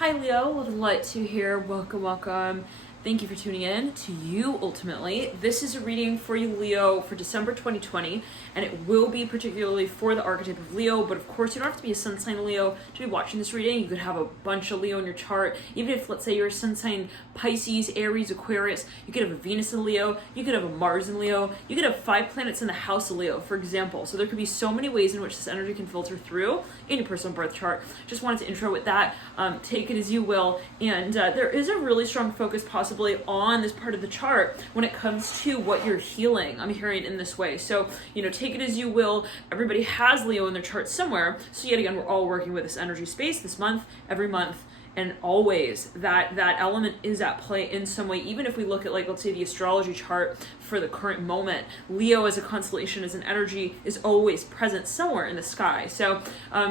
Hi Leo, Love and Light 2 here. Welcome. Thank you for tuning in to you ultimately. This is a reading for you, Leo, for December 2020, and it will be particularly for the archetype of Leo, but of course you don't have to be a sun sign Leo to be watching this reading. You could have a bunch of Leo in your chart. Even if, let's say, you're a sun sign Pisces, Aries, Aquarius, you could have a Venus in Leo, you could have a Mars in Leo, you could have 5 planets in the house of Leo, for example. So there could be so many ways in which this energy can filter through in your personal birth chart. Just wanted to intro with that. Take it as you will. And there is a really strong focus possibly on this part of the chart when it comes to what you're healing. I'm hearing it in this way. So, take it as you will. Everybody has Leo in their chart somewhere. So yet again, we're all working with this energy space this month, every month. And always that element is at play in some way. Even if we look at, let's say, the astrology chart for the current moment, Leo as a constellation, as an energy, is always present somewhere in the sky. So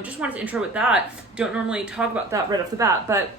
just wanted to intro with that. Don't normally talk about that right off the bat, but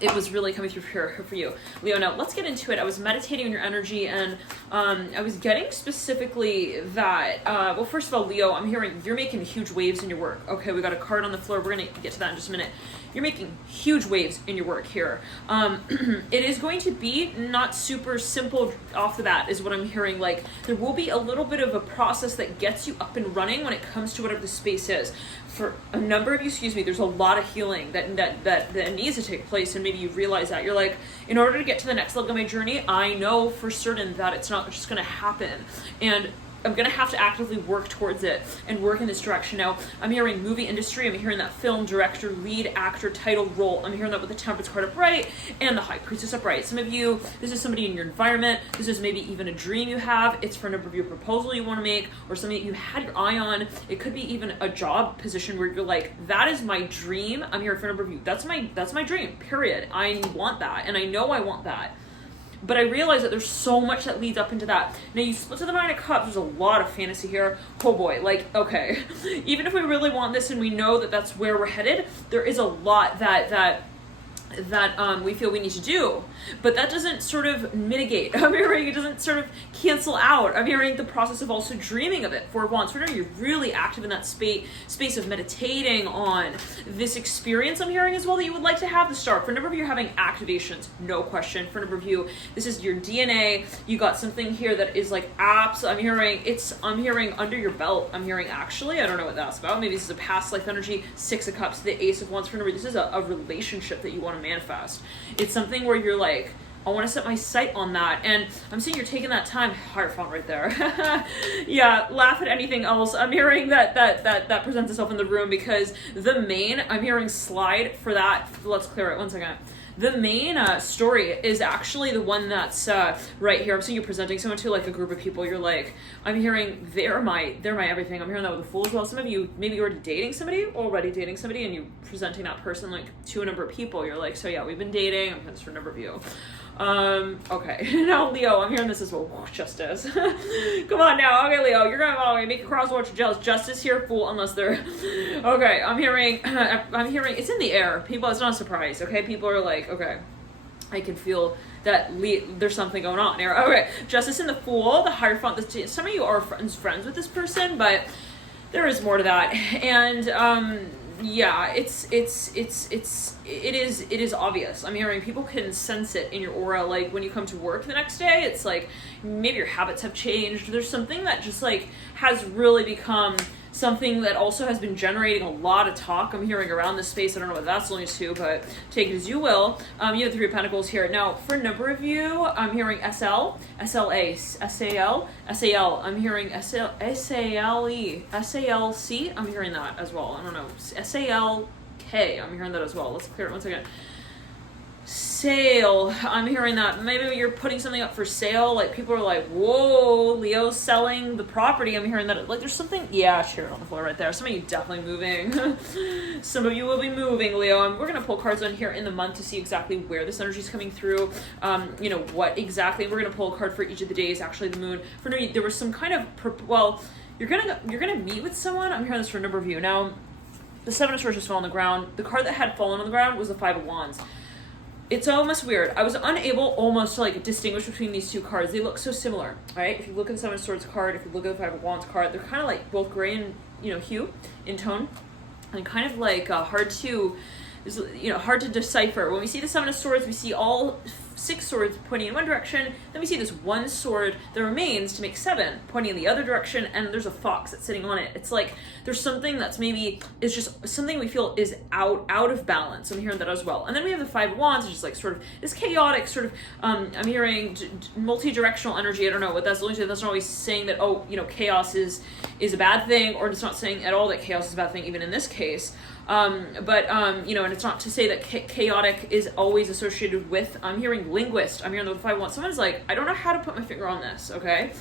it was really coming through here for you, Leo. Now let's get into it. I was meditating on your energy, and I was getting specifically that, well, first of all, Leo, I'm hearing you're making huge waves in your work. Okay, we got a card on the floor. We're going to get to that in just a minute. You're making huge waves in your work here. It is going to be not super simple off the bat is what I'm hearing. Like, there will be a little bit of a process that gets you up and running when it comes to whatever the space is. For a number of you, there's a lot of healing that needs to take place, and maybe you realize that. You're like, in order to get to the next leg of my journey, I know for certain that it's not just going to happen. And I'm going to have to actively work towards it and work in this direction. Now, I'm hearing movie industry. I'm hearing that film, director, lead actor, title, role. I'm hearing that with the Temperance card upright and the High Priestess upright. Some of you, this is somebody in your environment. This is maybe even a dream you have. It's for a number of you, a proposal you want to make, or something that you had your eye on. It could be even a job position where you're like, that is my dream. I'm hearing for a number of you. That's my dream, period. I want that, and I know I want that. But I realize that there's so much that leads up into that. Now, you split to the Nine of Cups. There's a lot of fantasy here. Oh boy, okay. Even if we really want this and we know that that's where we're headed, there is a lot that we feel we need to do. But that doesn't sort of mitigate. I'm hearing it doesn't sort of cancel out. I'm hearing the process of also dreaming of it. For once, whenever you're really active in that space of meditating on this experience, I'm hearing as well that you would like to have the start. For a number of you, you're having activations, no question. For a number of you, this is your DNA. You got something here that is like apps. I'm hearing under your belt. I'm hearing actually, I don't know what that's about. Maybe this is a past life energy. 6 of Cups, the Ace of Wands. For a number, this is a relationship that you want to manifest. It's something where you're like, I want to set my sight on that, and I'm seeing you're taking that time. Heartfelt right there. Yeah, laugh at anything else. I'm hearing that presents itself in the room, because the main, I'm hearing slide for that. Let's clear it 1 second. The main story is actually the one that's right here. I'm seeing you presenting someone to, like, a group of people. You're like, I'm hearing they're my everything. I'm hearing that with a Fool as well. Some of you maybe already dating somebody, and you presenting that person like to a number of people. You're like, so yeah, we've been dating. I'm just for a number of you. Okay. Now, Leo, I'm hearing this as well. Justice. Come on now. Okay, Leo, you're gonna make a crosswatch jealous. Justice here, Fool, unless they're okay. I'm hearing it's in the air. People, it's not a surprise. Okay, people are like, okay, I can feel that there's something going on here. Okay, Justice and the Fool, the Hierophant. Some of you are friends with this person, but there is more to that. And yeah, it is obvious. I'm hearing people can sense it in your aura. Like, when you come to work the next day, it's like maybe your habits have changed. There's something that just like has really become something that also has been generating a lot of talk. I'm hearing around this space. I don't know what that's only to, but take it as you will. You have 3 of Pentacles here. Now, for a number of you, I'm hearing SL, SLA, SAL, SAL. I'm hearing SALE, SALC. I'm hearing that as well. I don't know. SALK. I'm hearing that as well. Let's clear it 1 second. Sale. I'm hearing that. Maybe you're putting something up for sale. Like, people are like, whoa, Leo's selling the property. I'm hearing that. Like, there's something. Yeah, share it on the floor right there. Some of you definitely moving. Some of you will be moving, Leo. And we're going to pull cards on here in the month to see exactly where this energy is coming through. What exactly. We're going to pull a card for each of the days. Actually, the moon. For no, there was some kind of, you're gonna meet with someone. I'm hearing this for a number of you. Now, the 7 of Swords just fell on the ground. The card that had fallen on the ground was the 5 of Wands. It's almost weird. I was unable almost to like distinguish between these 2 cards. They look so similar, right? If you look at the 7 of Swords card, if you look at the 5 of Wands card, they're kind of like both gray and hue in tone, and kind of like hard to is, you know, hard to decipher. When we see the Seven of Swords, we see all 6 swords pointing in one direction, then we see this one sword that remains to make 7 pointing in the other direction, and there's a fox that's sitting on it. It's like there's something that's maybe is just something we feel is out of balance. I'm hearing that as well. And then we have the 5 of Wands, which is like sort of this chaotic sort of I'm hearing multi-directional energy. I don't know what that's not always saying that, oh, you know, chaos is a bad thing, or it's not saying at all that chaos is a bad thing even in this case. You know, and it's not to say that chaotic is always associated with, I'm hearing linguist, I'm hearing the 5 of Wands. Someone's like, I don't know how to put my finger on this, okay?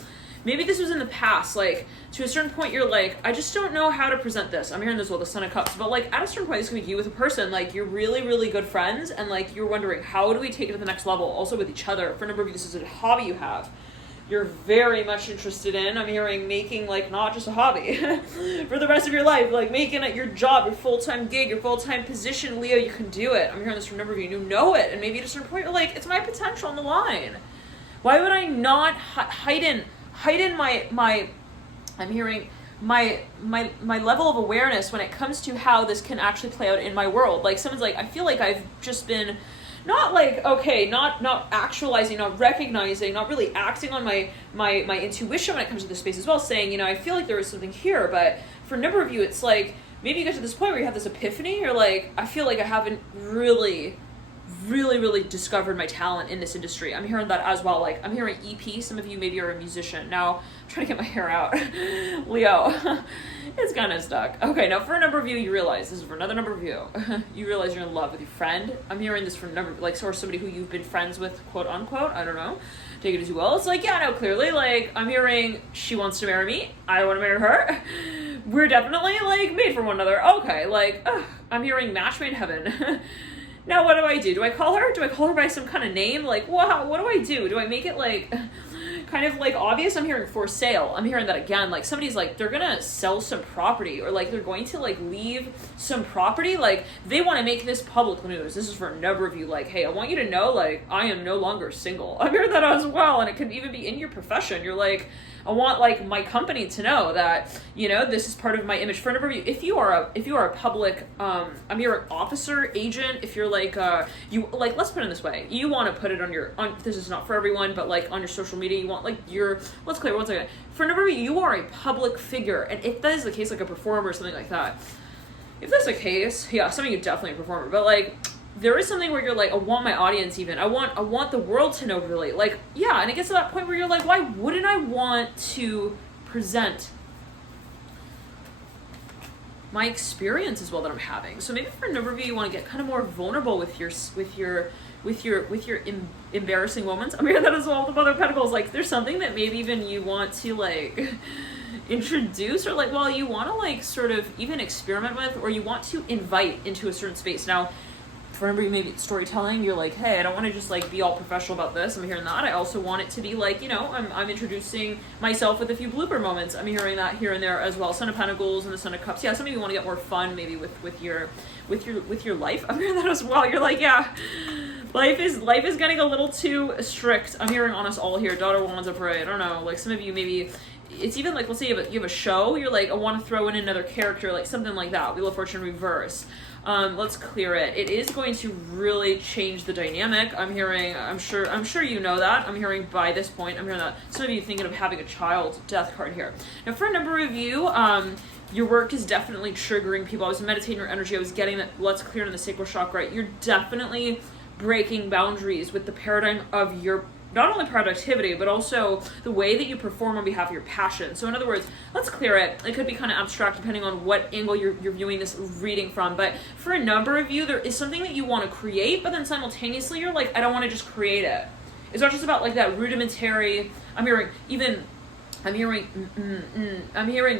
Maybe this was in the past, like, to a certain point, you're like, I just don't know how to present this. I'm hearing this with the Son of Cups, but like, at a certain point, this could be you with a person, like, you're really, really good friends, and like, you're wondering, how do we take it to the next level, also with each other? For a number of you, this is a hobby you have. You're very much interested in, I'm hearing, making, like, not just a hobby for the rest of your life, like making it your job, your full-time gig, your full-time position. Leo, you can do it. I'm hearing this from a number of you. You know it, and maybe at a certain point you're like, it's my potential on the line. Why would I not heighten my I'm hearing my level of awareness when it comes to how this can actually play out in my world? Like, someone's like, I feel like I've just been not like, okay, not actualizing, not recognizing, not really acting on my intuition when it comes to this space as well, saying, you know, I feel like there is something here. But for a number of you, it's like, maybe you get to this point where you have this epiphany, you're like, I feel like I haven't really discovered my talent in this industry. I'm hearing that as well. Like, I'm hearing EP. Some of you maybe are a musician. Now, I'm trying to get my hair out. Leo, it's kind of stuck. Okay, now for a number of you, you realize, this is for another number of you, you realize you're in love with your friend. I'm hearing this from number, like, or somebody who you've been friends with, quote unquote. I don't know. Take it as you will. It's like, yeah, no, clearly, like, I'm hearing she wants to marry me. I want to marry her. We're definitely, like, made for one another. Okay, like, I'm hearing match made in heaven. Now, what do? Do I call her? Do I call her by some kind of name? Like, wow, what do I do? Do I make it, like, kind of, like, obvious? I'm hearing for sale. I'm hearing that again. Like, somebody's, like, they're gonna sell some property, or, like, they're going to, like, leave some property. Like, they want to make this public news. This is for a number of you. Like, hey, I want you to know, like, I am no longer single. I'm hearing that as well, and it could even be in your profession. You're like, I want, like, my company to know that, you know, this is part of my image. For a number of you, if you are a public, I'm your officer, agent, if you're like, you, like, let's put it this way, you want to put it on this is not for everyone, but like on your social media, you want, like, let's clear one second. For a number of you are a public figure, and if that is the case, like a performer or something like that, if that's the case, yeah, some of you definitely a performer, but like, there is something where you're like, I want my audience even. I want the world to know, really. Like, yeah, and it gets to that point where you're like, why wouldn't I want to present my experience as well that I'm having? So maybe for a number of you want to get kind of more vulnerable with your embarrassing moments. I'm hearing that as well with the Mother of Pentacles. Like, there's something that maybe even you want to, like, introduce, or like, well, you want to, like, sort of even experiment with, or you want to invite into a certain space. Now, for a number of you, maybe it's storytelling. You're like, hey, I don't want to just, like, be all professional about this. I'm hearing that. I also want it to be like, you know, I'm introducing myself with a few blooper moments. I'm hearing that here and there as well. Son of Pentacles and the Son of Cups. Yeah, some of you want to get more fun maybe with your life. I'm hearing that as well. You're like, yeah, life is getting a little too strict. I'm hearing on us all here. Daughter of Wands upright. I don't know. Like, some of you maybe, it's even like, let's say you have a show. You're like, I want to throw in another character, like something like that. Wheel of Fortune reverse. Let's clear it. It is going to really change the dynamic. I'm sure you know that. I'm hearing by this point, I'm hearing that some of you thinking of having a child. Death card here. Now, for a number of you, your work is definitely triggering people. I was meditating your energy. I was getting that. Let's clear in the sacral chakra. Right? You're definitely breaking boundaries with the paradigm of your, not only productivity, but also the way that you perform on behalf of your passion. So in other words, let's clear it. It could be kind of abstract depending on what angle you're viewing this reading from. But for a number of you, there is something that you want to create, but then simultaneously you're like, I don't want to just create it. It's not just about, like, that rudimentary, I'm hearing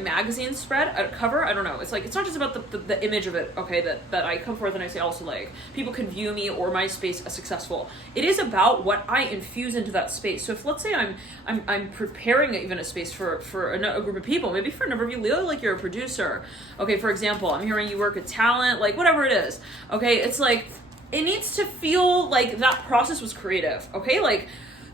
magazine spread, a cover. I don't know. It's like, it's not just about the image of it, okay, that I come forth and I say also, like, people can view me or my space as successful. It is about what I infuse into that space. So if, let's say I'm preparing even a space for a group of people, maybe for a number of you, Leo, like, you're a producer. Okay, for example, I'm hearing you work with talent, like, whatever it is. Okay, it's like, it needs to feel like that process was creative. Okay, like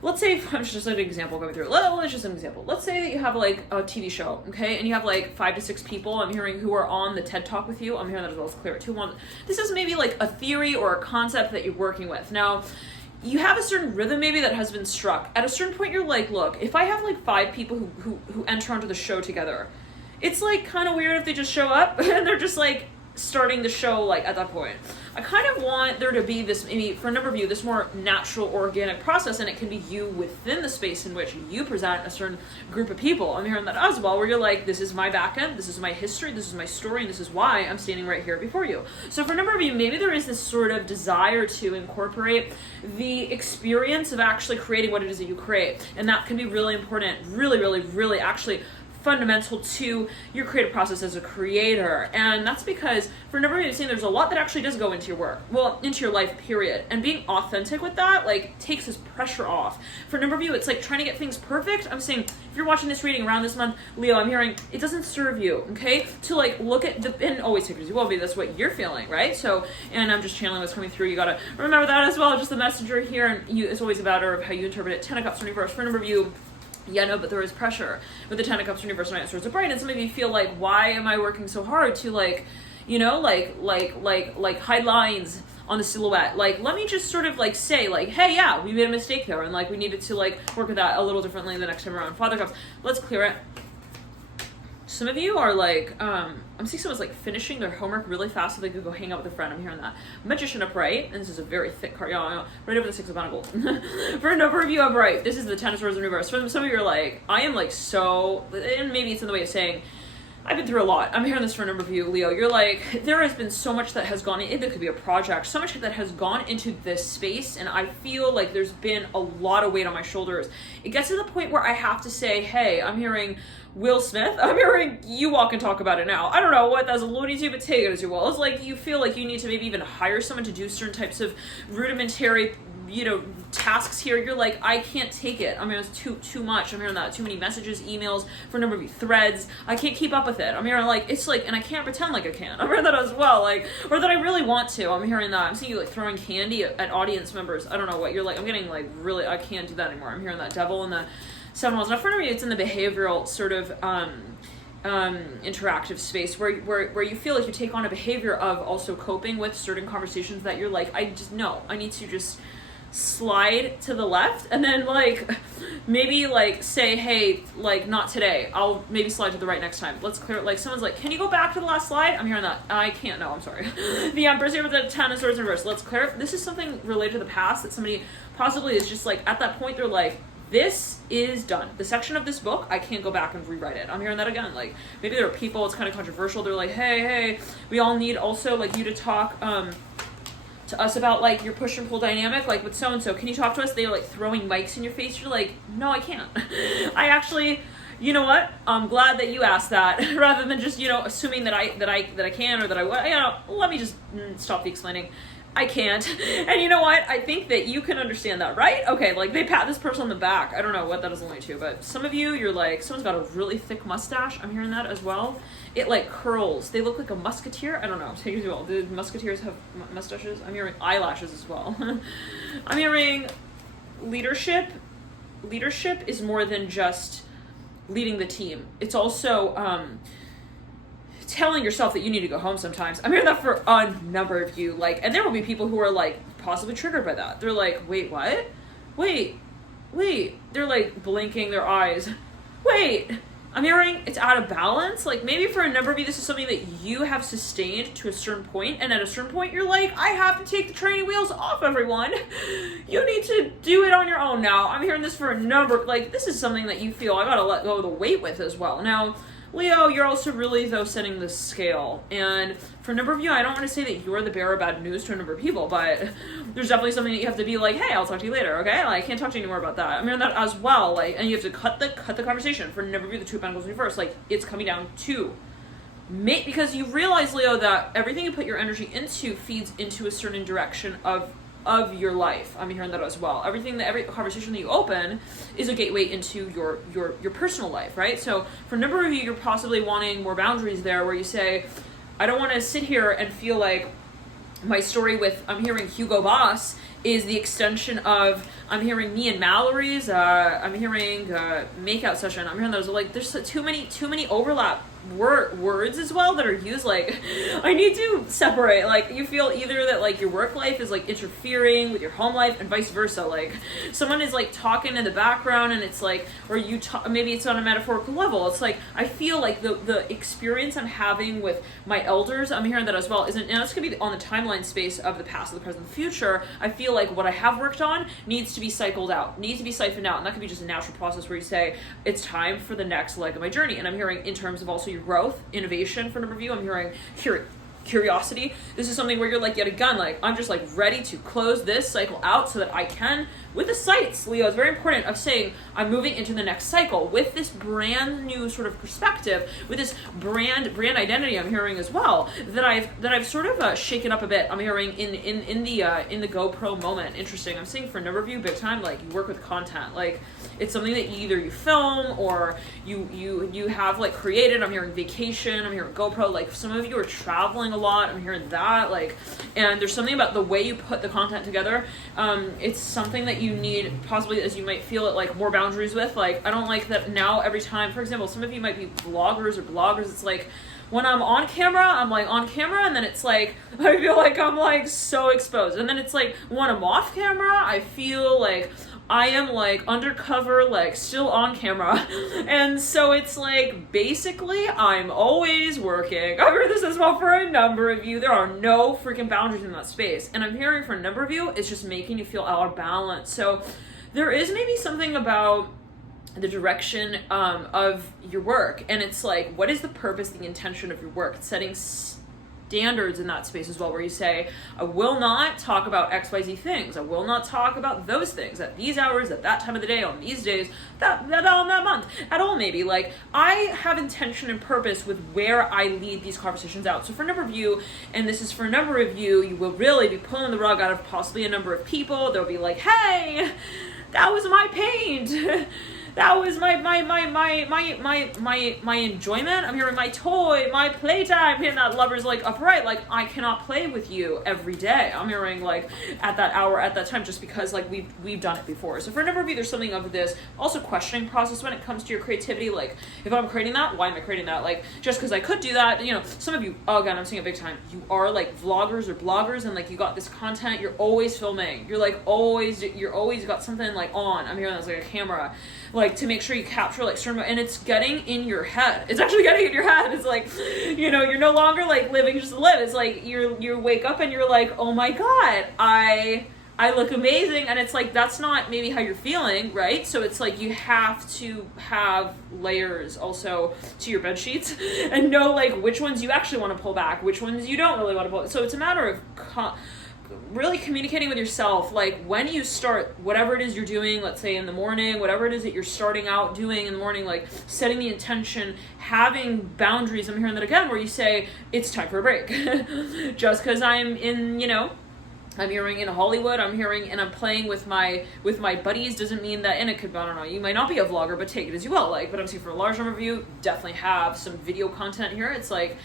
let's say, just an example going through. Let's just an example. Let's say that you have like a TV show, okay, and you have like 5 to 6 people. I'm hearing who are on the TED Talk with you. I'm hearing that as well as clear it too. This is maybe like a theory or a concept that you're working with. Now, you have a certain rhythm maybe that has been struck. At a certain point, you're like, look, if I have like 5 people who enter onto the show together, it's like kind of weird if they just show up and they're just like starting the show like at that point. I kind of want there to be this, maybe for a number of you, this more natural, organic process, and it can be you within the space in which you present a certain group of people. I'm hearing that as well, where you're like, this is my back end, this is my history, this is my story, and this is why I'm standing right here before you. So for a number of you, maybe there is this sort of desire to incorporate the experience of actually creating what it is that you create, and that can be really important, really actually fundamental to your creative process as a creator. And that's because for a number of you, saying there's a lot that actually does go into your work, well, into your life, period. And being authentic with that, like, takes this pressure off. For a number of you, it's like trying to get things perfect. I'm saying, if you're watching this reading around this month, Leo, I'm hearing it doesn't serve you, okay? To like look at the, and always take it as you will be, that's what you're feeling, right? So, and I'm just channeling what's coming through. You gotta remember that as well, just the messenger here, and you, it's always a matter of how you interpret it. 10 of Cups reverse. For a number of you, yeah, no, but there is pressure with the 10 of Cups universal answers to bright, and some of you feel like, why am I working so hard to like, you know, like hide lines on the silhouette? Like, let me just sort of like say like, hey, yeah, we made a mistake there, and like we needed to like work with that a little differently the next time around. Father Cups, let's clear it. Some of you are like, I'm seeing someone's like finishing their homework really fast so they could go hang out with a friend. I'm hearing that. Magician upright, and this is a very thick card. Yeah, right over the 6 of Pentacles. For a number of you upright, this is the 10 of Swords in reverse. For some of you are like, I am like so, and maybe it's in the way of saying, I've been through a lot. I'm hearing this for a number of you, Leo. You're like, there has been so much that has gone in, it could be a project, so much that has gone into this space, and I feel like there's been a lot of weight on my shoulders. It gets to the point where I have to say, hey, I'm hearing Will Smith, I'm hearing you walk and talk about it now. I don't know what that's alluding to, but take it as you will. It's like you feel like you need to maybe even hire someone to do certain types of rudimentary, you know, tasks here. You're like, I can't take it. I mean, it's too much. I'm hearing that. Too many messages, emails, for a number of you, threads. I can't keep up with it. I'm hearing like, it's like, and I can't pretend like I can. I'm hearing that as well, like, or that I really want to. I'm hearing that. I'm seeing you like throwing candy at audience members. I don't know what you're like. I'm getting like really, I can't do that anymore. I'm hearing that Devil and the 7 Wands. Now, for me, it's in the behavioral sort of interactive space where you feel like you take on a behavior of also coping with certain conversations that you're like, I just know I need to just slide to the left, and then like maybe like say, hey, like not today, I'll maybe slide to the right next time. Let's clear it. Like someone's like, can you go back to the last slide? I'm hearing that. I can't. No, I'm sorry. The Empress here with the 10 of Swords in reverse. Let's clear it. This is something related to the past that somebody possibly is just like at that point they're like, this is done. The section of this book, I can't go back and rewrite it. I'm hearing that again. Like maybe there are people, it's kind of controversial. They're like, hey, we all need also like you to talk to us about like your push and pull dynamic, like with so-and-so. Can you talk to us? They're like throwing mics in your face. You're like, no, I can't. I actually, you know what? I'm glad that you asked that rather than just, you know, assuming that I can or that I would, you know, let me just stop the explaining. I can't. And you know what? I think that you can understand that, right? Okay, like they pat this person on the back. I don't know what that is only to, but some of you, you're like, someone's got a really thick mustache. I'm hearing that as well. It like curls. They look like a musketeer. I don't know. Take it as well. Do musketeers have mustaches? I'm hearing eyelashes as well. I'm hearing leadership. Leadership is more than just leading the team. It's also telling yourself that you need to go home sometimes. I'm hearing that for a number of you. Like, and there will be people who are like possibly triggered by that. They're like, wait, what? Wait. They're like blinking their eyes. Wait. I'm hearing it's out of balance. Like maybe for a number of you, this is something that you have sustained to a certain point, and at a certain point, you're like, I have to take the training wheels off, everyone. You need to do it on your own now. I'm hearing this for a number, like this is something that you feel I gotta let go of the weight with as well. Now, Leo, you're also really, though, setting the scale. And for a number of you, I don't want to say that you're the bearer of bad news to a number of people, but there's definitely something that you have to be like, hey, I'll talk to you later, okay? Like, I can't talk to you anymore about that. I'm hearing that as well, like, and you have to cut the conversation. For a number of you, the 2 of Pentacles in reverse, like, it's coming down to because you realize, Leo, that everything you put your energy into feeds into a certain direction of your life. I'm hearing that as well. Every conversation that you open is a gateway into your personal life, right? So for a number of you, you're possibly wanting more boundaries there where you say, I don't want to sit here and feel like my story with, I'm hearing Hugo Boss is the extension of, I'm hearing me and Mallory's, I'm hearing makeout session. I'm hearing those, like, there's too many overlap words as well that are used. Like, I need to separate. Like, you feel either that like your work life is like interfering with your home life and vice versa. Like, someone is like talking in the background and it's like, or you maybe it's on a metaphorical level. It's like, I feel like the experience I'm having with my elders, I'm hearing that as well, isn't, now it's gonna be on the timeline space of the past, the present, the future. I feel like what I have worked on needs to be cycled out, needs to be siphoned out, and that could be just a natural process where you say it's time for the next leg of my journey. And I'm hearing in terms of also your growth, innovation for a number of you, I'm hearing curiosity. This is something where you're like, yet again, like, I'm just like ready to close this cycle out so that I can, with the sights, Leo, it's very important of saying I'm moving into the next cycle with this brand new sort of perspective, with this brand identity. I'm hearing as well that I've sort of shaken up a bit. I'm hearing in the GoPro moment. Interesting. I'm seeing for a number of you, big time, like, you work with content. Like, it's something that either you film or you have like created. I'm hearing vacation. I'm hearing GoPro. Like, some of you are traveling a lot. I'm hearing that. Like, and there's something about the way you put the content together. It's something that you need, possibly, as you might feel it, like more boundaries with. Like, I don't like that now every time, for example, some of you might be vloggers or bloggers. It's like, when I'm on camera, I'm like on camera, and then it's like, I feel like I'm like so exposed. And then it's like, when I'm off camera, I feel like I am like undercover, like still on camera. And so it's like, basically, I'm always working. I've heard this as well for a number of you. There are no freaking boundaries in that space. And I'm hearing for a number of you, it's just making you feel out of balance. So there is maybe something about the direction of your work. And it's like, what is the purpose, the intention of your work? It's setting standards in that space as well, where you say, I will not talk about XYZ things. I will not talk about those things at these hours, at that time of the day, on these days, that on that month, at all maybe. Like, I have intention and purpose with where I lead these conversations out. So for a number of you, and this is for a number of you, you will really be pulling the rug out of possibly a number of people. They'll be like, hey, that was my paint. That was my enjoyment. I'm hearing my toy, my playtime. Hearing that lover's like upright, like, I cannot play with you every day. I'm hearing like at that hour, at that time, just because like we've done it before. So for a number of you, there's something of this also questioning process when it comes to your creativity. Like, if I'm creating that, why am I creating that? Like, just because I could do that, you know. Some of you, oh again, I'm seeing it big time. You are like vloggers or bloggers, and like you got this content. You're always filming. You're always got something like on. I'm hearing that's like a camera. Like, to make sure you capture like certain, and it's getting in your head. It's actually getting in your head. It's like, you know, you're no longer like living just to live. It's like you wake up and you're like, oh my God, I look amazing. And it's like, that's not maybe how you're feeling, right? So it's like, you have to have layers also to your bed sheets and know like which ones you actually want to pull back, which ones you don't really want to pull. So it's a matter of really communicating with yourself, like, when you start whatever it is you're doing, let's say in the morning, whatever it is that you're starting out doing in the morning, like setting the intention, having boundaries. I'm hearing that again, where you say, it's time for a break. Just because I'm in, you know, I'm hearing in Hollywood, I'm hearing, and I'm playing with my buddies, doesn't mean that, and it could, I don't know, you might not be a vlogger, but take it as you will, like, but I'm seeing for a large number of you, definitely have some video content here. It's like,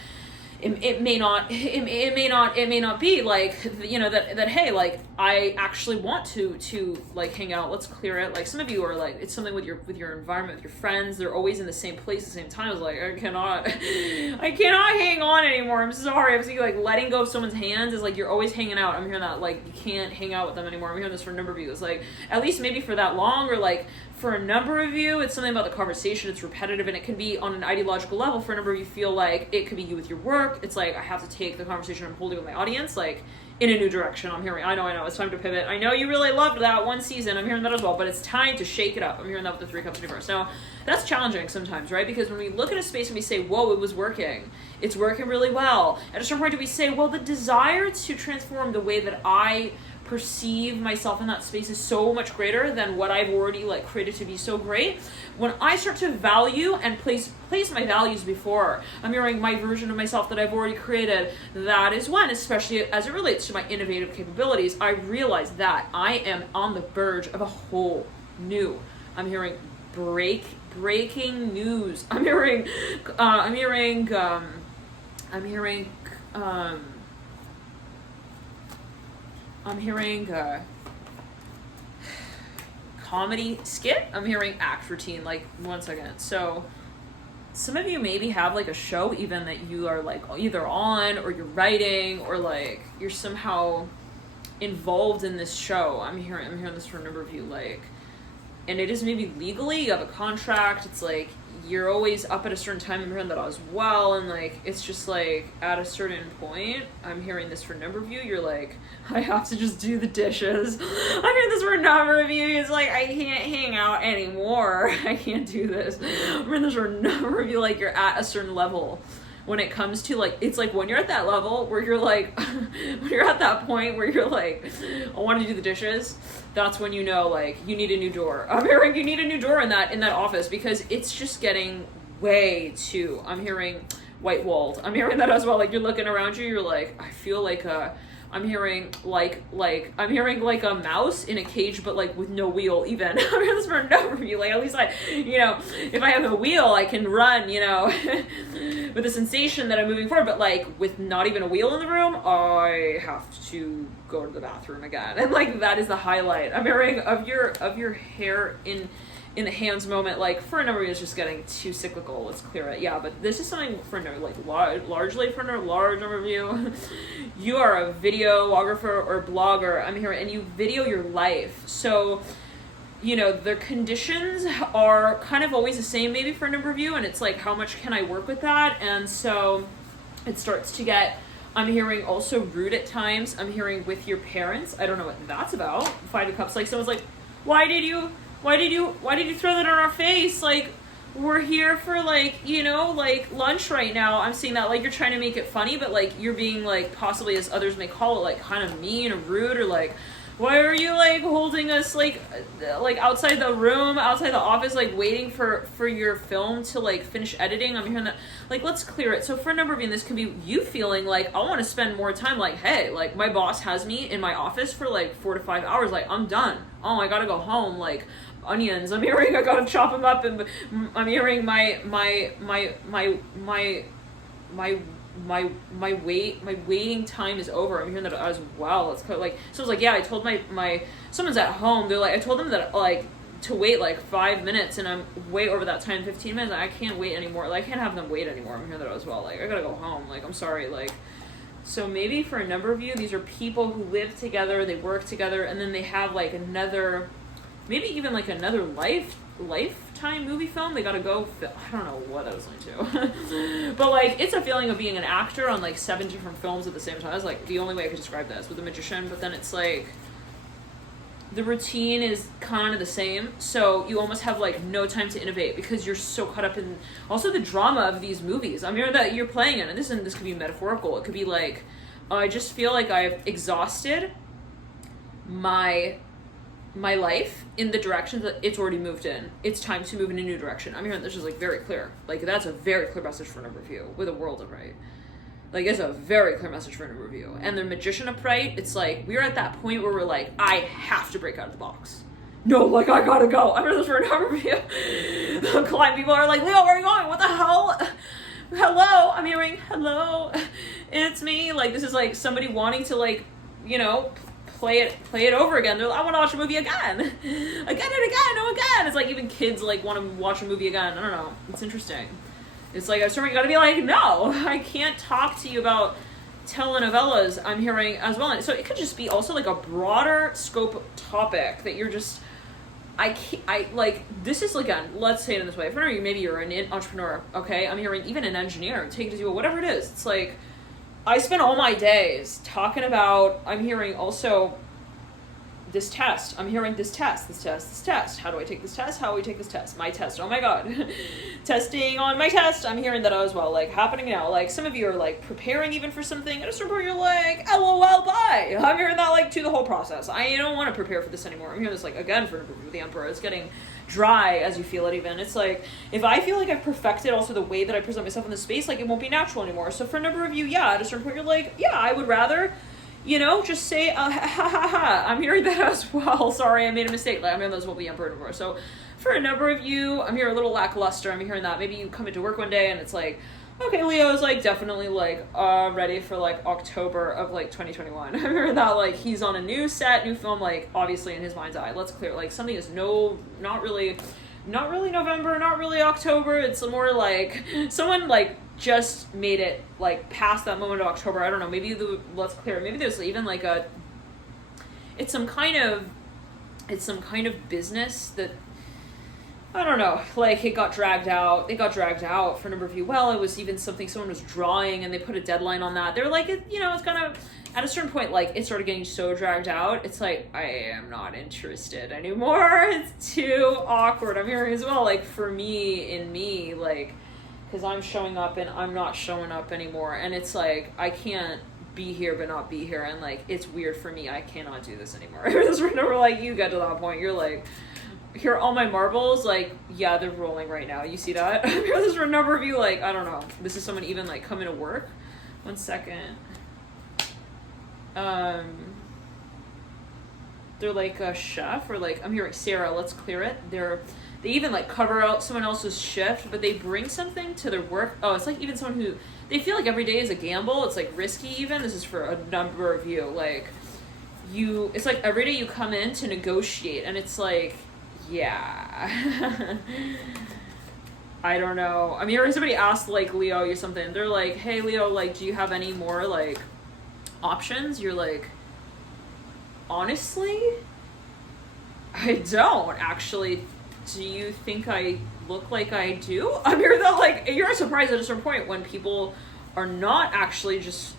it may not be like, you know, that hey, like, I actually want to like hang out, let's clear it. Like, some of you are like, it's something with your environment, with your friends, they're always in the same place at the same time. It's like, I cannot hang on anymore. I'm sorry. I'm seeing like letting go of someone's hands is like, you're always hanging out. I'm hearing that like you can't hang out with them anymore. I'm hearing this for a number of you. It's like, at least maybe for that long, or like for a number of you, it's something about the conversation. It's repetitive, and it can be on an ideological level. For a number of you, feel like it could be you with your work. It's like, I have to take the conversation I'm holding with my audience, like, in a new direction. I'm hearing, I know, it's time to pivot. I know you really loved that one season. I'm hearing that as well, but it's time to shake it up. I'm hearing that with the 3 Cups of Universe. Now, that's challenging sometimes, right? Because when we look at a space and we say, whoa, it was working. It's working really well. At a certain point, do we say, well, the desire to transform the way that I perceive myself in that space is so much greater than what I've already like created to be so great. When I start to value and place my values before, I'm hearing my version of myself that I've already created, that is when, especially as it relates to my innovative capabilities, I realize that I am on the verge of a whole new, I'm hearing breaking news. I'm hearing I'm hearing comedy skit. I'm hearing act routine. Like, one second. So some of you maybe have like a show even that you are like either on or you're writing or like you're somehow involved in this show. I'm hearing this for a number of you, like, and it is maybe legally, you have a contract, it's like you're always up at a certain time. I'm hearing that as well, and like it's just like at a certain point, I'm hearing this for a number of you, you're like, I have to just do the dishes. I'm hearing this for a number of you, it's like I can't hang out anymore. I can't do this. I'm hearing this for a number of you, like you're at a certain level when it comes to like, it's like when you're at that level where you're like, when you're at that point where you're like, I want to do the dishes, that's when you know like you need a new door. I'm hearing you need a new door in that office because it's just getting way too, I'm hearing white walled. I'm hearing that as well. Like you're looking around you, you're like, I feel like I'm hearing like a mouse in a cage, but like with no wheel even. I'm hearing this for a number of you. Like at least if I have a wheel, I can run, with the sensation that I'm moving forward. But like with not even a wheel in the room, I have to go to the bathroom again. And like that is the highlight. I'm hearing of your hair in the hands moment, like for a number of you, it's just getting too cyclical. Let's clear it. Yeah, but this is something for a number, like largely for a large number of you. You are a videographer or blogger. I'm here, and you video your life. So, the conditions are kind of always the same, maybe for a number of you, and it's like, how much can I work with that? And so, it starts to get. I'm hearing also rude at times. I'm hearing with your parents. I don't know what that's about. Five of Cups. Like someone's like, why did you throw that on our face? Like, we're here for like, like lunch right now. I'm seeing that like you're trying to make it funny, but like you're being like possibly, as others may call it, like kind of mean or rude, or like, why are you like holding us like outside the room, outside the office, like waiting for your film to like finish editing? I'm hearing that, like, let's clear it. So for a number of you, this can be you feeling like, I want to spend more time, like, hey, like my boss has me in my office for like 4 to 5 hours, like I'm done. Oh, I gotta go home, like onions. I'm hearing I gotta chop them up, and I'm hearing my waiting time is over. I'm hearing that as well. It's kind of like, so it's like, yeah, I told my someone's at home. They're like, I told them that like to wait like 5 minutes, and I'm way over that time, 15 minutes. I can't wait anymore. Like I can't have them wait anymore. I'm hearing that as well. Like I gotta go home. Like I'm sorry. Like, so maybe for a number of you, these are people who live together, they work together, and then they have like another, maybe even like another lifetime movie film. They gotta go, I don't know what I was listening to. But like, it's a feeling of being an actor on like 7 different films at the same time. It's like the only way I could describe this with a magician. But then it's like, the routine is kind of the same. So you almost have like no time to innovate because you're so caught up in also the drama of these movies. I'm hearing that you're playing it, and this could be metaphorical. It could be like, I just feel like I've exhausted my life in the direction that it's already moved in. It's time to move in a new direction. I'm hearing this is like very clear. Like that's a very clear message for a number of you with a world of right. Like it's a very clear message for a number of you. And the magician upright, it's like we're at that point where we're like, I have to break out of the box. No, like I gotta go. I'm hearing this for a number of you. Client people are like, Leo, where are you going? What the hell? Hello. I'm hearing hello. It's me. Like this is like somebody wanting to like, play it over again. They're like, I want to watch a movie again. Again and again. Oh, again. It's like even kids like want to watch a movie again. I don't know. It's interesting. It's like, I'm sorry, you got to be like, no, I can't talk to you about telenovelas. I'm hearing as well. So it could just be also like a broader scope topic that you're just, I like, this is again, let's say it in this way. For you, maybe you're an entrepreneur, okay? I'm hearing even an engineer, take it as you will, whatever it is. It's like, I spend all my days talking about, I'm hearing also this test. I'm hearing this test. How do I take this test? How do we take this test? My test. Oh my God. Testing on my test. I'm hearing that as well. Like happening now. Like some of you are like preparing even for something. At a certain point you're like, LOL, bye. I'm hearing that like to the whole process. I don't want to prepare for this anymore. I'm hearing this like again for the Emperor. It's getting dry as you feel it even. It's like, if I feel like I've perfected also the way that I present myself in this space, like it won't be natural anymore. So for a number of you, yeah, at a certain point you're like, yeah, I would rather, just say, ha ha ha ha. I'm hearing that as well. Sorry, I made a mistake. Like, I'm hearing those won't be Emperor anymore. So for a number of you, I'm hearing a little lackluster. I'm hearing that. Maybe you come into work one day and it's like, okay, Leo is like definitely like ready for like October of like 2021. I remember that like he's on a new set, new film, like obviously in his mind's eye. Let's clear like something is not really November, not really October. It's more like someone like just made it like past that moment of October. I don't know, maybe let's clear. Maybe there's even like it's some kind of business that I don't know, like it got dragged out. They got dragged out for a number of you. Well, it was even something someone was drawing and they put a deadline on that. They're like, it's gonna, at a certain point, like it started getting so dragged out. It's like, I am not interested anymore. It's too awkward. I'm hearing as well, like for me, like, because I'm showing up and I'm not showing up anymore. And it's like, I can't be here but not be here. And like, it's weird for me. I cannot do this anymore. We're like, you get to that point. You're like, here are all my marbles, like, yeah, they're rolling right now. You see that? There's a number of you, like, I don't know. This is someone even, like, coming to work. 1 second. They're like a chef, or like, I'm hearing Sarah, let's clear it. They even, like, cover out someone else's shift, but they bring something to their work. Oh, it's like even someone who, they feel like every day is a gamble. It's, like, risky even. This is for a number of you. Like, it's like every day you come in to negotiate, and it's like, yeah. I don't know. I mean, or somebody asked like Leo or something. They're like, hey Leo, like, do you have any more like options? You're like, honestly, I don't actually. Do you think I look like I do? I mean, that like you're surprised at a certain point when people are not actually just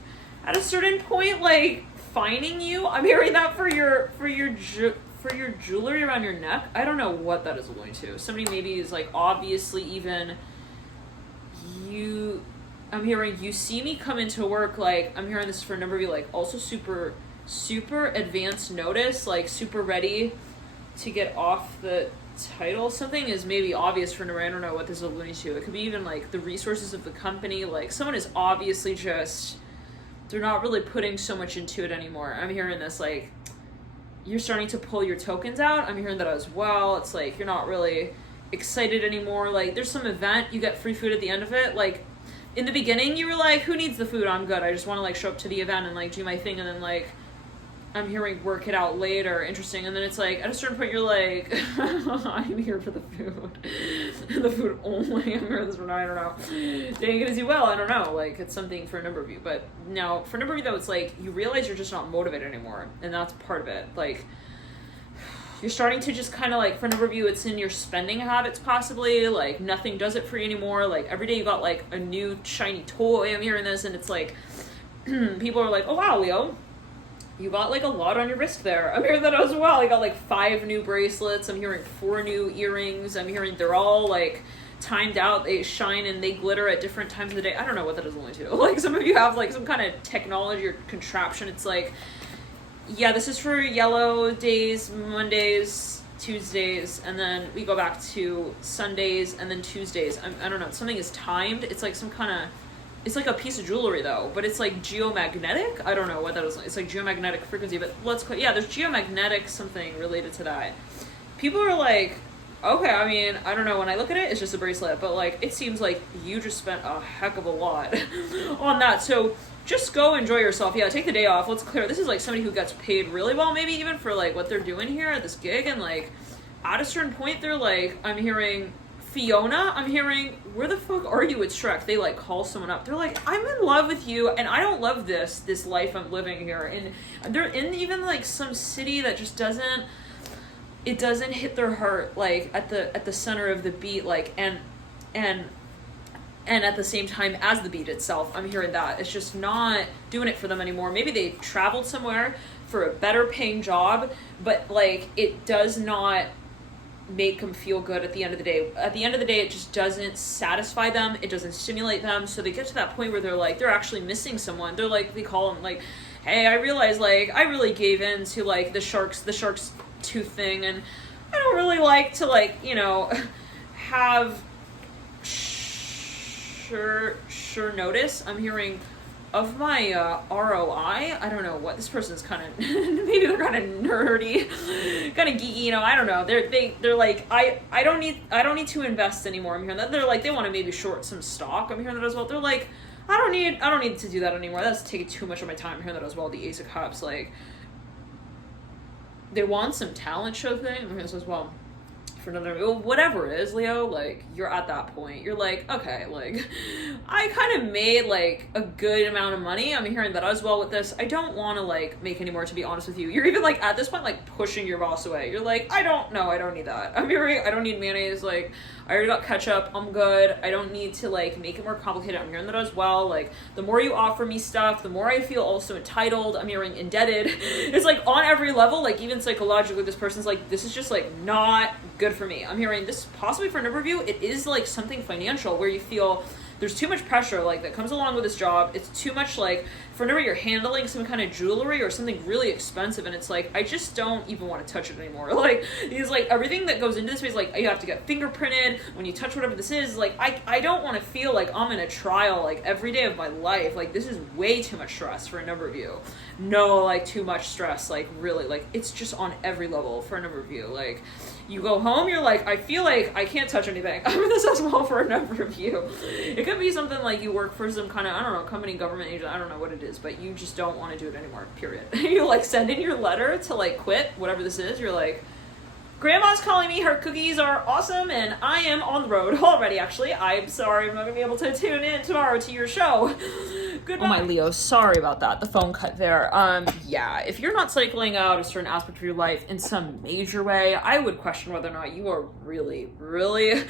at a certain point like finding you. I'm hearing that for your jewelry around your neck. I don't know what that is alluding to. Somebody maybe is like obviously even you. I'm hearing you see me come into work, like I'm hearing this for a number of you, like also super advanced notice, like super ready to get off the title. Something is maybe obvious for a number. I don't know what this is alluding to. It could be even like the resources of the company, like someone is obviously just, they're not really putting so much into it anymore. I'm hearing this like you're starting to pull your tokens out. I'm hearing that as well. It's like you're not really excited anymore. Like there's some event, you get free food at the end of it. Like in the beginning you were like, who needs the food? I'm good. I just want to like show up to the event and like do my thing, and then like I'm hearing work it out later. Interesting. And then it's like at a certain point you're like, I'm here for the food. The food only. I'm here this one. I don't know. Dang it as you well. I don't know. Like it's something for a number of you. But now for a number of you though, it's like you realize you're just not motivated anymore. And that's part of it. Like you're starting to just kind of like, for a number of you, it's in your spending habits possibly. Like nothing does it for you anymore. Like every day you got like a new shiny toy. I'm hearing this, and it's like people are like, oh wow, Leo, you got like a lot on your wrist there. I'm hearing that as well. I got like 5 new bracelets. I'm hearing 4 new earrings. I'm hearing they're all like timed out. They shine and they glitter at different times of the day. I don't know what that is only to. Like some of you have like some kind of technology or contraption. It's like, yeah, this is for yellow days, Mondays, Tuesdays, and then we go back to Sundays and then Tuesdays. I don't know. Something is timed. It's like some kind of, it's like a piece of jewelry though, but it's like geomagnetic. I don't know what that is. It's like geomagnetic frequency, but yeah, there's geomagnetic something related to that. People are like, okay, I mean, I don't know. When I look at it, it's just a bracelet, but like, it seems like you just spent a heck of a lot on that. So just go enjoy yourself. Yeah, take the day off. Let's clear. This is like somebody who gets paid really well, maybe even for like what they're doing here at this gig. And like at a certain point, they're like, I'm hearing Fiona, I'm hearing, where the fuck are you at Shrek? They like call someone up. They're like, I'm in love with you and I don't love this life I'm living here. And they're in even like some city that just doesn't hit their heart like at the center of the beat, like and at the same time as the beat itself. I'm hearing that it's just not doing it for them anymore. Maybe they traveled somewhere for a better paying job, but like it does not make them feel good at the end of the day. At the end of the day, it just doesn't satisfy them. It doesn't stimulate them. So they get to that point where they're like, they're actually missing someone. They're like, they call them like, hey, I realize like I really gave in to like the shark's tooth thing, and I don't really like to like, you know, have sure notice. I'm hearing of my ROI. I don't know what this person's kind of maybe they're kind of nerdy kind of geeky, you know, I don't know. They're like, I don't need to invest anymore. I'm hearing that. They're like, they want to maybe short some stock. I'm hearing that as well. They're like, I don't need to do that anymore. That's taking too much of my time. I'm hearing that as well. The Ace of Cups, like, they want some talent show thing. I'm hearing this as well. For another, whatever it is, Leo, like, you're at that point. You're like, okay, like, I kind of made, like, a good amount of money. I'm hearing that as well with this. I don't want to, like, make any more, to be honest with you. You're even, like, at this point, like, pushing your boss away. You're like, I don't need that. I'm hearing, I don't need mayonnaise. Like, I already got ketchup. I'm good. I don't need to, like, make it more complicated. I'm hearing that as well. Like, the more you offer me stuff, the more I feel also entitled. I'm hearing indebted. It's, like, on every level, like, even psychologically, this person's like, this is just, like, not good for me. I'm hearing this possibly for a number of you, it is like something financial where you feel there's too much pressure like that comes along with this job. It's too much, like, for whenever you're handling some kind of jewelry or something really expensive, and it's like, I just don't even want to touch it anymore. Like, it's like everything that goes into this is like, you have to get fingerprinted when you touch whatever this is. Like, I don't want to feel like I'm in a trial like every day of my life. Like, this is way too much stress for a number of you. No, like, too much stress, like, really, like, it's just on every level for a number of you. Like, you go home, you're like, I feel like I can't touch anything. I mean, this as well for a number of you. It could be something like you work for some kind of, I don't know, company, government agent, I don't know what it is, but you just don't want to do it anymore, period. You, like, send in your letter to, like, quit, whatever this is. You're like, Grandma's calling me, her cookies are awesome, and I am on the road already, actually. I'm sorry I'm not going to be able to tune in tomorrow to your show. Goodbye. Oh, my Leo, sorry about that. The phone cut there. Yeah, if you're not cycling out a certain aspect of your life in some major way, I would question whether or not you are really, really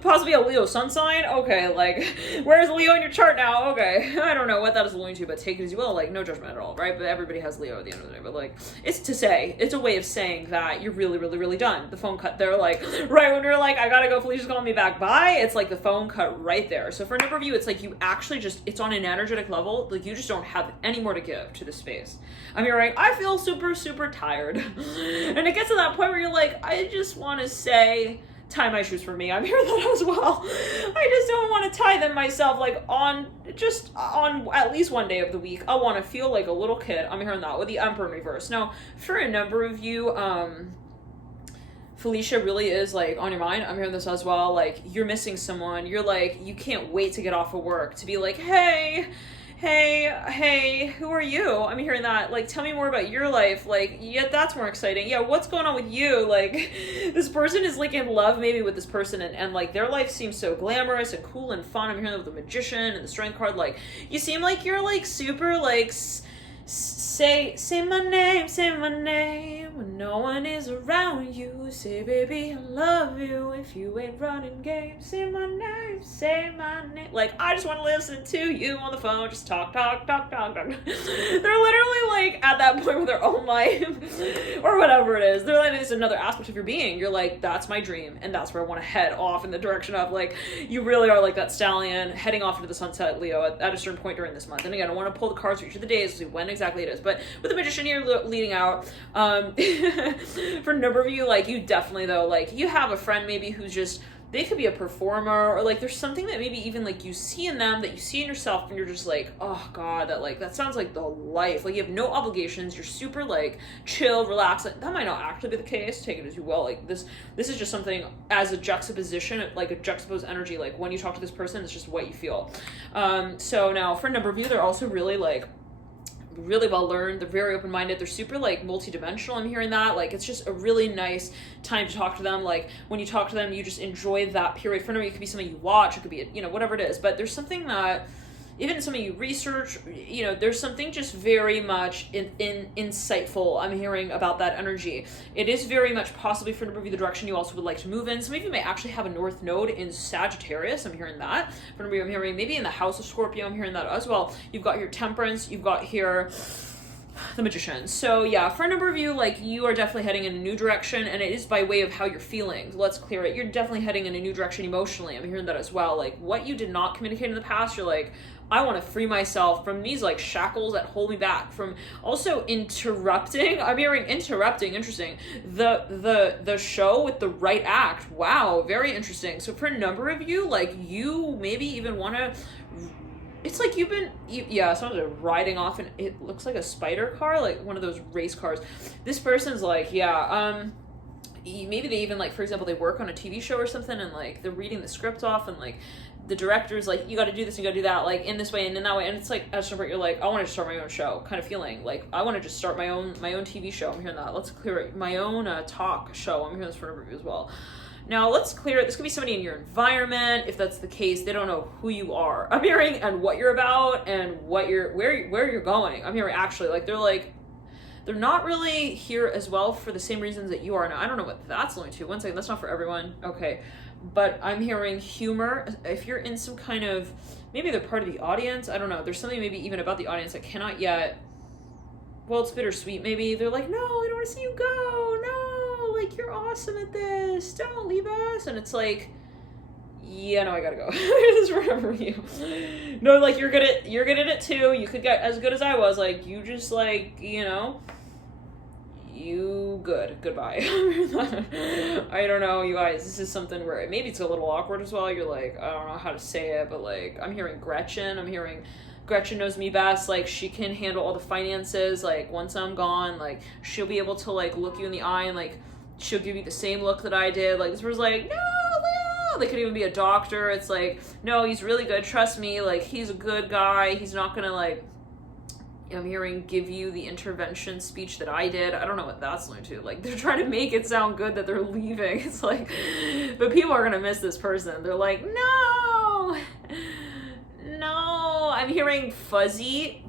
possibly a Leo sun sign. Okay, like, where's Leo in your chart now? Okay, I don't know what that is alluding to, but take it as you will. Like, no judgment at all, right? But everybody has Leo at the end of the day. But, like, it's a way of saying that you're really, really, really done. The phone cut there, like, right when you're like, I gotta go, Felicia's calling me back, bye, it's like the phone cut right there. So for a number of you, it's like you actually just, it's on an energetic level, like, you just don't have any more to give to the space. I'm here, right? I feel super, super tired. And it gets to that point where you're like, I just want to say, tie my shoes for me. I'm here that as well. I just don't want to tie them myself, like, on at least one day of the week. I want to feel like a little kid. I'm hearing that with the Emperor in reverse. Now, for a number of you, Felicia really is, like, on your mind. I'm hearing this as well. Like, you're missing someone. You're like, you can't wait to get off of work to be like, hey, who are you? I'm hearing that. Like, tell me more about your life. Like, yeah, that's more exciting. Yeah, what's going on with you? Like, this person is, like, in love maybe with this person, and like, their life seems so glamorous and cool and fun. I'm hearing that with the Magician and the Strength card. Like, you seem like you're, like, super, like, say my name when no one is around you. Say, baby, I love you if you ain't running game. Say my name. Like, I just want to listen to you on the phone. Just talk. They're literally, like, at that point with their own life or whatever it is. They're like, it's another aspect of your being. You're like, that's my dream, and that's where I want to head off in the direction of. Like, you really are like that stallion heading off into the sunset, Leo, at a certain point during this month. And again, I want to pull the cards for each of the days to see when exactly it is. But with the Magician here leading out, for a number of you, like, you definitely, though, like, you have a friend maybe who's just, they could be a performer, or, like, there's something that maybe even, like, you see in them that you see in yourself, and you're just like, oh god, that sounds like the life. Like, you have no obligations, you're super, like, chill, relaxed. Like, that might not actually be the case, take it as you will. Like, this is just something as a juxtaposition, like a juxtaposed energy. Like, when you talk to this person, it's just what you feel. So now for a number of you, they're also really, like, really well learned. They're very open-minded. They're super, like, multi-dimensional. I'm hearing that. Like, it's just a really nice time to talk to them. Like, when you talk to them, you just enjoy that period. For them, it could be something you watch. It could be, whatever it is. But there's something that, even something you research, there's something just very much insightful I'm hearing about that energy. It is very much possibly for a number of you the direction you also would like to move in. Some of you may actually have a North Node in Sagittarius. I'm hearing that. For a number of you, I'm hearing maybe in the House of Scorpio. I'm hearing that as well. You've got your Temperance. You've got here the Magician. So yeah, for a number of you, like, you are definitely heading in a new direction, and it is by way of how you're feeling. Let's clear it. You're definitely heading in a new direction emotionally. I'm hearing that as well. Like, what you did not communicate in the past, you're like, I want to free myself from these, like, shackles that hold me back, from also interrupting. I'm hearing interrupting. Interesting. The show with the right act. Wow, very interesting. So for a number of you, like, you maybe even want to, it's like someone's riding off, and it looks like a spider car, like one of those race cars. This person's like, maybe they even, like, for example, they work on a TV show or something, and, like, they're reading the script off, and, like, the director's like, you got to do this, you got to do that, like, in this way and in that way, and it's like, as a you're like, I want to start my own show, kind of feeling like I want to just start my own TV show. I'm hearing that. Let's clear it. My own talk show. I'm hearing this for an interview as well. Now let's clear it. This could be somebody in your environment. If that's the case, they don't know who you are. I'm hearing, and what you're about, and what where you're going. I'm hearing, actually, like, they're not really here as well for the same reasons that you are. Now, I don't know what that's going to. One second, that's not for everyone. Okay. But I'm hearing humor. If you're in some kind of, maybe they're part of the audience. I don't know. There's something maybe even about the audience that cannot yet, well, it's bittersweet. Maybe they're like, no, I don't want to see you go. No, like, you're awesome at this. Don't leave us. And it's like, yeah, no, I gotta go. This is for you. No, like, you're good at it too. You could get as good as I was. Like, you just, like, goodbye. I don't know, you guys, this is something where maybe it's a little awkward as well. You're like, I don't know how to say it, but, like, I'm hearing Gretchen knows me best. Like, she can handle all the finances. Like, once I'm gone, like, she'll be able to, like, look you in the eye, and, like, she'll give you the same look that I did. Like, this was like, no, Leo. They could even be a doctor. It's like, no, he's really good, trust me. Like, he's a good guy. He's not gonna, like, I'm hearing, give you the intervention speech that I did. I don't know what that's going to. Like, they're trying to make it sound good that they're leaving. It's like, but people are gonna miss this person. They're like, no. I'm hearing fuzzy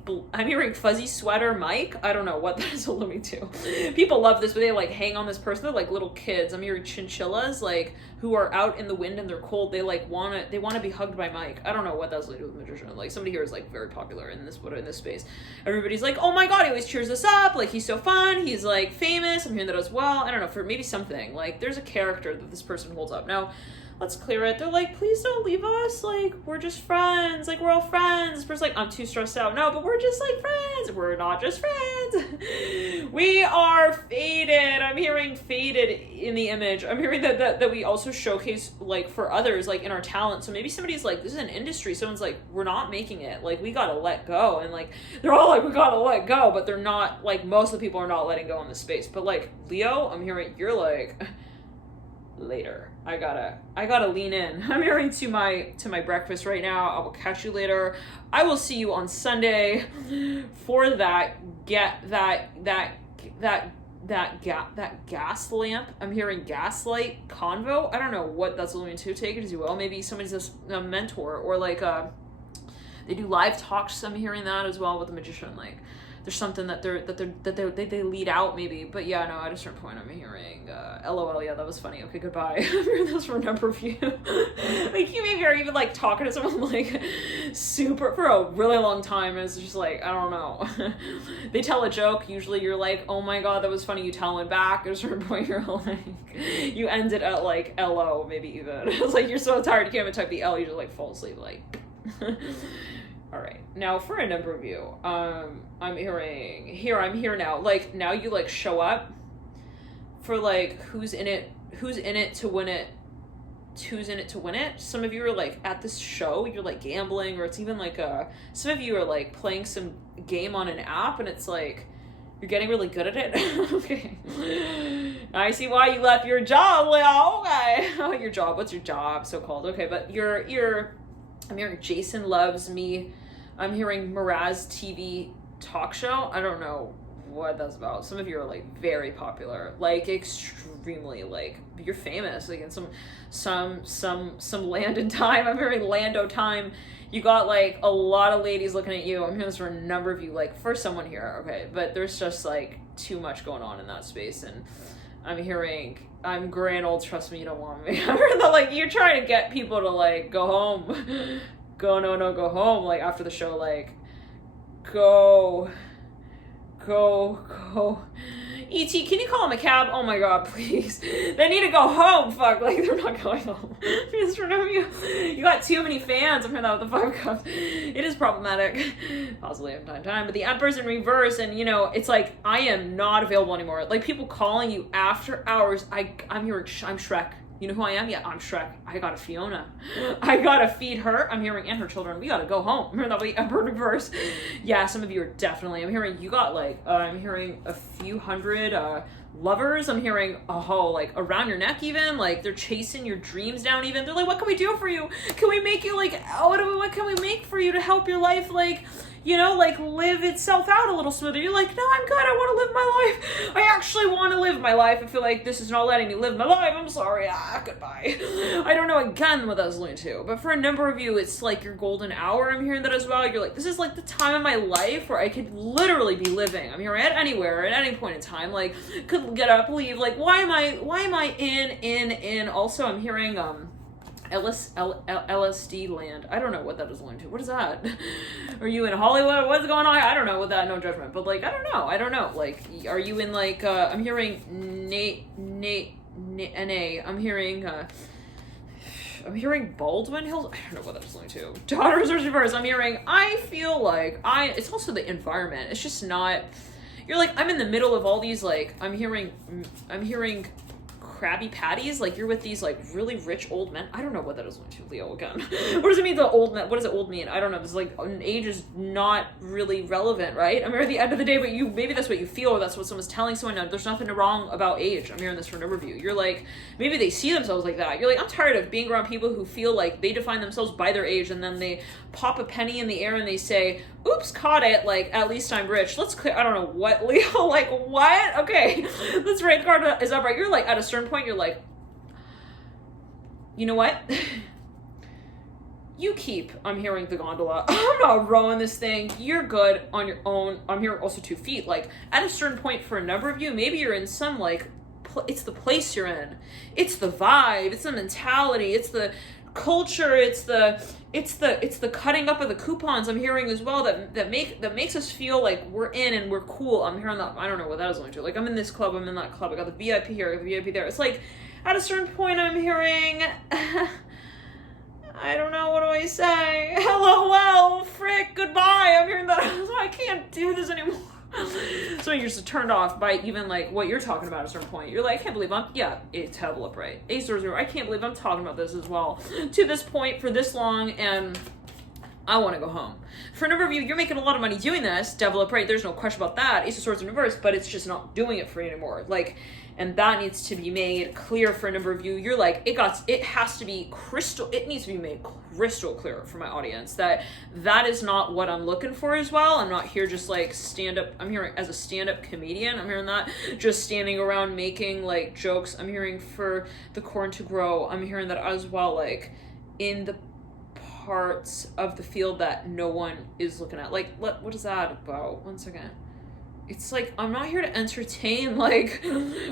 sweater Mike. I don't know what that is alluding to. People love this, but they, like, hang on this person. They're like little kids. I'm hearing chinchillas, like, who are out in the wind and they're cold. They, like, want to be hugged by Mike. I don't know what that's alluding to with Magician. Like, somebody here is, like, very popular in this space. Everybody's like, oh my god, he always cheers us up. Like, he's so fun. He's, like, famous. I'm hearing that as well. I don't know, for maybe something. Like, there's a character that this person holds up. Now, let's clear it. They're like, please don't leave us. Like, we're just friends. Like, we're all friends. This person's like, I'm too stressed out. No, but we're just, like, friends. We're not just friends. We are faded. I'm hearing faded in the image. I'm hearing that we also showcase, like, for others, like, in our talent. So maybe somebody's like, this is an industry. Someone's like, we're not making it. Like, we gotta let go. And, like, they're all like, we gotta let go. But they're not, like, most of the people are not letting go in this space. But, like, Leo, I'm hearing, you're like, later. I gotta lean in. I'm hearing to my breakfast right now. I will catch you later. I will see you on Sunday for that gas lamp. I'm hearing gaslight convo. I don't know what that's alluding to. Take it as you will. Maybe somebody's a mentor, or like they do live talks. I'm hearing that as well with the Magician. Like, there's something that they lead out maybe. But yeah, no, at a certain point I'm hearing LOL, yeah, that was funny. Okay, goodbye. I'm hearing those for a number of you. Like, you maybe are even, like, talking to someone, like, super for a really long time, and it's just like, I don't know. They tell a joke, usually you're like, oh my god, that was funny, you tell one back. At a certain point you're like, you end it at, like, LO, maybe even. It's like, you're so tired you can't even type the L, you just, like, fall asleep, like. All right, now for a number of you, I'm here now. Like, now you, like, show up for, like, who's in it to win it. Some of you are, like, at this show, you're, like, gambling, or it's even like some of you are, like, playing some game on an app, and it's like you're getting really good at it. Okay, I see why you left your job, Leo. Okay. Oh, your job, what's your job so called? Okay, but I'm hearing Jason Loves Me. I'm hearing Miraz TV talk show. I don't know what that's about. Some of you are, like, very popular, like, extremely, like, you're famous, like, in some land and time. I'm hearing Lando time. You got, like, a lot of ladies looking at you. I'm hearing this for a number of you, like, for someone here, okay, but there's just, like, too much going on in that space. And I'm hearing, I'm grand old, trust me, you don't want me. I'm hearing that, like, you're trying to get people to, like, go home. Go home, like, after the show, like, go. E.T., can you call him a cab? Oh my god, please. They need to go home, fuck, like, they're not going home. Just remember, you got too many fans. I'm hearing that with the 5 cups. It is problematic. Possibly from time to time, but the Emperor's in reverse, and, you know, it's like, I am not available anymore. Like, people calling you after hours. I'm here, I'm Shrek. You know who I am? Yeah, I'm Shrek. I got a Fiona. I gotta feed her. I'm hearing, and her children. We gotta go home. I'm hearing that the Emperor reverse. Yeah, some of you are definitely. I'm hearing you got, like, I'm hearing a few hundred lovers. I'm hearing, oh, like around your neck even, like they're chasing your dreams down even. They're like, what can we do for you? Can we make you like, what can we make for you to help your life, like, you know, like live itself out a little smoother? You're like, no, I'm good. I want to live my life. I actually want to live my life. I feel like this is not letting me live my life. I'm sorry. Goodbye. I don't know again what that was alluding to, but for a number of you, it's like your golden hour. I'm hearing that as well. You're like, this is like the time of my life where I could literally be living. I'm hearing at anywhere, at any point in time, like could get up, leave. Like, why am I in? Also, I'm hearing, LSD land. I don't know what that is linked to. What is that? Are you in Hollywood? What's going on? I don't know what that, no judgment, but like, I don't know. Like, are you in like, I'm hearing I'm hearing Baldwin Hills. I don't know what that is linked to. Daughters or reverse. I'm hearing, I feel like it's also the environment. It's just not, you're like, I'm in the middle of all these, like, I'm hearing Krabby Patties, like you're with these like really rich old men. I don't know what that is linked to, Leo, again. What does it mean, the old men? What does it old mean? I don't know. It's like age is not really relevant, right? I mean, at the end of the day, but maybe that's what you feel, or that's what someone's telling someone. No, there's nothing wrong about age. I'm hearing this from an overview. You're like, maybe they see themselves like that. You're like, I'm tired of being around people who feel like they define themselves by their age, and then they pop a penny in the air and they say, oops, caught it, like, at least I'm rich. Let's clear, I don't know what, Leo, like, what? Okay, this red card is up, right? You're like, at a certain point, you're like, you know what? You keep, I'm hearing the gondola. I'm not rowing this thing. You're good on your own. I'm hearing also 2 feet. Like, at a certain point for a number of you, maybe you're in some, like, it's the place you're in. It's the vibe. It's the mentality. It's the culture. It's the cutting up of the coupons. I'm hearing as well that makes us feel like we're in and we're cool. I'm hearing that. I don't know what that is going to. Like, I'm in this club. I'm in that club. I got the VIP here. I got the VIP there. It's like, at a certain point, I'm hearing, I don't know, what do I say? LOL, frick, goodbye. I'm hearing that. I can't do this anymore. So you're just turned off by even like what you're talking about at a certain point. You're like, I can't believe it's level up, right? A0, I can't believe I'm talking about this as well to this point for this long, and I want to go home. For a number of you, you're making a lot of money doing this, devil up, right? There's no question about that. Ace of Swords in reverse, but it's just not doing it for you anymore. Like, and that needs to be made clear for a number of you. You're like, it needs to be made crystal clear for my audience that is not what I'm looking for as well. I'm not here just like I'm hearing as a stand-up comedian. I'm hearing that just standing around making like jokes. I'm hearing for the corn to grow. I'm hearing that as well, like in the parts of the field that no one is looking at. Like, what is that about? 1 second. It's like, I'm not here to entertain, like,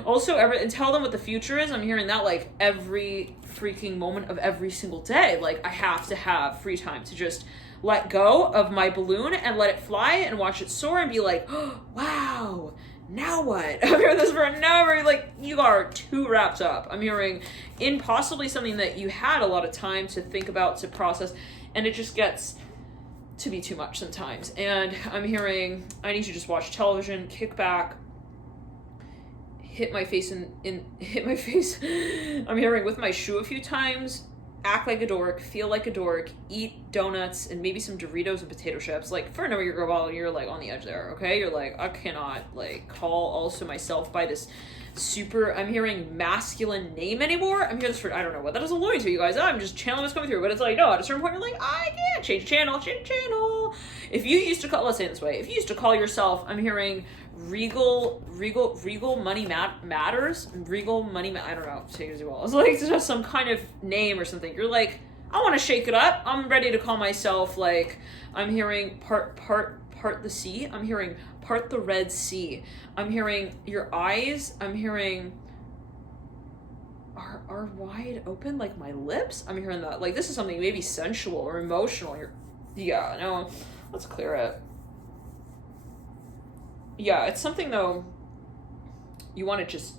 also and tell them what the future is. I'm hearing that, like, every freaking moment of every single day. Like, I have to have free time to just let go of my balloon and let it fly and watch it soar and be like, oh, wow, now what? I'm hearing this for a number, like, you are too wrapped up. I'm hearing in possibly something that you had a lot of time to think about, to process, and it just gets to be too much sometimes. And I'm hearing, I need to just watch television, kick back, hit my face. I'm hearing with my shoe a few times, act like a dork, feel like a dork, eat donuts and maybe some Doritos and potato chips. Like, for a number of your girl, you're like on the edge there, okay? You're like, I cannot like call also myself by this super, I'm hearing masculine name anymore. I'm hearing this for, I don't know what that is alluding to, you guys. I'm just channeling what's coming through, but it's like, no, at a certain point you're like, I can't change channel. If you used to call, let's say it this way, if you used to call yourself, I'm hearing regal money matters, regal money, I don't know, take it as you will. It's like, it's just some kind of name or something. You're like, I want to shake it up. I'm ready to call myself, like, I'm hearing part the sea. I'm hearing part the Red Sea. I'm hearing your eyes. I'm hearing are wide open like my lips. I'm hearing that. Like, this is something maybe sensual or emotional. No, let's clear it. Yeah, it's something though you want to just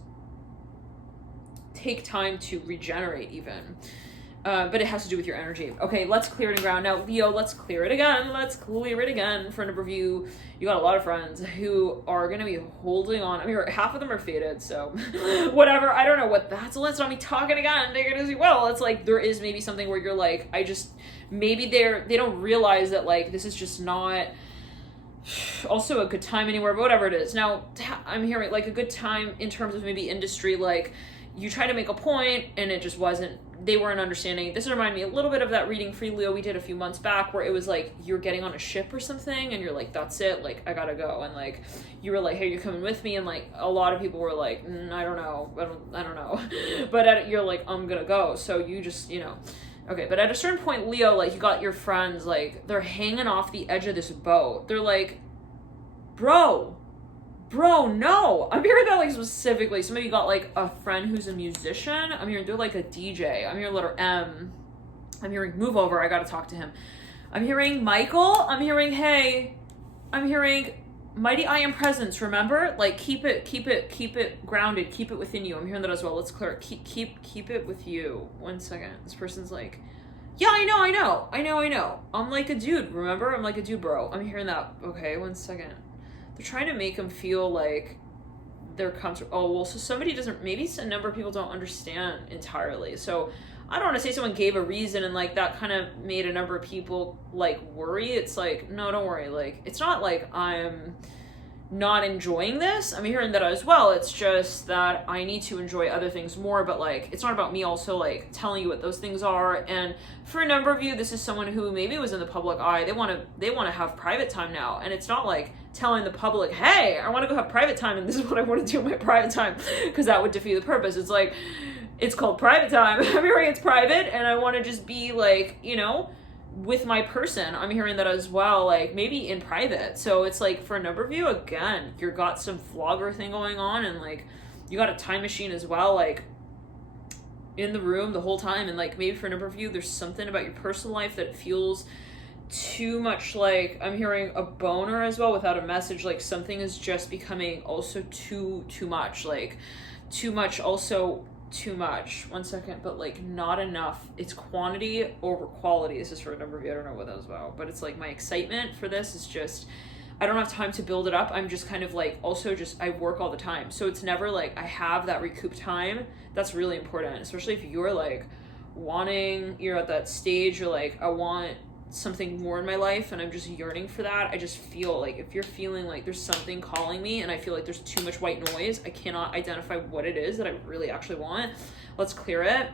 take time to regenerate even. But it has to do with your energy. Okay, let's clear it in ground. Now, Leo, let's clear it again. For a number of you, you got a lot of friends who are going to be holding on. I mean, half of them are faded, so whatever. I don't know what that's. Let's not be talking again. Take it as you will. It's like there is maybe something where you're like, maybe they don't realize that, like, this is just not also a good time anywhere, but whatever it is. Now, I'm hearing like a good time in terms of maybe industry, like you try to make a point and it just wasn't, they weren't understanding. This reminded me a little bit of that reading for Leo we did a few months back, where it was like you're getting on a ship or something and you're like, that's it, like I gotta go, and like you were like, hey, you're coming with me, and like a lot of people were like, I don't know, I don't know but you're like, I'm gonna go, so you just, you know. Okay, but at a certain point, Leo, like you got your friends, like they're hanging off the edge of this boat. They're like, bro, no. I'm hearing that like specifically. Some of you got like a friend who's a musician. I'm hearing they're like a DJ. I'm hearing letter M. I'm hearing move over. I gotta talk to him. I'm hearing Michael. I'm hearing hey. I'm hearing mighty I am presence. Remember, like keep it grounded. Keep it within you. I'm hearing that as well. Let's clear it. Keep it with you. 1 second. This person's like, yeah, I know. I'm like a dude. Remember, I'm like a dude, bro. I'm hearing that. Okay, 1 second. They're trying to make them feel like they're comfortable. Oh, well, so somebody doesn't, maybe a number of people don't understand entirely. So I don't want to say someone gave a reason and like that kind of made a number of people like worry. It's like, no, don't worry. Like, it's not like I'm not enjoying this. I'm hearing that as well. It's just that I need to enjoy other things more, but like it's not about me also like telling you what those things are. And for a number of you, this is someone who maybe was in the public eye. They want to have private time now, and it's not like telling the public, hey, I want to go have private time and this is what I want to do in my private time, because that would defeat the purpose. It's like, it's called private time. I'm hearing it's private and I want to just be like, you know, with my person. I'm hearing that as well, like maybe in private. So it's like for a number of you, again, you got some vlogger thing going on, and like you got a time machine as well, like in the room the whole time. And like maybe for a number of you, there's something about your personal life that feels too much, like I'm hearing a boner as well without a message, like something is just becoming also too much, like too much, also too much. 1 second, but like not enough. It's quantity over quality. This is for a number of you. I don't know what that was about, but it's like my excitement for this is just, I don't have time to build it up. I'm just kind of like, also just, I work all the time. So it's never like I have that recoup time. That's really important, especially if you're like wanting, you're at that stage, you're like, I want something more in my life and I'm just yearning for that. I just feel like if you're feeling like there's something calling me and I feel like there's too much white noise, I cannot identify what it is that I really actually want. Let's clear it.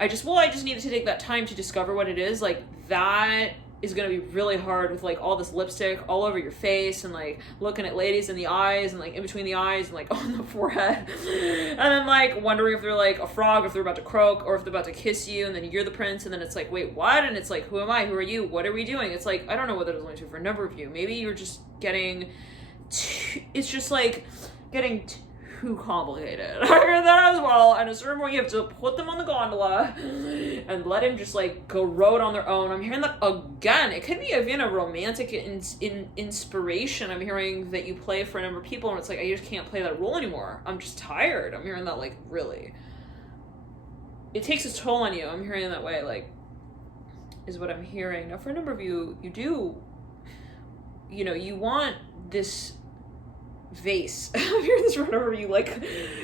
I just needed to take that time to discover what it is. Like that is going to be really hard with like all this lipstick all over your face and like looking at ladies in the eyes and like in between the eyes and like on the forehead and then like wondering if they're like a frog, if they're about to croak, or if they're about to kiss you, and then you're the prince, and then it's like, wait, what? And it's like, who am I? Who are you? What are we doing? It's like, I don't know what that is only to for a number of you. Maybe you're just getting it's just like getting too complicated. I heard that as well. And at a certain point, you have to put them on the gondola and let him just like go row it on their own. I'm hearing that again. It could be even a romantic inspiration. I'm hearing that you play for a number of people, and it's like, I just can't play that role anymore. I'm just tired. I'm hearing that like really. It takes its toll on you. I'm hearing that way, like, is what I'm hearing. Now, for a number of you, you do, you know, you want this vase. I'm hearing this whenever you like,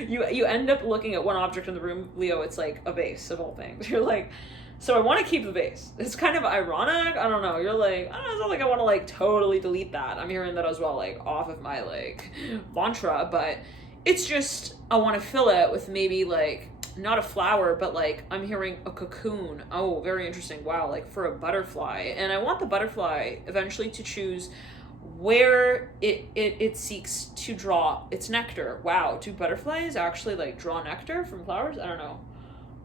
you end up looking at one object in the room, Leo, it's like a vase of all things. You're like, so I want to keep the vase. It's kind of ironic. I don't know. You're like, I don't know, it's not like I want to like totally delete that. I'm hearing that as well, like off of my like mantra, but it's just, I want to fill it with maybe like, not a flower, but like I'm hearing a cocoon. Oh, very interesting. Wow, like for a butterfly. And I want the butterfly eventually to choose where it seeks to draw its nectar. Wow, do butterflies actually like draw nectar from flowers? I don't know.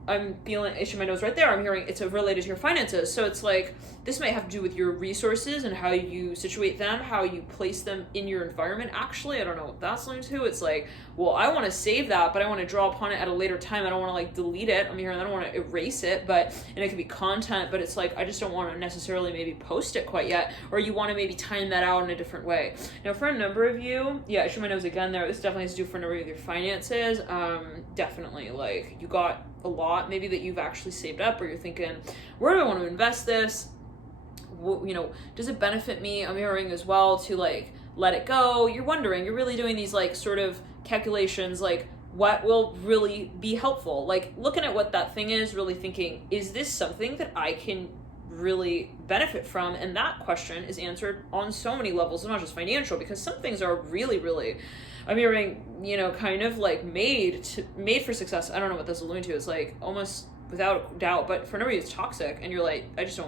I'm feeling itching my nose right there. I'm hearing it's related to your finances. So it's like, this might have to do with your resources and how you situate them, how you place them in your environment. Actually, I don't know what that's linked to. It's like, well, I want to save that, but I want to draw upon it at a later time. I don't want to like delete it. I'm hearing I don't want to erase it, and it could be content, but it's like, I just don't want to necessarily maybe post it quite yet, or you want to maybe time that out in a different way. Now, for a number of you, yeah, itching my nose again there. This definitely has to do for a number of your finances. Definitely like you got a lot maybe that you've actually saved up, or you're thinking, where do I want to invest this? You know, does it benefit me? I'm hearing as well to like let it go. You're wondering, you're really doing these like sort of calculations, like what will really be helpful, like looking at what that thing is, really thinking, is this something that I can really benefit from. And that question is answered on so many levels, not just financial, because some things are really, really, I'm hearing, you know, kind of like made for success. I don't know what this alluding to. It's like almost without doubt, but for nobody it's toxic, and you're like, it's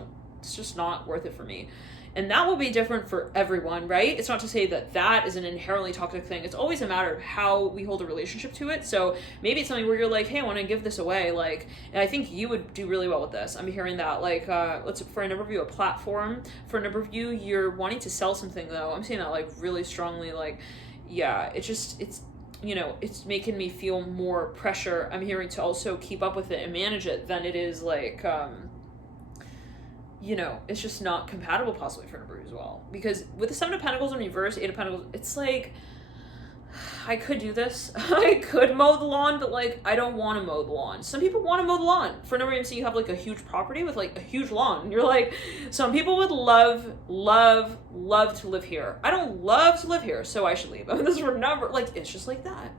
just not worth it for me. And that will be different for everyone, right? It's not to say that that is an inherently toxic thing. It's always a matter of how we hold a relationship to it. So maybe it's something where you're like, hey, I want to give this away. Like, and I think you would do really well with this. I'm hearing that, like, for a number of you, a platform. For a number of you, you're wanting to sell something, though. I'm saying that, like, really strongly. Like, yeah, it's, you know, it's making me feel more pressure. I'm hearing to also keep up with it and manage it than it is, like, you know, it's just not compatible possibly for a number as well. Because with the Seven of Pentacles in reverse, Eight of Pentacles, it's like, I could do this. I could mow the lawn, but like, I don't want to mow the lawn. Some people want to mow the lawn. For a number of you have like a huge property with like a huge lawn. And you're like, some people would love to live here. I don't love to live here, so I should leave. I mean, this is for a number, like, it's just like that.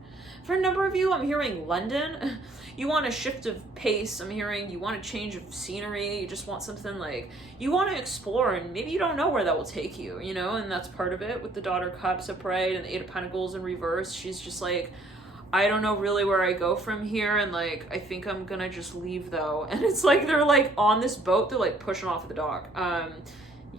For a number of you, I'm hearing London. You want a shift of pace. I'm hearing you want a change of scenery. You just want something like, you want to explore, and maybe you don't know where that will take you, you know, and that's part of it with the Daughter of Cups upright and the Eight of Pentacles in reverse. She's just like, I don't know really where I go from here, and like, I think I'm gonna just leave though. And it's like, they're like on this boat, they're like pushing off at the dock.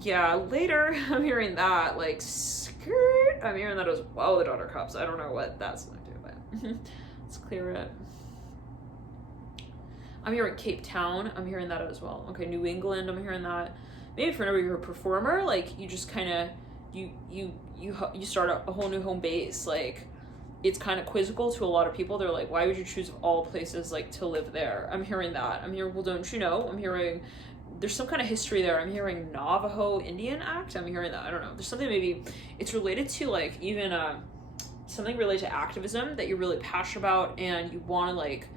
Yeah, later, I'm hearing that, like, skirt. I'm hearing that as well, the Daughter of Cups. I don't know what that's going to do, but let's clear it. I'm hearing Cape Town. I'm hearing that as well. Okay, New England, I'm hearing that. Maybe for whenever you're a performer, like, you just kind of, you start a whole new home base. Like, it's kind of quizzical to a lot of people. They're like, why would you choose of all places, like, to live there? I'm hearing that. I'm hearing, well, don't you know? I'm hearing, there's some kind of history there. I'm hearing Navajo Indian Act. I'm hearing that. I don't know. There's something, maybe it's related to, like, even something related to activism that you're really passionate about, and you want to, like,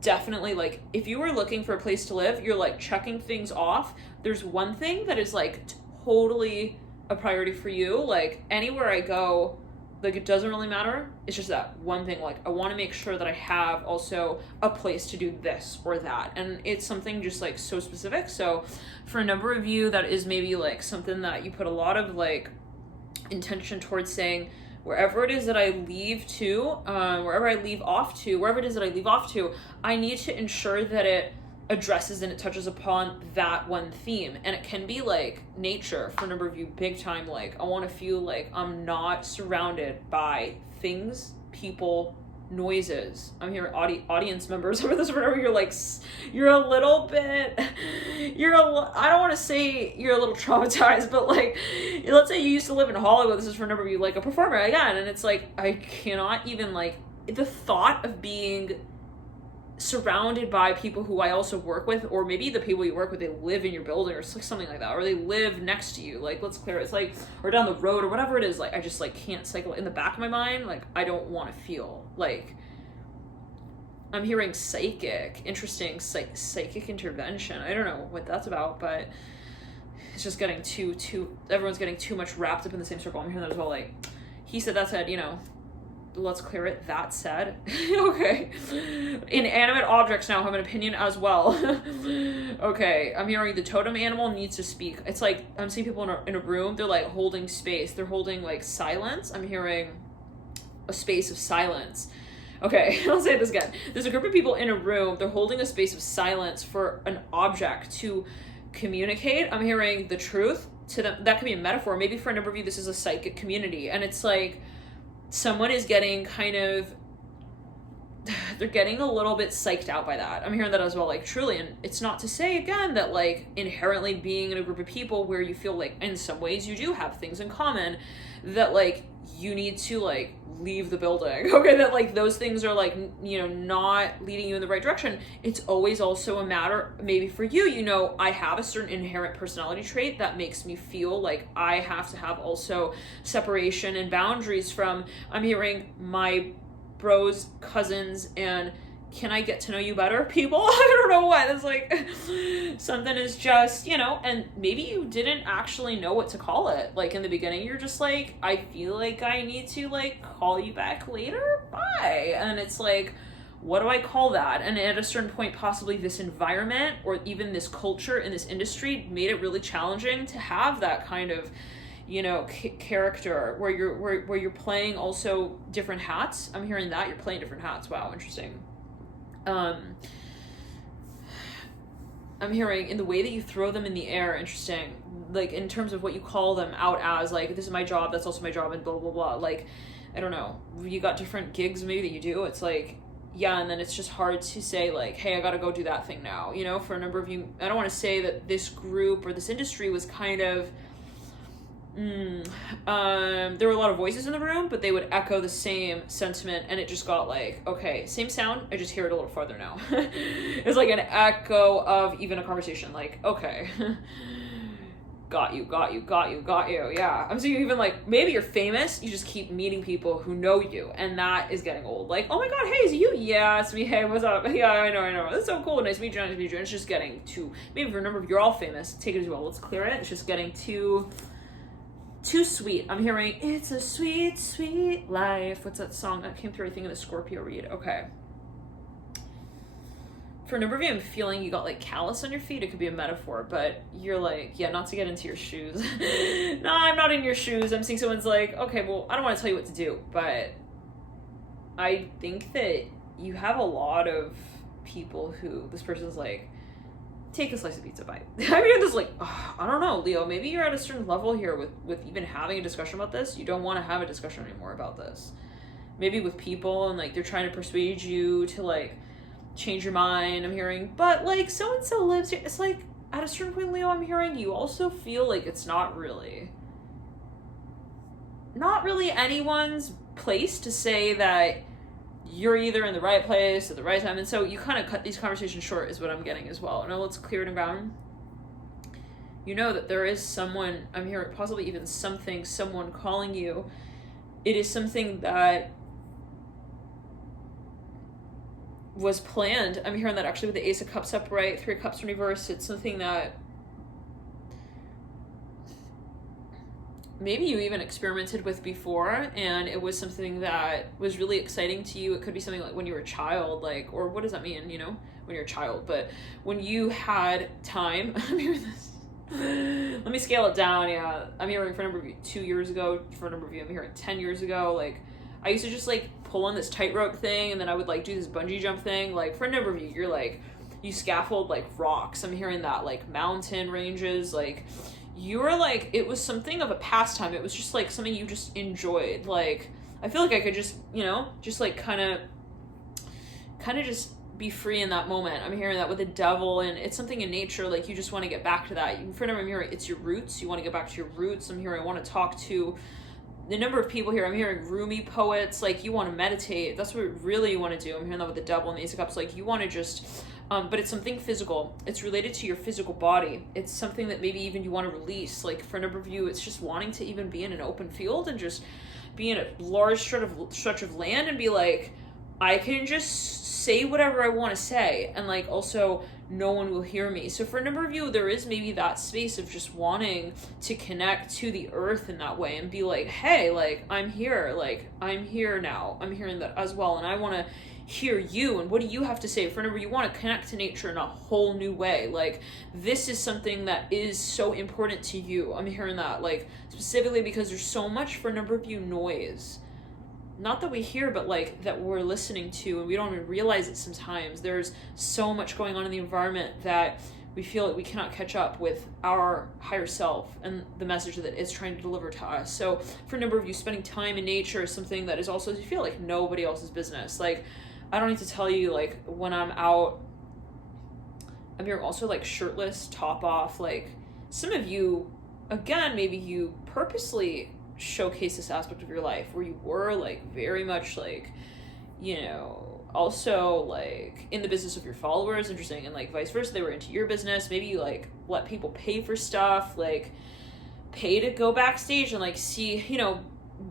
definitely, like, if you were looking for a place to live, you're like checking things off. There's one thing that is like totally a priority for you. Like, anywhere I go, like, it doesn't really matter. It's just that one thing. Like, I want to make sure that I have also a place to do this or that. And it's something just like so specific. So for a number of you, that is maybe like something that you put a lot of like intention towards saying, wherever it is that I leave to, wherever it is that I leave off to, I need to ensure that it addresses and it touches upon that one theme. And it can be like nature for a number of you, big time. Like, I want to feel like I'm not surrounded by things, people, noises. I'm hearing audience members over this, whenever you're like, you're a little bit, I don't want to say you're a little traumatized, but like, let's say you used to live in Hollywood. This is for a number of you, like a performer again, and it's like, I cannot even, like, the thought of being surrounded by people who I also work with, or maybe the people you work with, they live in your building or something like that, or they live next to you, like, let's clear it. It's like, or down the road or whatever it is, like, I just like can't cycle in the back of my mind. Like, I don't want to feel like, I'm hearing psychic, interesting, psychic intervention. I don't know what that's about, but it's just getting everyone's getting too much wrapped up in the same circle. I'm hearing that as well. Like, he said, that said, you know, let's clear it. That said, okay. Inanimate objects now have an opinion as well. Okay, I'm hearing the totem animal needs to speak. It's like, I'm seeing people in a room, they're like holding space. They're holding like silence. I'm hearing a space of silence. Okay, I'll say this again. There's a group of people in a room, they're holding a space of silence for an object to communicate. I'm hearing the truth to them. That could be a metaphor. Maybe for a number of you, this is a psychic community, and it's like, someone is getting they're getting a little bit psyched out by that. I'm hearing that as well, like, truly. And it's not to say, again, that like inherently being in a group of people where you feel like in some ways you do have things in common, that like you need to like leave the building. Okay, that like those things are like, you know, not leading you in the right direction. It's always also a matter, maybe for you, you know, I have a certain inherent personality trait that makes me feel like I have to have also separation and boundaries from, I'm hearing my bros, cousins, and can I get to know you better people? I don't know what. It's like something is just, you know, and maybe you didn't actually know what to call it. Like in the beginning, you're just like, I feel like I need to like call you back later. Bye. And it's like, what do I call that? And at a certain point, possibly this environment or even this culture in this industry made it really challenging to have that kind of, you know, character where you're playing also different hats. I'm hearing that you're playing different hats. Wow, interesting. I'm hearing in the way that you throw them in the air, interesting. Like in terms of what you call them out as, like, this is my job, that's also my job, and blah, blah, blah. Like, I don't know, you got different gigs maybe that you do. It's like, yeah, and then it's just hard to say, like, hey, I gotta go do that thing now. You know, for a number of you, I don't want to say that this group or this industry was kind of, there were a lot of voices in the room, but they would echo the same sentiment, and it just got like, okay, same sound, I just hear it a little farther now. It's like an echo of even a conversation, like, okay. Got you. Yeah. I'm saying even like, maybe you're famous, you just keep meeting people who know you, and that is getting old. Like, oh my God, hey, is it you? Yeah, it's me. Hey, what's up? Yeah, I know. That's so cool. Nice to meet you. And it's just getting too, maybe remember, you're all famous. Take it as well. Let's clear it. It's just getting too sweet. I'm hearing, it's a sweet, sweet life. What's that song that came through, I think, in the Scorpio read? Okay. For a number of you, I'm feeling you got like callus on your feet. It could be a metaphor, but you're like, yeah, not to get into your shoes. No, I'm not in your shoes. I'm seeing someone's like, okay, well, I don't want to tell you what to do, but I think that you have a lot of people who this person's like, take a slice of pizza bite. I mean, this like, oh, I don't know, Leo, maybe you're at a certain level here with even having a discussion about this. You don't want to have a discussion anymore about this. Maybe with people, and like they're trying to persuade you to like change your mind. I'm hearing, but like so-and-so lives here. It's like at a certain point, Leo, I'm hearing you also feel like it's not really anyone's place to say that you're either in the right place at the right time. And so you kind of cut these conversations short is what I'm getting as well. Now let's clear it down. You know that there is someone, I'm hearing possibly even something, someone calling you. It is something that was planned. I'm hearing that actually with the Ace of Cups upright, Three of Cups in reverse. It's something that maybe you even experimented with before, and it was something that was really exciting to you. It could be something like when you were a child, like, or what does that mean, you know, when you're a child, but when you had time. I'm hearing this. Let me scale it down. Yeah, I'm hearing for a number of you 2 years ago, for a number of you I'm hearing 10 years ago. Like, I used to just like pull on this tightrope thing, and then I would like do this bungee jump thing. Like for a number of you, you're like, you scaffold like rocks. I'm hearing that, like mountain ranges, like you were like, it was something of a pastime. It was just like something you just enjoyed. Like, I feel like I could just, you know, just like kind of just be free in that moment. I'm hearing that with the devil, and it's something in nature, like you just want to get back to that. For a number, I'm hearing it's your roots. You want to get back to your roots. I'm hearing I want to talk to the number of people here. I'm hearing Rumi poets, like you want to meditate. That's what really you want to do. I'm hearing that with the devil and the Ace of Cups, like you want to just, but it's something physical. It's related to your physical body. It's something that maybe even you want to release. Like for a number of you, it's just wanting to even be in an open field and just be in a large stretch of land and be like, I can just say whatever I want to say, and like also no one will hear me. So for a number of you, there is maybe that space of just wanting to connect to the earth in that way and be like, hey, like I'm here now. I'm hearing that as well, and I want to hear you, and what do you have to say? For a number, you want to connect to nature in a whole new way. Like this is something that is so important to you. I'm hearing that, like specifically because there's so much, for a number of you, noise. Not that we hear, but like that we're listening to, and we don't even realize it sometimes. There's so much going on in the environment that we feel like we cannot catch up with our higher self and the message that it's trying to deliver to us. So for a number of you, spending time in nature is something that is also, you feel like nobody else's business. Like, I don't need to tell you, like when I'm out, I'm here also like shirtless, top off. Like some of you, again, maybe you purposely showcase this aspect of your life where you were like very much like, you know, also like in the business of your followers, interesting, and like vice versa, they were into your business. Maybe you like let people pay for stuff, like pay to go backstage and like see, you know,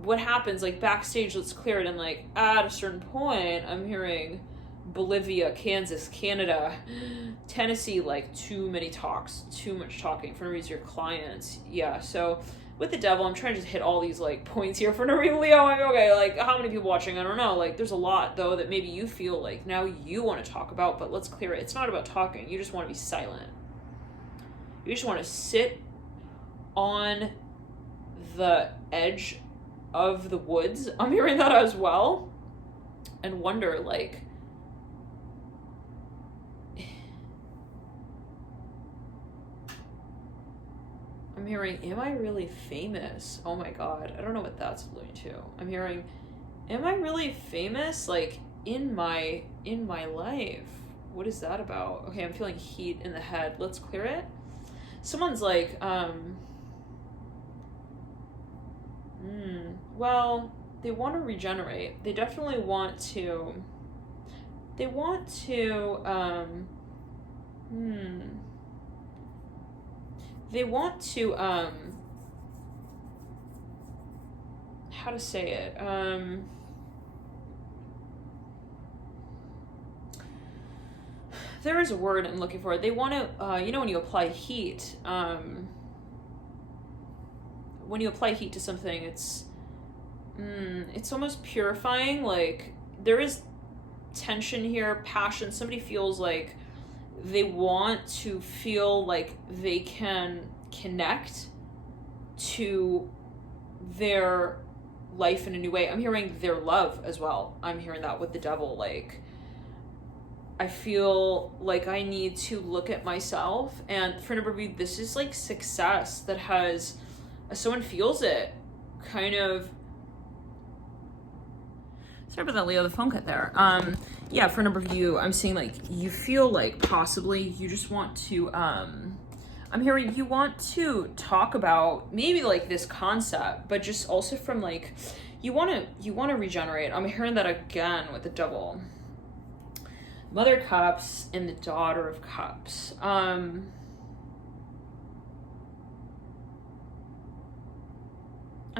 what happens like backstage. Let's clear it. And like at a certain point, I'm hearing Bolivia, Kansas, Canada, Tennessee, like too many talks, too much talking for your clients. Yeah, so with the devil, I'm trying to just hit all these like points here for no reason. Leo, I'm okay, like how many people watching? I don't know. Like there's a lot though that maybe you feel like now you want to talk about, but let's clear it. It's not about talking. You just want to be silent. You just want to sit on the edge of the woods. I'm hearing that as well. And wonder like, I'm hearing, am I really famous? Oh my God. I don't know what that's alluding to. I'm hearing, am I really famous? Like in my life. What is that about? Okay, I'm feeling heat in the head. Let's clear it. Someone's like, well, they want to regenerate. They definitely want to, they want to, how to say it, there is a word I'm looking for. They want to, you know, when you apply heat, to something, it's almost purifying. Like there is tension here, passion. Somebody feels like they want to feel like they can connect to their life in a new way. I'm hearing their love as well. I'm hearing that with the devil. Like I feel like I need to look at myself, and for a number of you, this is like success that has, someone feels it, kind of. Sorry about that, Leo, the phone cut there. Yeah, for a number of you, I'm seeing like you feel like possibly you just want to, I'm hearing you want to talk about maybe like this concept, but just also from like, you want to regenerate. I'm hearing that again with the double. Mother of Cups and the Daughter of Cups. I'm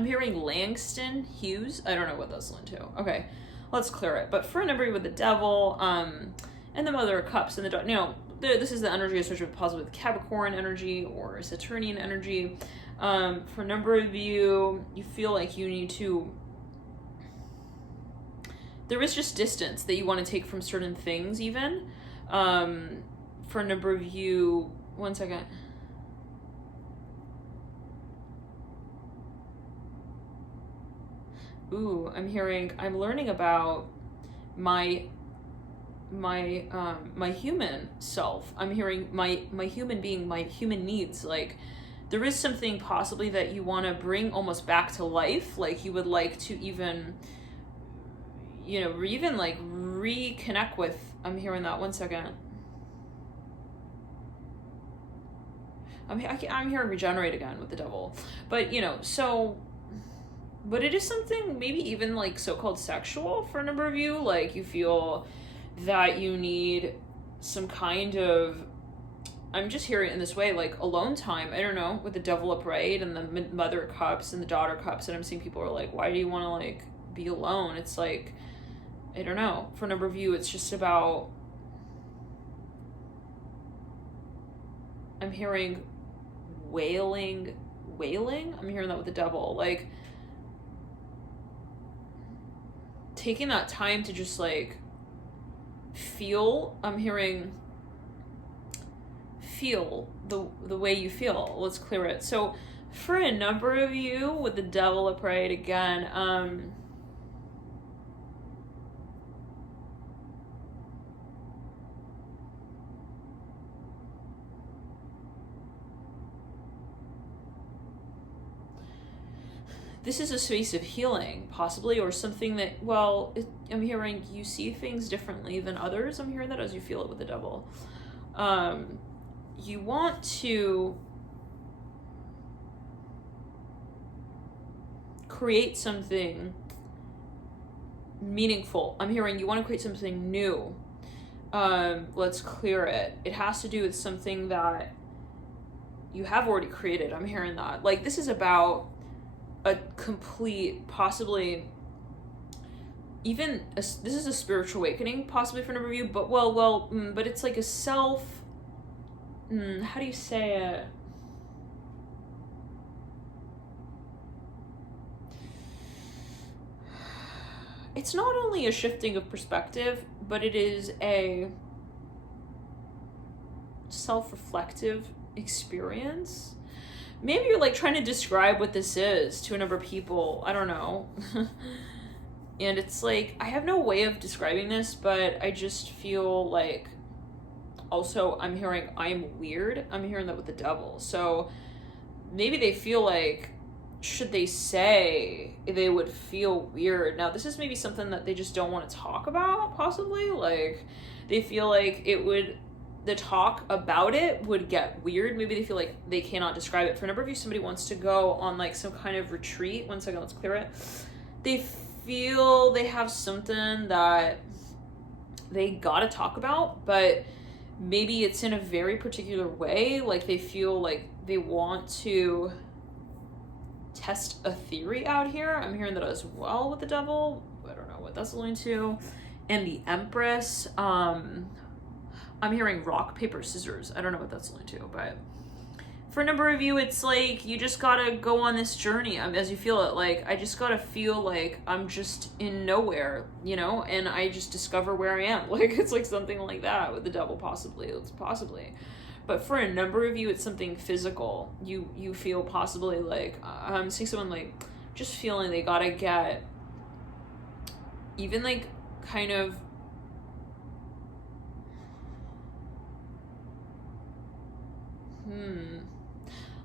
hearing Langston Hughes. I don't know what that's linked to. Okay, let's clear it. But for a number with the devil, and the Mother of Cups and the daughter. Now, this is the energy associated with possibly with Capricorn energy or Saturnian energy. For a number of you, you feel like you need to. There is just distance that you want to take from certain things, even. For a number of you, one second. Ooh, I'm hearing, I'm learning about my human self. I'm hearing my human being, my human needs. Like there is something possibly that you want to bring almost back to life. Like you would like to even, you know, even like reconnect with, I'm hearing that, one second. I'm hearing regenerate again with the devil. But, you know, so, but it is something maybe even like so-called sexual for a number of you. Like you feel that you need some kind of, I'm just hearing it in this way, like alone time. I don't know, with the devil upright and the Mother of Cups and the Daughter of Cups. And I'm seeing people are like, why do you want to like be alone? It's like, I don't know. For a number of you, it's just about, I'm hearing wailing. I'm hearing that with the devil. Like taking that time to just like feel. I'm hearing feel the way you feel. Let's clear it. So for a number of you with the devil upright again, this is a space of healing, possibly, or something that, well, I'm hearing you see things differently than others. I'm hearing that as you feel it with the devil. You want to create something meaningful. I'm hearing you want to create something new. Let's clear it. It has to do with something that you have already created. I'm hearing that. Like, this is about a complete, possibly even this is a spiritual awakening, possibly for a number of you, but but it's like a self, how do you say it? it's not only a shifting of perspective, but it is a self-reflective experience. Maybe you're like trying to describe what this is to a number of people. I don't know. And it's like, I have no way of describing this, but I just feel like, also I'm hearing I'm weird. I'm hearing that with the devil. So maybe they feel like, should they say, they would feel weird. Now this is maybe something that they just don't want to talk about, possibly. Like they feel like the talk about it would get weird. Maybe they feel like they cannot describe it. For a number of you, somebody wants to go on like some kind of retreat. One second, let's clear it. They feel they have something that they gotta talk about, but maybe it's in a very particular way. Like they feel like they want to test a theory out here. I'm hearing that as well with the devil. I don't know what that's alluding to. And the Empress. I'm hearing rock, paper, scissors. I don't know what that's alluding to, but for a number of you, it's like you just gotta go on this journey as you feel it. Like, I just gotta feel like I'm just in nowhere, you know, and I just discover where I am. Like, it's like something like that with the devil, possibly. It's possibly. But for a number of you, it's something physical. You feel possibly like, I'm seeing someone like just feeling they gotta get even like kind of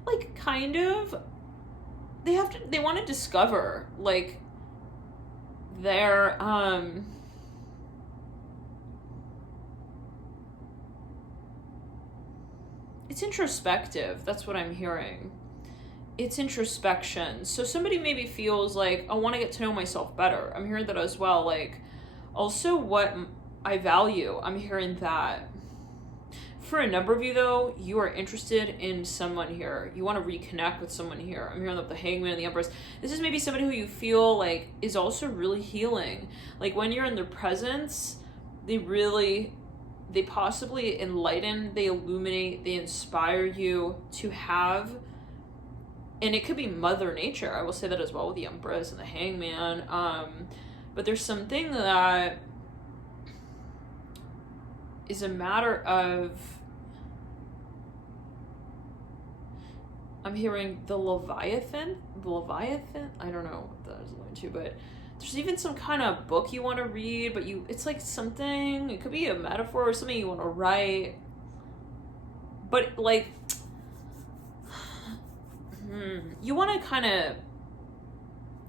like kind of they want to discover like their it's introspective. That's what I'm hearing. It's introspection. So somebody maybe feels like, I want to get to know myself better. I'm hearing that as well. Like also what I value. I'm hearing that. For a number of you, though, you are interested in someone here. You want to reconnect with someone here. I'm hearing that the Hangman and the Empress. This is maybe somebody who you feel like is also really healing. Like when you're in their presence, they possibly enlighten, they illuminate, they inspire you to have, and it could be Mother Nature. I will say that as well with the Empress and the Hangman. But there's something that is a matter of, I'm hearing the Leviathan, I don't know what that is going to, but there's even some kind of book you want to read, but it's like something, it could be a metaphor or something you want to write, but like, you want to kind of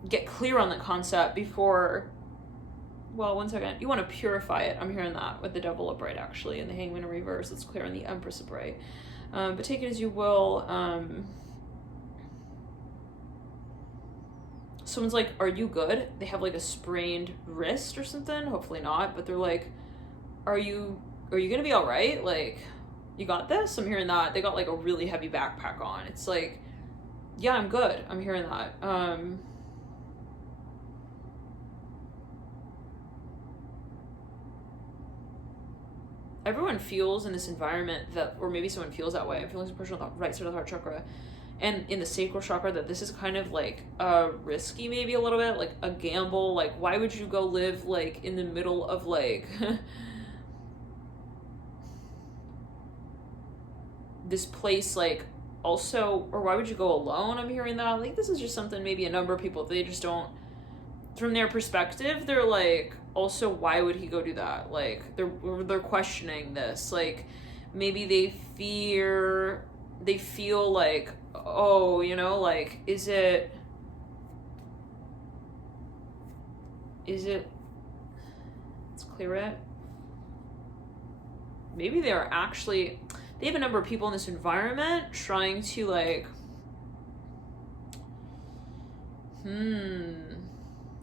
get clear on the concept before, well, one second. You want to purify it. I'm hearing that with the Devil upright, actually, and the Hangman in reverse. It's clear, and the Empress upright. But take it as you will. Someone's like, are you good? They have like a sprained wrist or something. Hopefully not. But they're like, are you going to be all right? Like, you got this? I'm hearing that. They got like a really heavy backpack on. It's like, yeah, I'm good. I'm hearing that. Everyone feels in this environment that, or maybe someone feels that way. I'm feeling some pressure on the right side of the heart chakra and in the sacral chakra that this is kind of like risky, maybe a little bit, like a gamble. Like, why would you go live like in the middle of like this place, like also, or why would you go alone? I'm hearing that. Like, this is just something maybe a number of people, they just don't, from their perspective, they're like, also, why would he go do that? Like, they're questioning this. Like, maybe they feel like, oh, you know, like, is it, let's clear it. Maybe they have a number of people in this environment trying to like,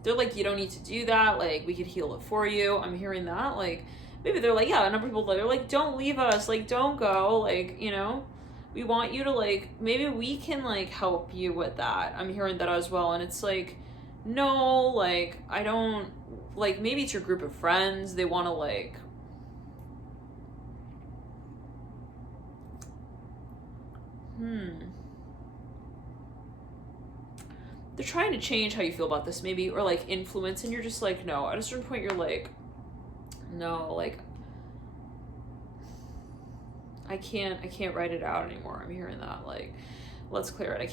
they're like, you don't need to do that. Like, we could heal it for you. I'm hearing that. Like, maybe they're like, yeah, a number of people that are like, don't leave us. Like, don't go. Like, you know, we want you to like, maybe we can like help you with that. I'm hearing that as well. And it's like, no, like, I don't, like, maybe it's your group of friends. They want to like, they're trying to change how you feel about this maybe, or like influence, and you're just like, no. At a certain point you're like, no, like I can't write it out anymore. I'm hearing that, like, let's clear it.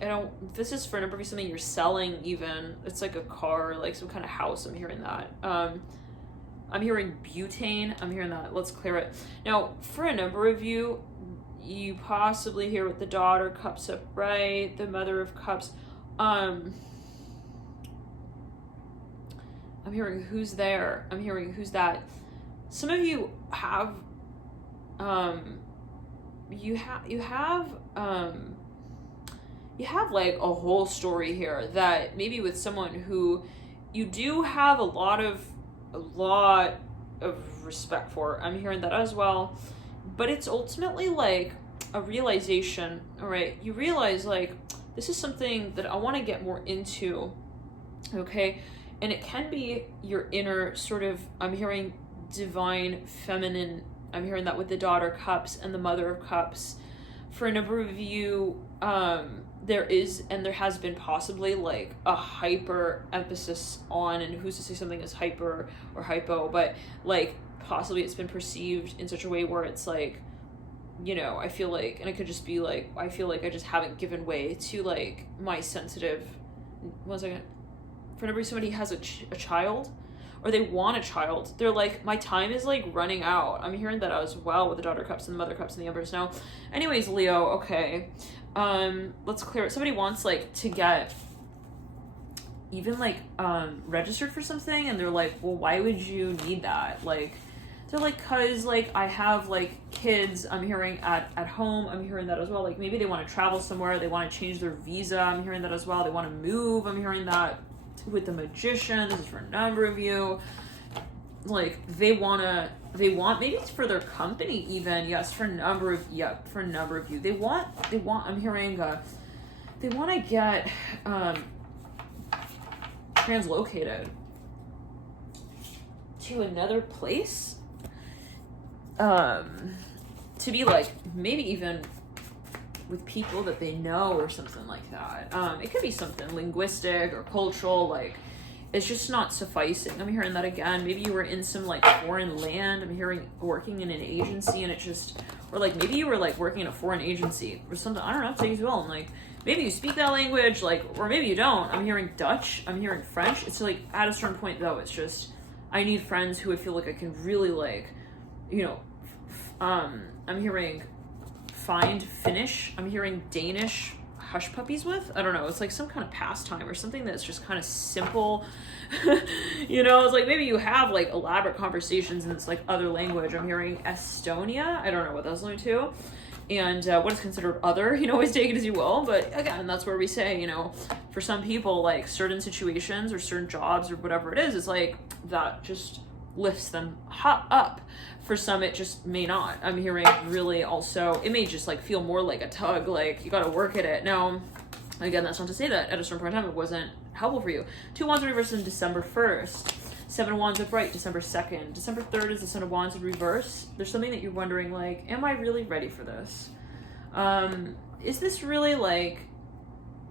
I don't, this is for a number of something you're selling even. It's like a car, like some kind of house. I'm hearing that. I'm hearing butane. I'm hearing that. Let's clear it. Now, for a number of you, you possibly hear with the daughter, cups upright, the mother of cups. I'm hearing who's there. I'm hearing who's that. Some of you have, you have like a whole story here that maybe with someone who you do have a lot of respect for. I'm hearing that as well, but it's ultimately like a realization. All right, you realize like this is something that I want to get more into. Okay, and it can be your inner sort of, I'm hearing divine feminine. I'm hearing that with the daughter cups and the mother of cups. For a number of you, there is, and there has been possibly like a hyper emphasis on, and who's to say something is hyper or hypo, but like possibly it's been perceived in such a way where it's like, you know, I feel like, and it could just be like, I feel like I just haven't given way to like my sensitive, one second, for a number of somebody has a child, or they want a child, they're like, my time is like running out. I'm hearing that as well with the daughter cups and the mother cups and the empress. Now, anyways, Leo, okay, let's clear it. Somebody wants like to get even like registered for something, and they're like, well, why would you need that? Like, they're like, cause like I have like kids. I'm hearing at home. I'm hearing that as well. Like maybe they want to travel somewhere, they want to change their visa. I'm hearing that as well. They want to move. I'm hearing that with the magician. This is for a number of you. Like they want, maybe it's for their company even. Yes, for a number of you. They want, I'm hearing, they want to get, translocated to another place, to be like, maybe even with people that they know or something like that. It could be something linguistic or cultural, like it's just not sufficing. I'm hearing that again. Maybe you were in some like foreign land. I'm hearing working in an agency, and it just, or like maybe you were like working in a foreign agency or something. I don't know, take it as well. And like maybe you speak that language, like, or maybe you don't. I'm hearing Dutch. I'm hearing French. It's like at a certain point though, it's just, I need friends who I feel like I can really like, you know, I'm hearing find Finnish. I'm hearing Danish hush puppies with. I don't know. It's like some kind of pastime or something that's just kind of simple. You know, it's like maybe you have like elaborate conversations in this like other language. I'm hearing Estonia. I don't know what that's linked to. And what is considered other, you know, always take it as you will. But again, that's where we say, you know, for some people, like certain situations or certain jobs or whatever it is, it's like that just lifts them up. For some, it just may not. I'm hearing really also, it may just like feel more like a tug, like you got to work at it. Now, again, that's not to say that at a certain point in time it wasn't helpful for you. 2 Wands in reverse in December 1st. 7 of Wands upright, December 2nd. December 3rd is the Son of Wands in reverse. There's something that you're wondering, like, am I really ready for this? Is this really like,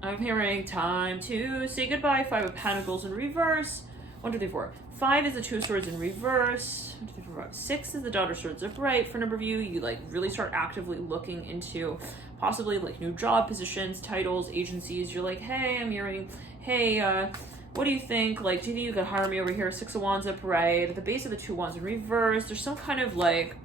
I'm hearing time to say goodbye. 5 of Pentacles in reverse. 1, 2, 3, 4. 5 is the 2 of Swords in reverse. 1, 2, 3, 4, 5. 6 is the Daughter of Swords upright. For a number of you, you like really start actively looking into possibly like new job positions, titles, agencies. You're like, hey, I'm hearing, hey, what do you think? Like, do you think you could hire me over here? 6 of Wands upright. At the base of the 2 Wands in reverse, there's some kind of like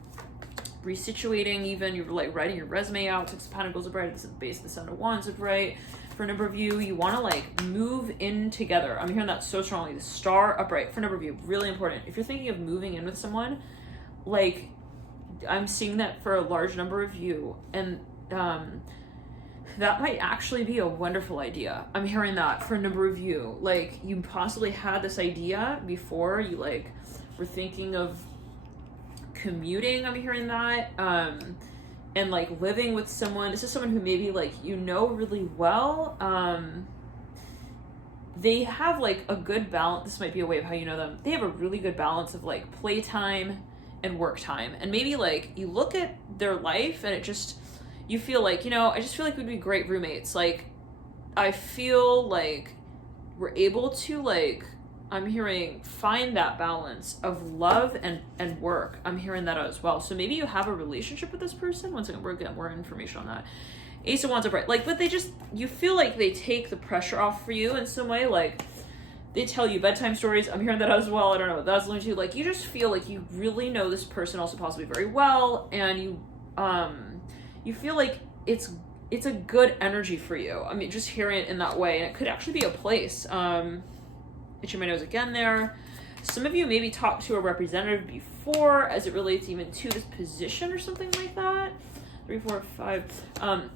resituating even. You're like writing your resume out. 6 of Pentacles upright. At the base of the Son of Wands upright. For a number of you, you want to like move in together. I'm hearing that so strongly. The Star upright. For a number of you, really important. If you're thinking of moving in with someone, like I'm seeing that for a large number of you, and that might actually be a wonderful idea. I'm hearing that for a number of you. Like you possibly had this idea before, you like were thinking of commuting. I'm hearing that. And like living with someone. This is someone who maybe like you know really well. They have like a good balance. This might be a way of how you know them. They have a really good balance of like playtime and work time. And maybe like you look at their life and it just, you feel like, you know, I just feel like we'd be great roommates. Like I feel like we're able to, like, I'm hearing find that balance of love and work. I'm hearing that as well. So maybe you have a relationship with this person. Once again, we're getting more information on that. Ace of Wands upright. Like, but they just, you feel like they take the pressure off for you in some way. Like, they tell you bedtime stories. I'm hearing that as well. I don't know what that's linked to. Like, you just feel like you really know this person also possibly very well. And you feel like it's a good energy for you. I mean, just hearing it in that way. And it could actually be a place. Itching my nose again there. Some of you maybe talked to a representative before as it relates even to this position or something like that. 3, 4, 5.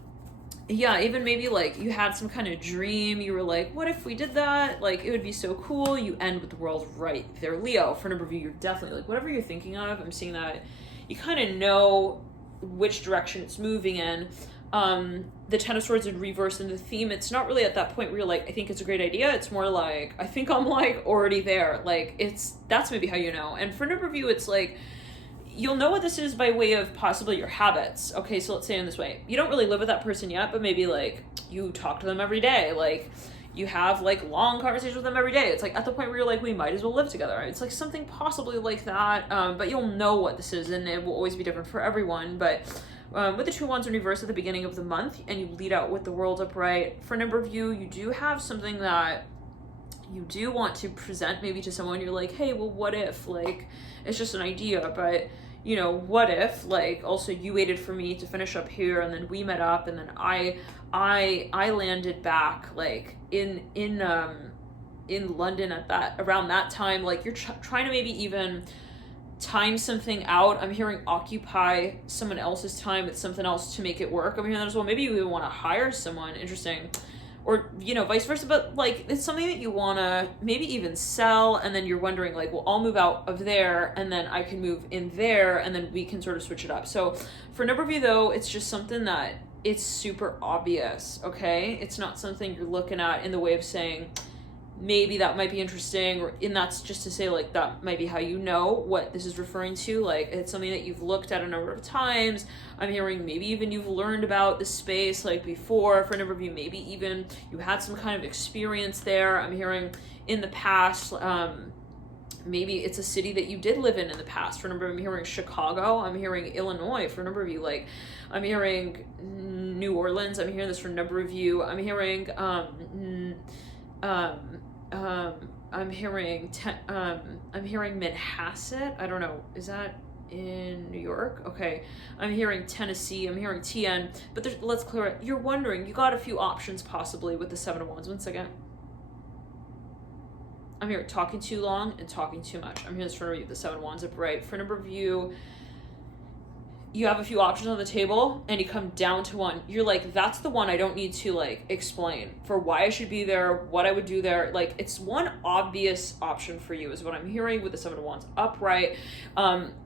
Yeah, even maybe like you had some kind of dream. You were like, what if we did that? Like, it would be so cool. You end with the world right there. Leo, for a number of you, you're definitely like, whatever you're thinking of, I'm seeing that you kind of know which direction it's moving in. The Ten of Swords in reverse, and the theme, it's not really at that point where you're like, I think it's a great idea. It's more like, I think I'm like already there. Like, that's maybe how you know. And for a number of you, it's like, you'll know what this is by way of possibly your habits. Okay, so let's say in this way, you don't really live with that person yet, but maybe like you talk to them every day. Like, you have like long conversations with them every day. It's like at the point where you're like, we might as well live together. It's like something possibly like that. But you'll know what this is, and it will always be different for everyone. But with the Two of Wands in reverse at the beginning of the month, and you lead out with the World upright, for a number of you, you do have something that you do want to present maybe to someone. You're like, hey, well, what if? Like, it's just an idea, but you know, what if, like, also you waited for me to finish up here, and then we met up, and then I landed back, like, in London at that, around that time. Like, you're trying to maybe even time something out. I'm hearing occupy someone else's time with something else to make it work. I'm hearing that as well. Maybe you even want to hire someone. Interesting. Or, you know, vice versa. But, like, it's something that you want to maybe even sell, and then you're wondering, like, well, I'll move out of there, and then I can move in there, and then we can sort of switch it up. So for a number of you, though, it's just something that it's super obvious, okay? It's not something you're looking at in the way of saying, maybe that might be interesting, and that's just to say, like, that might be how you know what this is referring to. Like, it's something that you've looked at a number of times. I'm hearing maybe even you've learned about the space, like, before. For a number of you, maybe even you had some kind of experience there. I'm hearing in the past, maybe it's a city that you did live in the past. For a number of you, I'm hearing Chicago. I'm hearing Illinois. For a number of you, like, I'm hearing New Orleans. I'm hearing this for a number of you. I'm hearing I'm hearing Manhasset. I don't know. Is that in New York? Okay. I'm hearing Tennessee. I'm hearing TN. But let's clear it. You're wondering. You got a few options possibly with the Seven of Wands. 1 second. I'm here talking too long and talking too much. I'm here this for you. The Seven of Wands upright. For a number of you, you have a few options on the table and you come down to one. You're like, that's the one I don't need to, like, explain for why I should be there, what I would do there. Like, it's one obvious option for you is what I'm hearing with the Seven of Wands upright.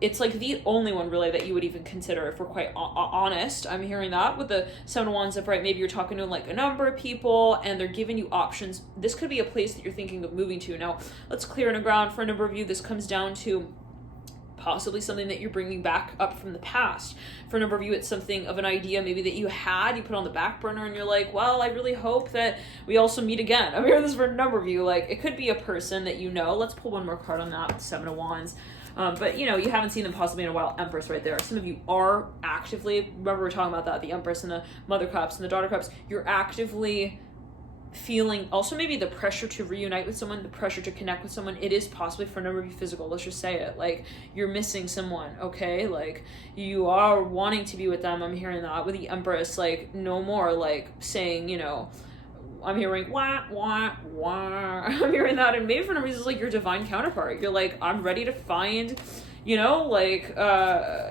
It's like the only one really that you would even consider, if we're quite honest. I'm hearing that with the Seven of Wands upright. Maybe you're talking to like a number of people and they're giving you options. This could be a place that you're thinking of moving to. Now, let's clear the ground. For a number of you, this comes down to possibly something that you're bringing back up from the past. For a number of you, it's something of an idea maybe that you put on the back burner, and you're like, well, I really hope that we also meet again. I'm hearing this for a number of you. Like, it could be a person that you know. Let's pull one more card on that with Seven of Wands. But, you know, you haven't seen them possibly in a while. Empress right there. Some of you are actively, remember we were talking about that, the Empress and the Mother Cups and the Daughter Cups. You're actively feeling also maybe the pressure to reunite with someone, the pressure to connect with someone. It is possibly for a number of you physical. Let's just say it. Like, you're missing someone, okay? Like, you are wanting to be with them. I'm hearing that with the Empress. Like, no more like saying, you know, I'm hearing wah, wah, wah. I'm hearing that. And maybe for some reason it's like your divine counterpart. You're like, I'm ready to find, you know, like,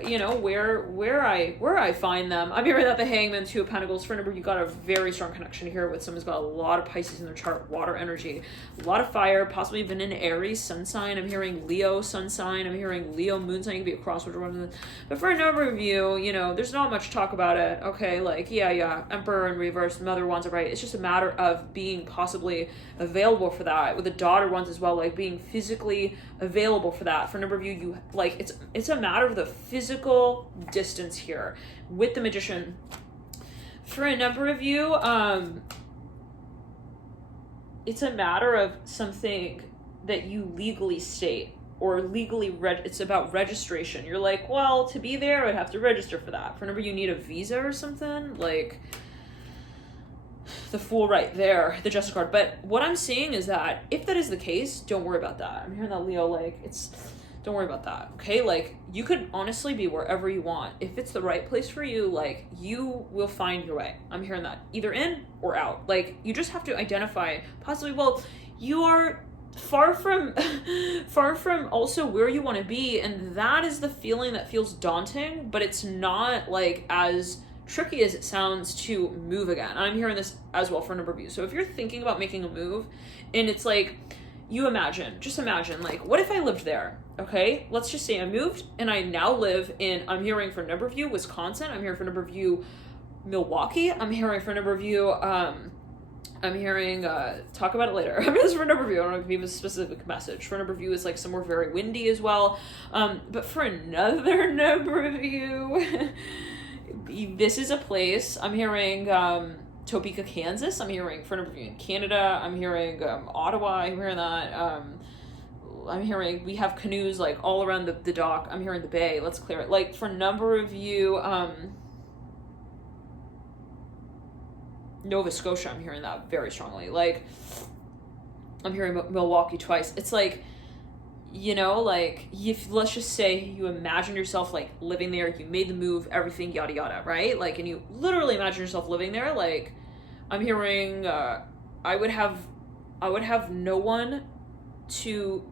you know, where I find them. I'm hearing that the Hangman, Two of Pentacles. For a number, you got a very strong connection here with someone who's got a lot of Pisces in their chart, water energy, a lot of fire, possibly even an Aries sun sign. I'm hearing Leo sun sign. I'm hearing Leo moon sign. You could be a crossword or one of them. But for a number of you, you know, there's not much talk about it. Okay, like, yeah, Emperor in reverse, Mother Wands are right. It's just a matter of being possibly available for that. With the Daughter Wands as well, like being physically available for that. For a number of you, like, it's a matter of the physical distance here with the Magician. For a number of you, it's a matter of something that you legally state, or legally it's about registration. You're like, well, to be there, I'd have to register for that. For number, you need a visa or something, like the Fool right there, the Justice card. But what I'm seeing is that if that is the case, don't worry about that. I'm hearing that, Leo, like, don't worry about that, okay? Like, you could honestly be wherever you want. If it's the right place for you, like, you will find your way. I'm hearing that, either in or out. Like, you just have to identify possibly, well, you are far from also where you want to be, and that is the feeling that feels daunting, but it's not like as tricky as it sounds to move again. I'm hearing this as well for a number of you. So if you're thinking about making a move, and it's like, just imagine, like, what if I lived there? Okay, let's just say I moved and I now live in, I'm hearing for a number of you, Wisconsin. I'm hearing for a number of you, Milwaukee. I'm hearing for a number of you, I'm hearing, talk about it later. I'm hearing this for a number of you. I don't know if you have a specific message. For a number of you, it's like somewhere very windy as well. But for another number of you, this is a place. I'm hearing Topeka, Kansas. I'm hearing for a number of you in Canada. I'm hearing Ottawa. I'm hearing that. I'm hearing we have canoes like all around the dock. I'm hearing the bay. Let's clear it. Like for a number of you, Nova Scotia, I'm hearing that very strongly. Like, I'm hearing Milwaukee twice. It's like, you know, like, if let's just say you imagine yourself like living there, you made the move, everything, yada yada, right? Like, and you literally imagine yourself living there. Like, I'm hearing, I would have no one to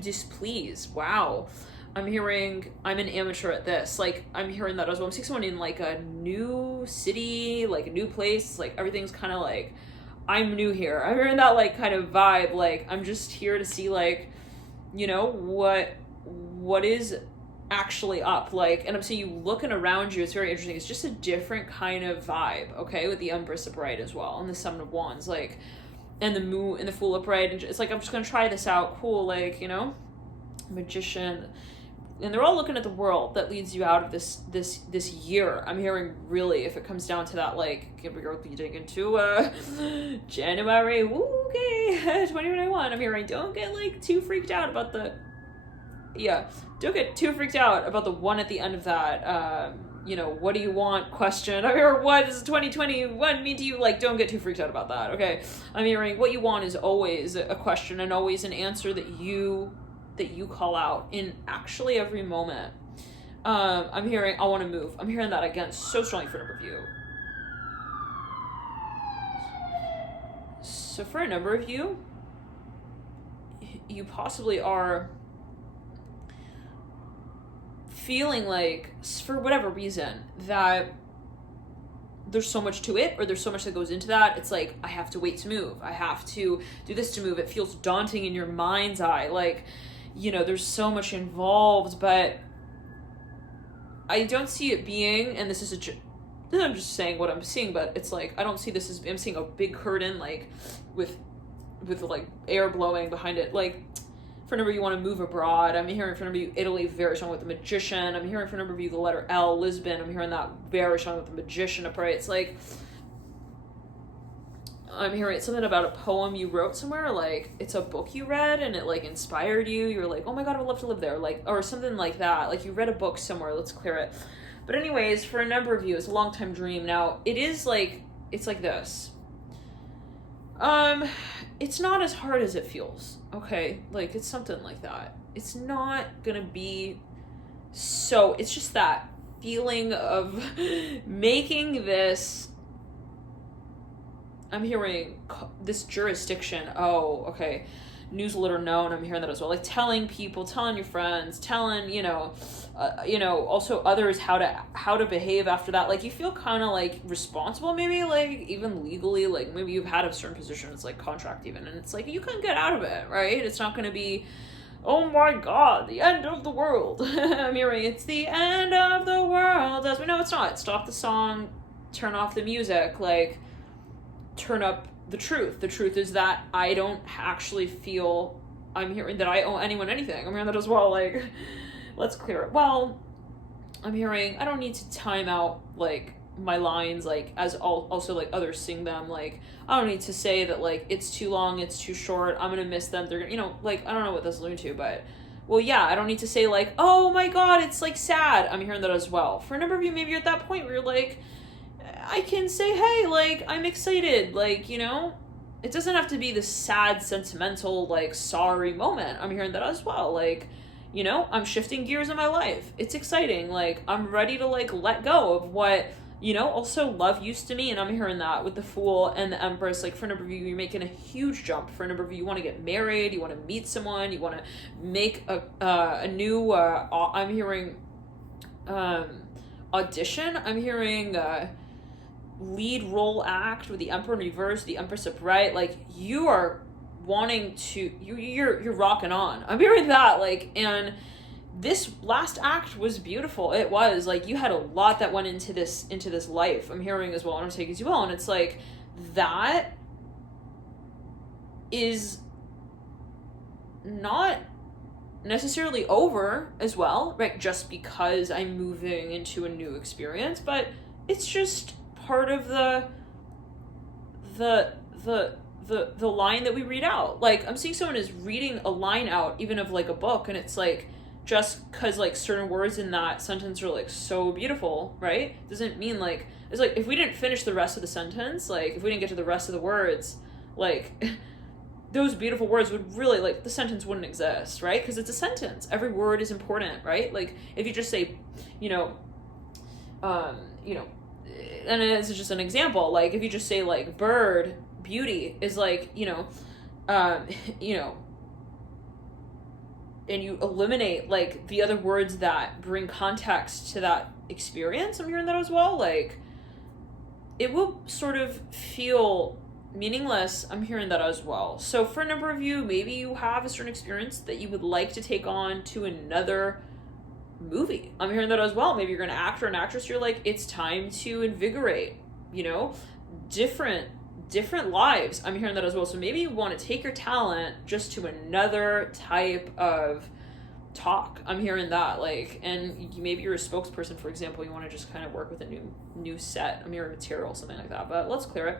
displease. Wow. I'm hearing I'm an amateur at this. Like, I'm hearing that as well. I'm seeing someone in like a new city, like a new place. Like, everything's kind of like, I'm new here. I'm hearing that like kind of vibe. Like, I'm just here to see like, you know, what is actually up. Like, and I'm seeing you looking around you. It's very interesting. It's just a different kind of vibe. Okay. With the Empress upright as well. And the Seven of Wands. Like, and the Moon and the Fool upright. And it's like, I'm just going to try this out. Cool. Like, you know, Magician. And they're all looking at the world that leads you out of this year. I'm hearing really, if it comes down to that, like, we're leading into January, okay, 2021. I'm hearing, don't get like too freaked out about the one at the end of that. You know, what do you want question. I'm hearing, what does 2021 mean to you? Like, don't get too freaked out about that. Okay, I'm hearing what you want is always a question and always an answer that you call out in actually every moment. I'm hearing, I want to move. I'm hearing that again so strongly for a number of you. So for a number of you, you possibly are feeling like, for whatever reason, that there's so much to it, or there's so much that goes into that. It's like, I have to wait to move. I have to do this to move. It feels daunting in your mind's eye. Like, you know, there's so much involved, but I don't see it being, and this is I'm just saying what I'm seeing, but it's like, I don't see this as, I'm seeing a big curtain, like, with like air blowing behind it. Like, for a number of you want to move abroad. I'm hearing for a number of you, Italy, very strong with the Magician. I'm hearing for a number of you, the letter L, Lisbon. I'm hearing that very strong with the Magician upright. It's like, I'm hearing something about a poem you wrote somewhere, like it's a book you read and it like inspired you. You're like, oh my God, I would love to live there. Like, or something like that. Like, you read a book somewhere. Let's clear it. But anyways, for a number of you, it's a long time dream. Now, it is like, it's like this. It's not as hard as it feels. Okay. Like, it's something like that. It's not gonna be so, it's just that feeling of making this, I'm hearing this jurisdiction. Oh, okay. News little known. I'm hearing that as well. Like, telling people, telling your friends, telling, also others how to behave after that. Like, you feel kind of like responsible, maybe like even legally, like maybe you've had a certain position. It's like contract even. And it's like, you can get out of it, right? It's not going to be, oh my God, the end of the world. I'm hearing it's the end of the world. As we know, it's not. Stop the song, turn off the music, like, turn up the truth. The truth is that I don't actually feel, I'm hearing that I owe anyone anything. I'm hearing that as well. Like, let's clear it. Well, I'm hearing I don't need to time out like my lines, like, as also, like, others sing them. Like, I don't need to say that, like, it's too long, it's too short, I'm gonna miss them, they're gonna, you know, like, I don't know what this alluding to, but, well, yeah, I don't need to say, like, oh my god, it's, like, sad. I'm hearing that as well. For a number of you, maybe you're at that point where you're like, I can say, hey, like, I'm excited, like, you know, it doesn't have to be this sad, sentimental, like, sorry moment. I'm hearing that as well. Like, you know, I'm shifting gears in my life. It's exciting. Like, I'm ready to, like, let go of what, you know, also love used to me. And I'm hearing that with the Fool and the Empress. Like, for a number of you, you're making a huge jump. For a number of you, you want to get married, you want to meet someone, you want to make a new, I'm hearing, audition. I'm hearing, lead role act with the Emperor in reverse, the Empress upright. Like, you are wanting to, you're rocking on. I'm hearing that, like, and this last act was beautiful. It was, like, you had a lot that went into this life. I'm hearing as well, and I'm taking as you well, and it's like, that is not necessarily over as well, right? Just because I'm moving into a new experience, but it's just part of the line that we read out. Like, I'm seeing someone is reading a line out, even of, like, a book, and it's like, just because, like, certain words in that sentence are, like, so beautiful, right? Doesn't mean, like, it's like, if we didn't finish the rest of the sentence, like, if we didn't get to the rest of the words, like, those beautiful words would really, like, the sentence wouldn't exist, right? Because it's a sentence. Every word is important, right? Like, if you just say, you know, and it's just an example, like, if you just say, like, bird, beauty, is, like, you know, and you eliminate, like, the other words that bring context to that experience, I'm hearing that as well, like, it will sort of feel meaningless. I'm hearing that as well. So for a number of you, maybe you have a certain experience that you would like to take on to another movie. I'm hearing that as well. Maybe you're an actor or an actress, you're like, it's time to invigorate, you know, different lives. I'm hearing that as well. So maybe you want to take your talent just to another type of talk. I'm hearing that, like, and maybe you're a spokesperson, for example, you want to just kind of work with a new set. I'm hearing material, something like that, but let's clear it.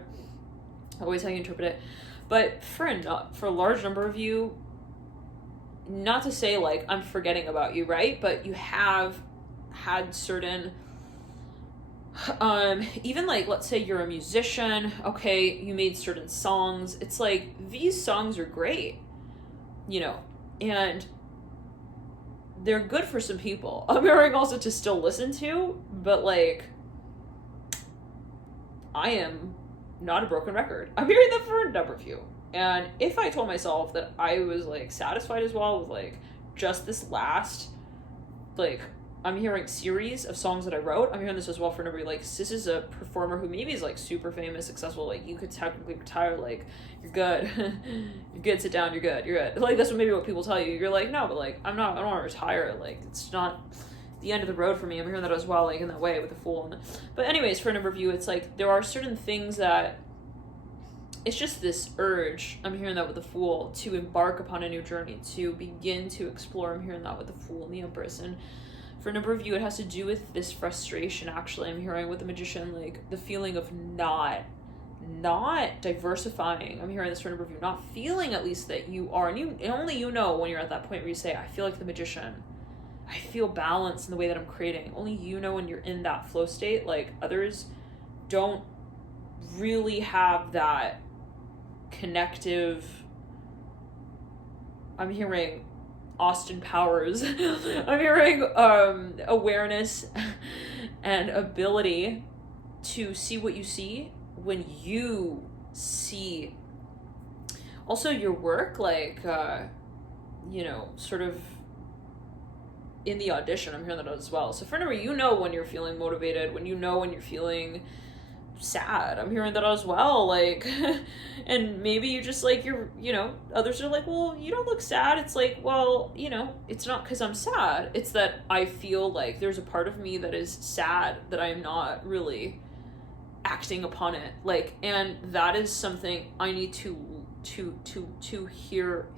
Always how you interpret it. But for a large number of you, not to say, like, I'm forgetting about you, right? But you have had certain, even, like, let's say you're a musician, okay, you made certain songs. It's like, these songs are great, you know, and they're good for some people. I'm hearing also to still listen to, but, like, I am not a broken record. I'm hearing that for a number of you. And if I told myself that I was, like, satisfied as well with, like, just this last, like, I'm hearing series of songs that I wrote, I'm hearing this as well for a number of, like, this is a performer who maybe is, like, super famous, successful, like, you could technically retire, like, you're good. You're good, sit down, you're good. Like, that's what people tell you. You're like, no, but, like, I don't want to retire. Like, it's not the end of the road for me. I'm hearing that as well, like, in that way with the Fool. But anyways, for a number of you, it's like, there are certain things that, it's just this urge, I'm hearing that with the Fool, to embark upon a new journey, to begin to explore. I'm hearing that with the Fool and the Empress. And for a number of you, it has to do with this frustration, actually. I'm hearing with the Magician, like, the feeling of not diversifying. I'm hearing this for a number of you, not feeling at least that you are, and only you know when you're at that point where you say, I feel like the Magician. I feel balance in the way that I'm creating. Only you know when you're in that flow state. Like, others don't really have that connective. I'm hearing Austin Powers. I'm hearing awareness and ability to see what you see when you see also your work, like, you know, sort of in the audition. I'm hearing that as well. So for number, you know when you're feeling motivated, when you know when you're feeling sad. I'm hearing that as well, like, and maybe you just, like, you're, you know, others are like, well, you don't look sad. It's like, well, you know, it's not because I'm sad. It's that I feel like there's a part of me that is sad that I'm not really acting upon it, like, and that is something I need to hear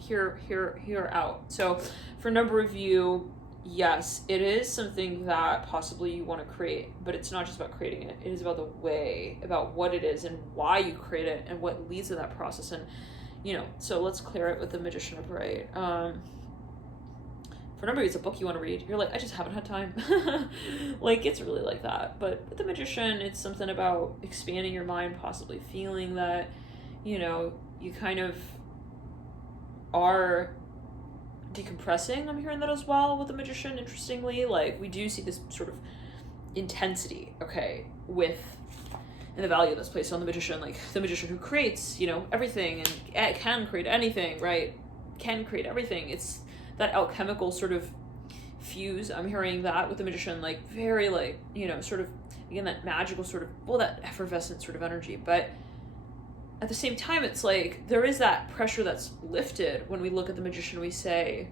out. So for a number of you, yes, it is something that possibly you want to create, but it's not just about creating it. It is about the way, about what it is and why you create it and what leads to that process. And, so let's clear it with the Magician upright. For a number of you, it's a book you want to read. You're like, I just haven't had time. Like, it's really like that. But with the Magician, it's something about expanding your mind, possibly feeling that, you kind of are decompressing. I'm hearing that as well with the Magician, interestingly. Like, we do see this sort of intensity, okay, and the value that's placed on the Magician. Like, the Magician who creates, everything and can create anything, right? Can create everything. It's that alchemical sort of fuse. I'm hearing that with the Magician, like, very, like, sort of, again, that magical sort of, that effervescent sort of energy. But at the same time, it's like, there is that pressure that's lifted when we look at the Magician. We say,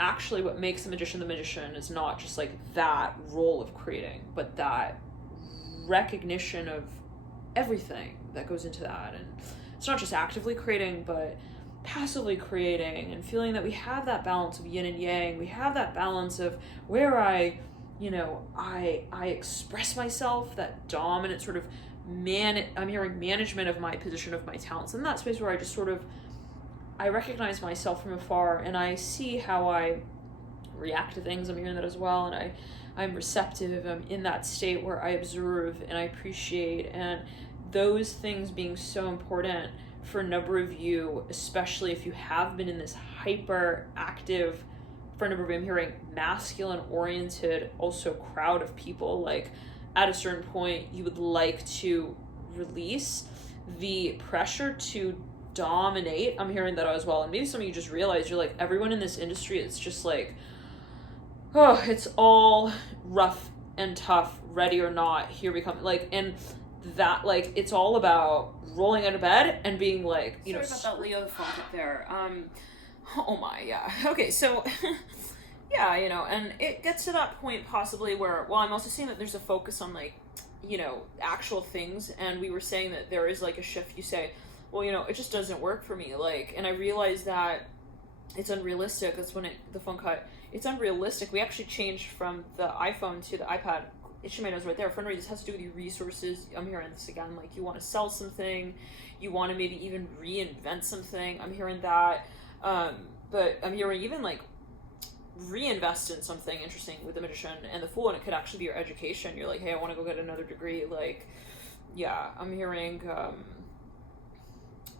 actually, what makes the Magician is not just, like, that role of creating, but that recognition of everything that goes into that. And it's not just actively creating, but passively creating, and feeling that we have that balance of yin and yang. We have that balance of where I express myself, that dominant sort of I'm hearing management of my position, of my talents, in that space where I just sort of, I recognize myself from afar and I see how I react to things. I'm hearing that as well. And I'm receptive. I'm in that state where I observe and I appreciate, and those things being so important for a number of you, especially if you have been in this hyperactive, for a number of you, I'm hearing masculine oriented also crowd of people. Like, at a certain point, you would like to release the pressure to dominate. I'm hearing that as well. And maybe some of you just realize you're like, everyone in this industry, it's just like, oh, it's all rough and tough, ready or not, here we come. Like, and that, like, it's all about rolling out of bed and being like, Sorry about that Leo funk up there. Oh my, yeah. Okay, so yeah, and it gets to that point possibly where, well, I'm also seeing that there's a focus on, like, actual things, and we were saying that there is, like, a shift. You say, well, it just doesn't work for me, like, and I realized that it's unrealistic. That's when the phone cut. It's unrealistic. We actually changed from the iPhone to the iPad. Itchy my nose right there. For this has to do with your resources. I'm hearing this again. Like, you want to sell something, you want to maybe even reinvent something. I'm hearing that. But I'm hearing even, like, reinvest in something interesting with the Magician and the Fool, and it could actually be your education. You're like, hey, I want to go get another degree. Like, yeah, I'm hearing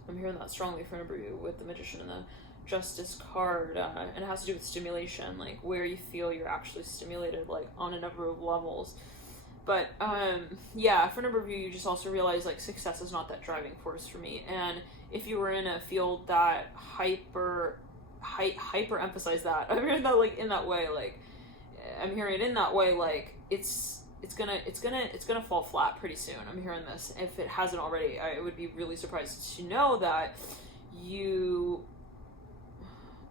that strongly for a number of you with the Magician and the Justice card, and it has to do with stimulation, like where you feel you're actually stimulated, like on a number of levels. But yeah, for a number of you, you just also realize, like, success is not that driving force for me. And if you were in a field that hyper emphasize that, I'm hearing that, like, in that way, like, I'm hearing it in that way, like, it's gonna fall flat pretty soon. I'm hearing this. If it hasn't already, I would be really surprised to know that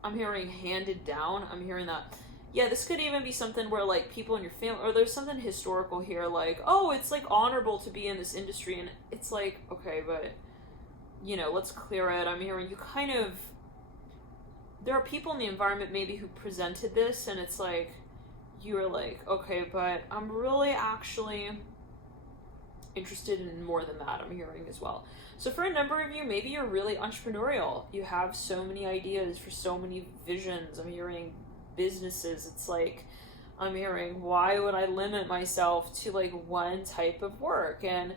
I'm hearing handed down. I'm hearing that, yeah, this could even be something where, like, people in your family, or there's something historical here, like, oh, it's, like, honorable to be in this industry, and it's like, okay, but, let's clear it. I'm hearing you kind of, there are people in the environment maybe who presented this, and it's like, you're like, okay, but I'm really actually interested in more than that. I'm hearing as well. So for a number of you, maybe you're really entrepreneurial. You have so many ideas for so many visions. I'm hearing businesses. It's like, I'm hearing, why would I limit myself to, like, one type of work? And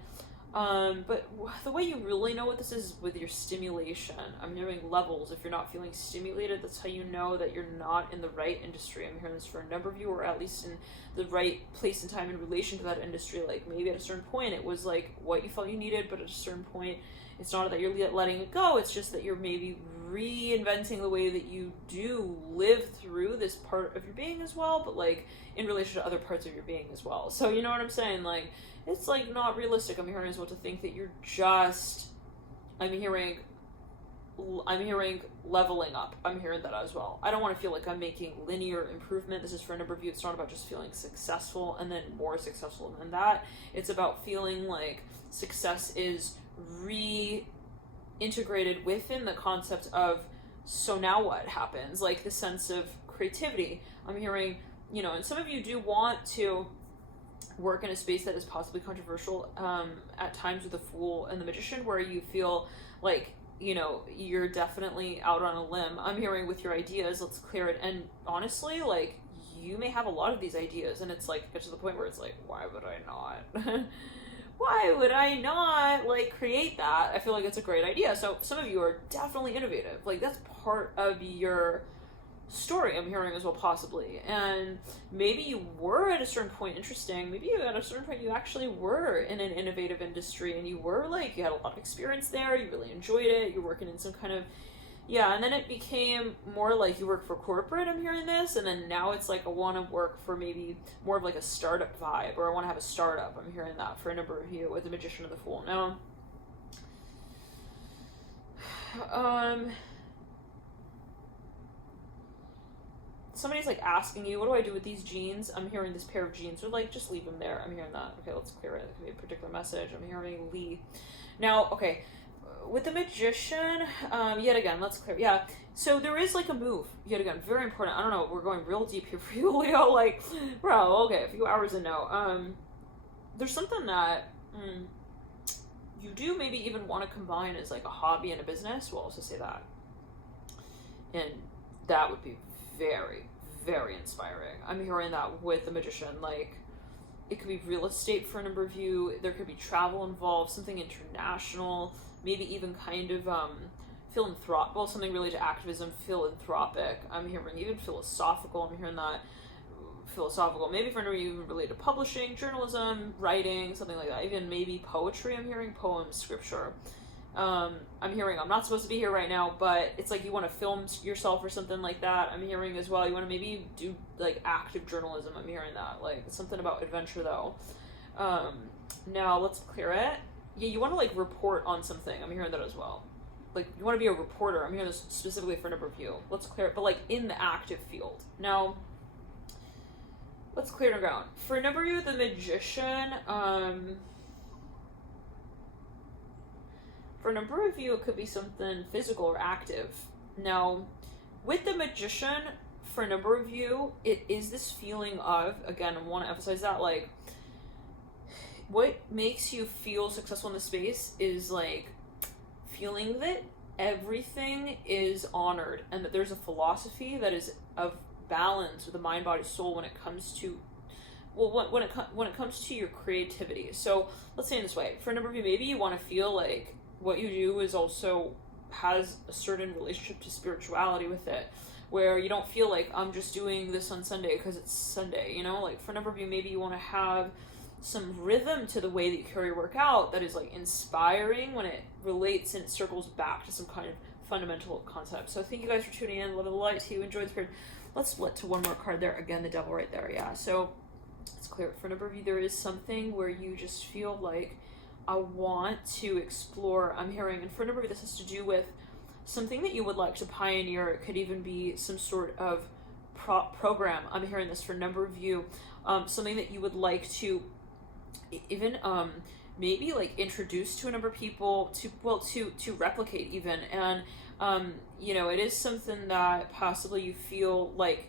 but the way you really know what this is with your stimulation. I'm hearing levels. If you're not feeling stimulated, that's how you know that you're not in the right industry. I'm hearing this for a number of you, or at least in the right place and time in relation to that industry. Like, maybe at a certain point it was, like, what you felt you needed, but at a certain point it's not that you're letting it go. It's just that you're maybe reinventing the way that you do live through this part of your being as well, but, like, in relation to other parts of your being as well. So you know what I'm saying? Like, it's, like, not realistic. I'm hearing as well to think that you're just, I'm hearing leveling up. I'm hearing that as well. I don't want to feel like I'm making linear improvement. This is for a number of you. It's not about just feeling successful and then more successful than that. It's about feeling like success is reintegrated within the concept of, so now what happens? Like, the sense of creativity. I'm hearing and some of you do want to work in a space that is possibly controversial at times with the Fool and the Magician, where you feel like, you're definitely out on a limb. I'm hearing with your ideas, let's clear it. And honestly, like, you may have a lot of these ideas, and it's like, get to the point where it's like, why would I not? Why would I not, like, create that? I feel like it's a great idea. So some of you are definitely innovative. Like, that's part of your story, I'm hearing as well, possibly. And maybe you were at a certain point interesting. Maybe at a certain point you actually were in an innovative industry, and you were like, you had a lot of experience there, you really enjoyed it, you're working in some kind of, and then it became more like you work for corporate, I'm hearing this, and then now it's like I want to work for maybe more of like a startup vibe, or I want to have a startup. I'm hearing that for a number of you with the Magician and the Fool. Now, somebody's like asking you, what do I do with these jeans? I'm hearing this pair of jeans, or like, just leave them there. I'm hearing that. Okay, let's clear it. It could be a particular message. I'm hearing Lee. Now, okay, with the Magician, yet again, let's clear. Yeah, so there is like a move. Yet again, very important. I don't know. We're going real deep here for you, Leo. Like, bro, okay, a few hours in now. There's something that you do maybe even want to combine as like a hobby and a business. We'll also say that, and that would be very, very inspiring. I'm hearing that with the Magician. Like, it could be real estate for a number of you. There could be travel involved, something international, maybe even kind of philanthropic, well, something related to activism, philanthropic. I'm hearing even philosophical. I'm hearing that philosophical. Maybe for a number of you, even related to publishing, journalism, writing, something like that. Even maybe poetry. I'm hearing poems, scripture. I'm hearing, I'm not supposed to be here right now, but it's like you want to film yourself or something like that. I'm hearing as well, you want to maybe do like active journalism. I'm hearing that, like something about adventure though. Now let's clear it. Yeah, you want to like report on something. I'm hearing that as well. Like, you want to be a reporter. I'm hearing this specifically for a number of you. Let's clear it, but like in the active field. Now, let's clear the ground. For a number of you, the Magician, for a number of you, it could be something physical or active. Now, with the Magician, for a number of you, it is this feeling of, again, I want to emphasize that, like, what makes you feel successful in the space is, like, feeling that everything is honored, and that there's a philosophy that is of balance with the mind, body, soul when it comes to, well, when it comes to your creativity. So, let's say in this way, for a number of you, maybe you want to feel like what you do is also has a certain relationship to spirituality with it, where you don't feel like I'm just doing this on Sunday because it's Sunday, like for a number of you, maybe you want to have some rhythm to the way that you carry your work out that is like inspiring when it relates and it circles back to some kind of fundamental concept. So thank you guys for tuning in. Love and light to you. Enjoy the period. Let's split to one more card there. Again, the devil right there. Yeah. So it's clear for a number of you, there is something where you just feel like, I want to explore. I'm hearing, and for a number of you, this has to do with something that you would like to pioneer. It could even be some sort of program. I'm hearing this for a number of you, something that you would like to even maybe like introduce to a number of people to replicate even. And it is something that possibly you feel like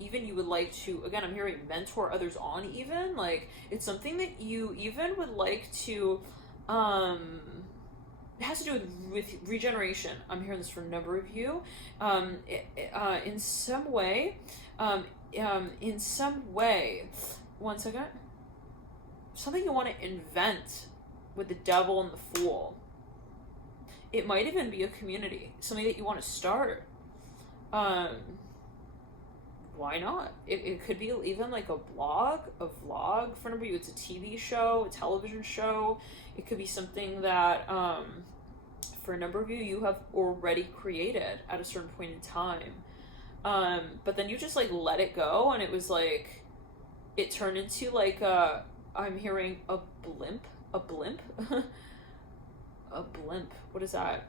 even you would like to, again, I'm hearing mentor others on, even like it's something that you even would like to, it has to do with regeneration. I'm hearing this for a number of you, in some way, one second, something you want to invent with the devil and the fool. It might even be a community, something that you want to start. Why not? It could be even like a vlog. For a number of you, it's a TV show, a television show. It could be something that, for a number of you, you have already created at a certain point in time. But then you just like let it go, and it was like, it turned into like I'm hearing a blimp. A blimp? What is that?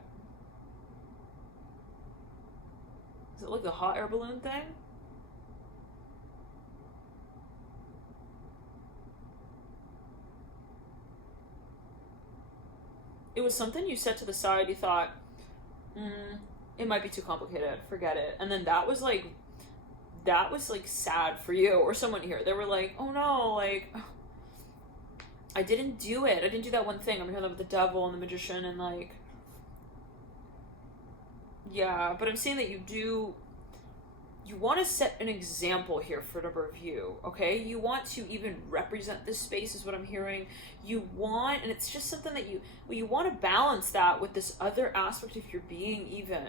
Is it like the hot air balloon thing? It was something you set to the side, you thought, it might be too complicated, forget it. And then that was like that was like sad for you or someone here. They were like, oh no, like I didn't do it. I didn't do that one thing. I'm hearing that with the devil and the magician and like, yeah, but I'm saying that you want to set an example here for a number of you, okay? You want to even represent this space is what I'm hearing. You want, and it's just something that you want to balance that with this other aspect of your being even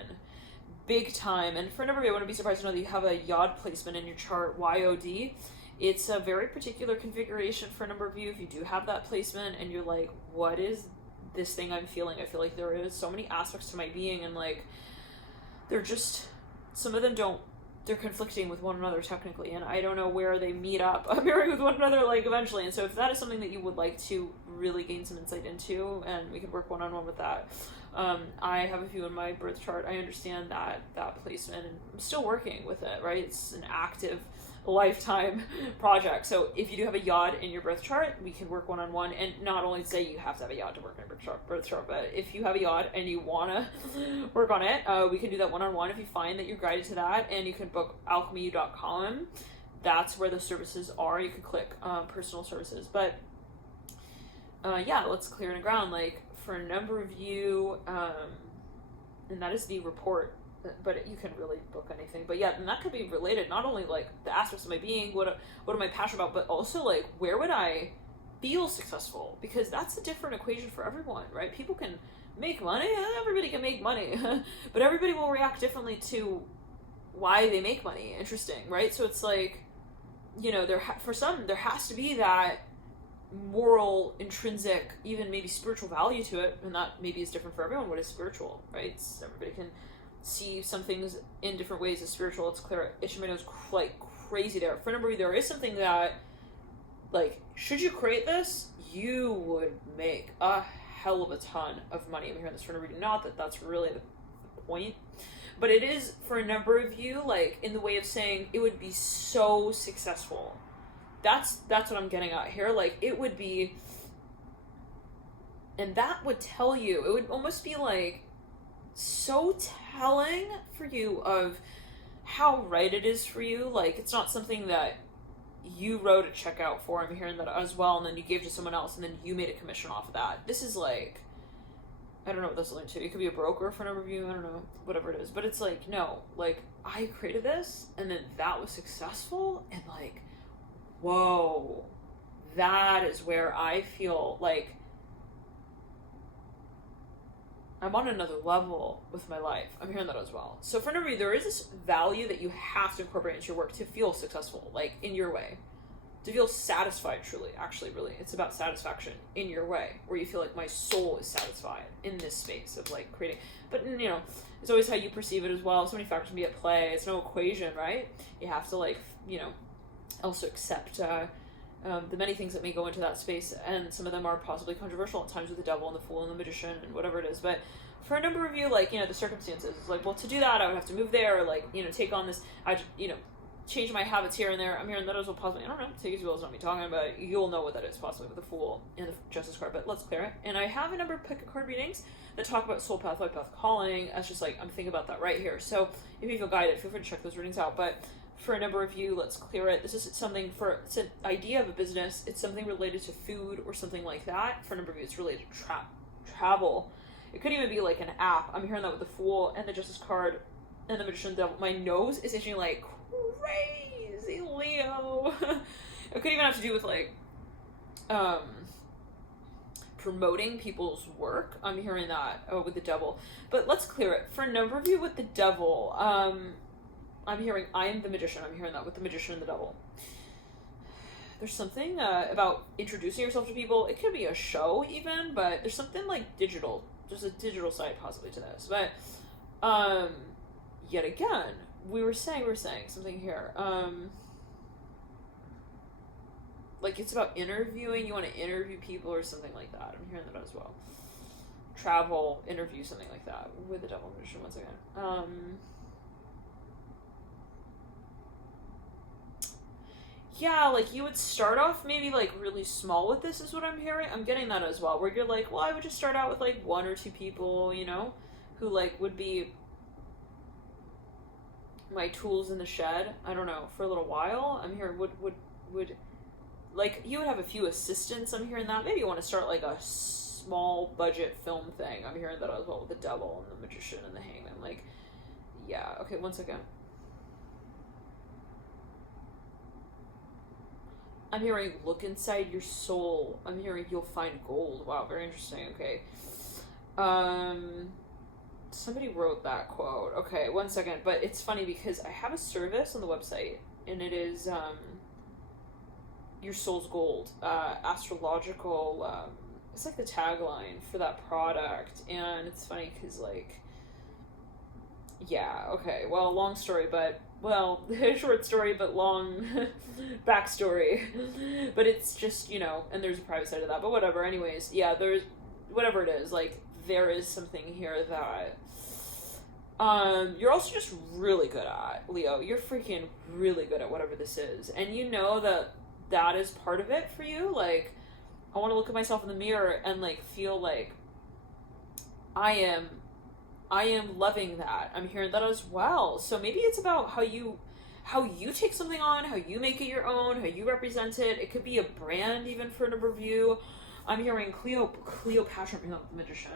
big time. And for a number of you, I wouldn't be surprised to know that you have a yod placement in your chart, YOD. It's a very particular configuration for a number of you. If you do have that placement and you're like, what is this thing I'm feeling? I feel like there is so many aspects to my being and like, they're just, some of them they're conflicting with one another technically, and I don't know where they meet up appearing with one another like eventually. And so if that is something that you would like to really gain some insight into, and we could work one-on-one with that, I have a few in my birth chart. I understand that placement, and I'm still working with it, right? It's an active lifetime project. So if you do have a yod in your birth chart, we can work one-on-one, and not only say you have to have a yod to work in your birth chart, but if you have a yod and you want to work on it, we can do that one-on-one if you find that you're guided to that. And you can book alchemy.com. That's where the services are. You can click personal services. But yeah, let's clear the ground. Like for a number of you, and that is the report, but you can really book anything. But yeah, and that could be related, not only like the aspects of my being, what am I passionate about, but also like where would I feel successful? Because that's a different equation for everyone, right? People can make money, everybody can make money, but everybody will react differently to why they make money. Interesting, right? So it's like, you know, for some there has to be that moral, intrinsic, even maybe spiritual value to it, and that maybe is different for everyone. What is spiritual, right? Everybody can see some things in different ways as spiritual. It's clear. Ishmael is like crazy there. For a number of you, there is something that, like, should you create this, you would make a hell of a ton of money. I'm hearing this from a reading. Not that that's really the point, but it is for a number of you, like, in the way of saying it would be so successful. That's what I'm getting at here. Like, it would be, and that would tell you, it would almost be like so telling for you of how right it is for you. Like, it's not something that you wrote a check out for. I'm hearing that as well, and then you gave to someone else, and then you made a commission off of that. This is like, I don't know what this is linked to. It could be a broker for an overview, I don't know, whatever it is. But it's like, no, like, I created this, and then that was successful, and like, whoa, that is where I feel like I'm on another level with my life. I'm hearing that as well. So for a number of you, there is this value that you have to incorporate into your work to feel successful, like in your way, to feel satisfied truly, actually, really. It's about satisfaction in your way, where you feel like my soul is satisfied in this space of like creating. But, you know, it's always how you perceive it as well. So many factors can be at play. It's no equation, right? You have to, like, you know, also accept the many things that may go into that space, and some of them are possibly controversial at times with the devil and the fool and the magician and whatever it is. But for a number of you, like, you know, the circumstances, like, well, to do that, I would have to move there, or like, you know, take on this, you know, change my habits here and there. I'm hearing that as well, possibly, I don't know, take as well as not me talking about it. You'll know what that is possibly with the fool and the justice card, but let's clear it. And I have a number of pick a card readings that talk about soul path, life path, calling. That's just like, I'm thinking about that right here. So if you feel guided, feel free to check those readings out. But for a number of you, let's clear it. This is something it's an idea of a business. It's something related to food or something like that. For a number of you, it's related to travel. It could even be like an app. I'm hearing that with the Fool and the Justice card and the Magician and the Devil. My nose is itching like crazy, Leo. It could even have to do with like promoting people's work. I'm hearing that with the Devil. But let's clear it. For a number of you with the Devil, I'm hearing I am the Magician. I'm hearing that with the Magician and the Devil. There's something about introducing yourself to people. It could be a show even, but there's something like digital. There's a digital side possibly to this. But yet again, we were saying something here. Like, it's about interviewing. You want to interview people or something like that. I'm hearing that as well. Travel, interview, something like that with the Devil Magician once again. Yeah, like, you would start off maybe, like, really small with this is what I'm hearing. I'm getting that as well, where you're like, well, I would just start out with, like, 1 or 2 people, you know, who, like, would be my tools in the shed, I don't know, for a little while. I'm hearing would like, you would have a few assistants. I'm hearing that. Maybe you want to start like a small budget film thing. I'm hearing that as well, with the devil and the magician and the hangman. Like, yeah, okay, one second. I'm hearing look inside your soul. I'm hearing you'll find gold. Wow, very interesting. Okay. Somebody wrote that quote. Okay, one second. But it's funny because I have a service on the website, and it is your soul's gold. Astrological. It's like the tagline for that product, and it's funny because, like, yeah, okay. Well, long story, but short story, but long backstory. But it's just, you know, and there's a private side of that, but whatever. Anyways, yeah, there's, whatever it is, like, there is something here that you're also just really good at, Leo. You're freaking really good at whatever this is, and you know that is part of it for you. Like, I want to look at myself in the mirror and, like, feel like I am loving that. I'm hearing that as well. So maybe it's about how you take something on, how you make it your own, how you represent it. It could be a brand even for a number of you. I'm hearing Cleopatra, the magician,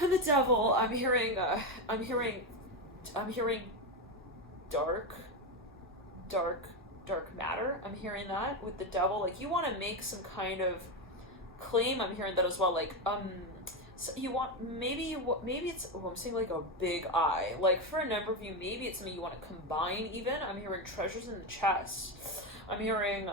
and the devil. I'm hearing dark matter. I'm hearing that with the devil. Like, you want to make some kind of claim. I'm hearing that as well. Like, so you want, maybe it's, I'm saying like a big eye. Like, for a number of you, maybe it's something you want to combine even. I'm hearing treasures in the chest. I'm hearing,